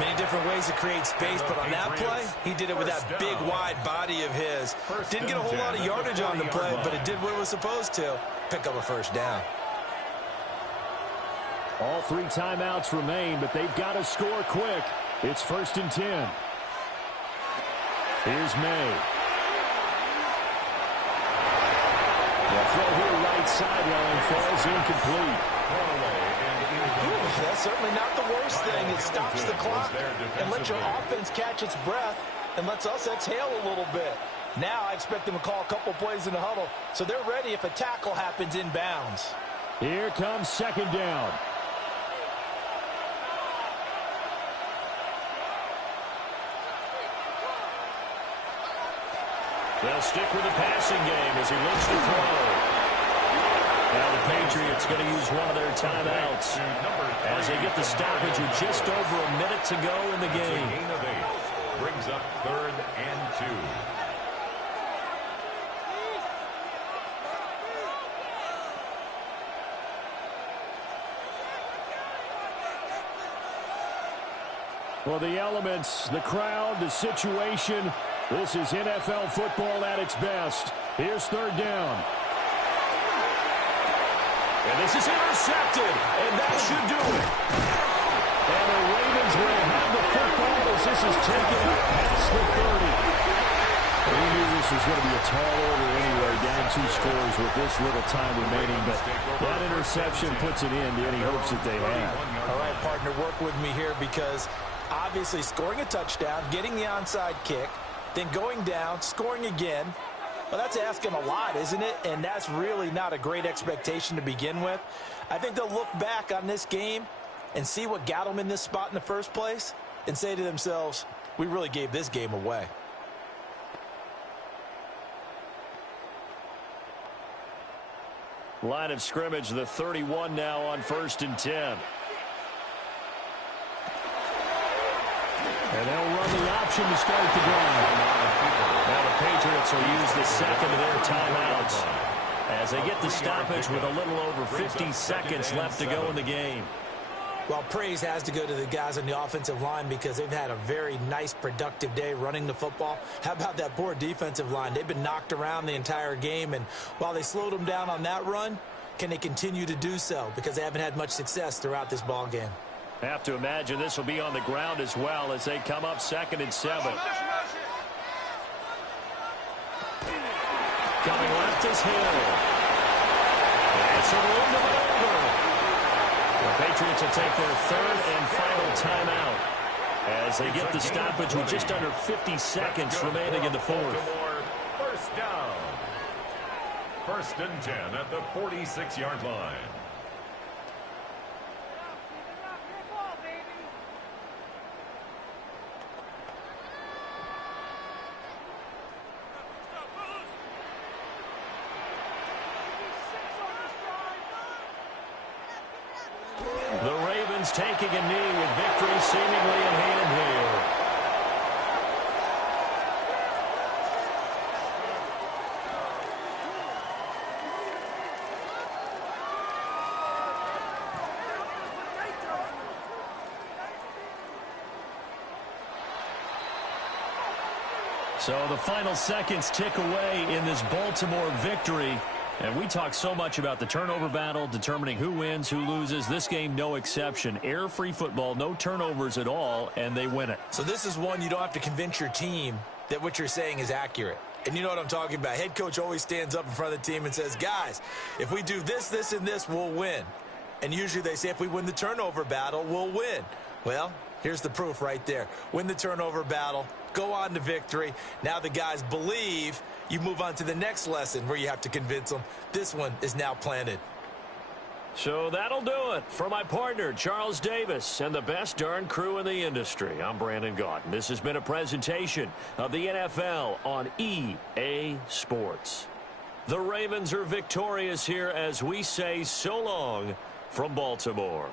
Many different ways to create space, but on that play, he did it with that big, wide body of his. Didn't get a whole lot of yardage on the play, but it did what it was supposed to. Pick up a 1st down. All 3 timeouts remain, but they've got to score quick. It's 1st and 10. Here's May. The throw here right sideline falls incomplete. Ooh, that's certainly not the worst thing. It stops the clock and lets your offense catch its breath and lets us exhale a little bit. Now I expect them to call a couple plays in the huddle, so they're ready if a tackle happens inbounds. Here comes 2nd down. They'll stick with the passing game as he looks to throw. Now the Patriots going to use one of their timeouts as they get the stoppage with just over a minute to go in the game. Gain of 8 brings up 3rd and 2. Well, the elements, the crowd, the situation, this is NFL football at its best. Here's 3rd down. And this is intercepted, and that should do it. And the Ravens will have the football as this is taken up past the 30. We knew this was going to be a tall order anyway, down 2 scores with this little time remaining, but that interception puts it in to any hopes that they had. All right, partner, work with me here because obviously scoring a touchdown, getting the onside kick, then going down, scoring again. Well, that's asking a lot, isn't it? And that's really not a great expectation to begin with. I think they'll look back on this game and see what got them in this spot in the first place and say to themselves, we really gave this game away. Line of scrimmage, the 31 now on 1st and 10. And they'll run the option to start the drive. Now the Patriots will use the 2nd of their timeouts as they get the stoppage with a little over 50 seconds left to go in the game. Well, praise has to go to the guys on the offensive line because they've had a very nice, productive day running the football. How about that poor defensive line? They've been knocked around the entire game, and while they slowed them down on that run, can they continue to do so? Because they haven't had much success throughout this ball game. Have to imagine this will be on the ground as well as they come up 2nd and 7. Coming left is Hill. It's a room to maneuver. The Patriots will take their 3rd and final timeout as they get the stoppage with just under 50 seconds remaining in the 4th. 1st down. 1st and 10 at the 46-yard line. The Ravens taking a knee with victory seemingly in hand here. So the final seconds tick away in this Baltimore victory. And we talk so much about the turnover battle, determining who wins, who loses. This game, no exception. Error-free football, no turnovers at all, and they win it. So this is one you don't have to convince your team that what you're saying is accurate. And you know what I'm talking about. Head coach always stands up in front of the team and says, guys, if we do this, this, and this, we'll win. And usually they say if we win the turnover battle, we'll win. Well, here's the proof right there. Win the turnover battle, go on to victory. Now the guys believe. You move on to the next lesson where you have to convince them. This one is now planted. So that'll do it. For my partner, Charles Davis, and the best darn crew in the industry, I'm Brandon Gaudin. This has been a presentation of the NFL on EA Sports. The Ravens are victorious here as we say so long from Baltimore.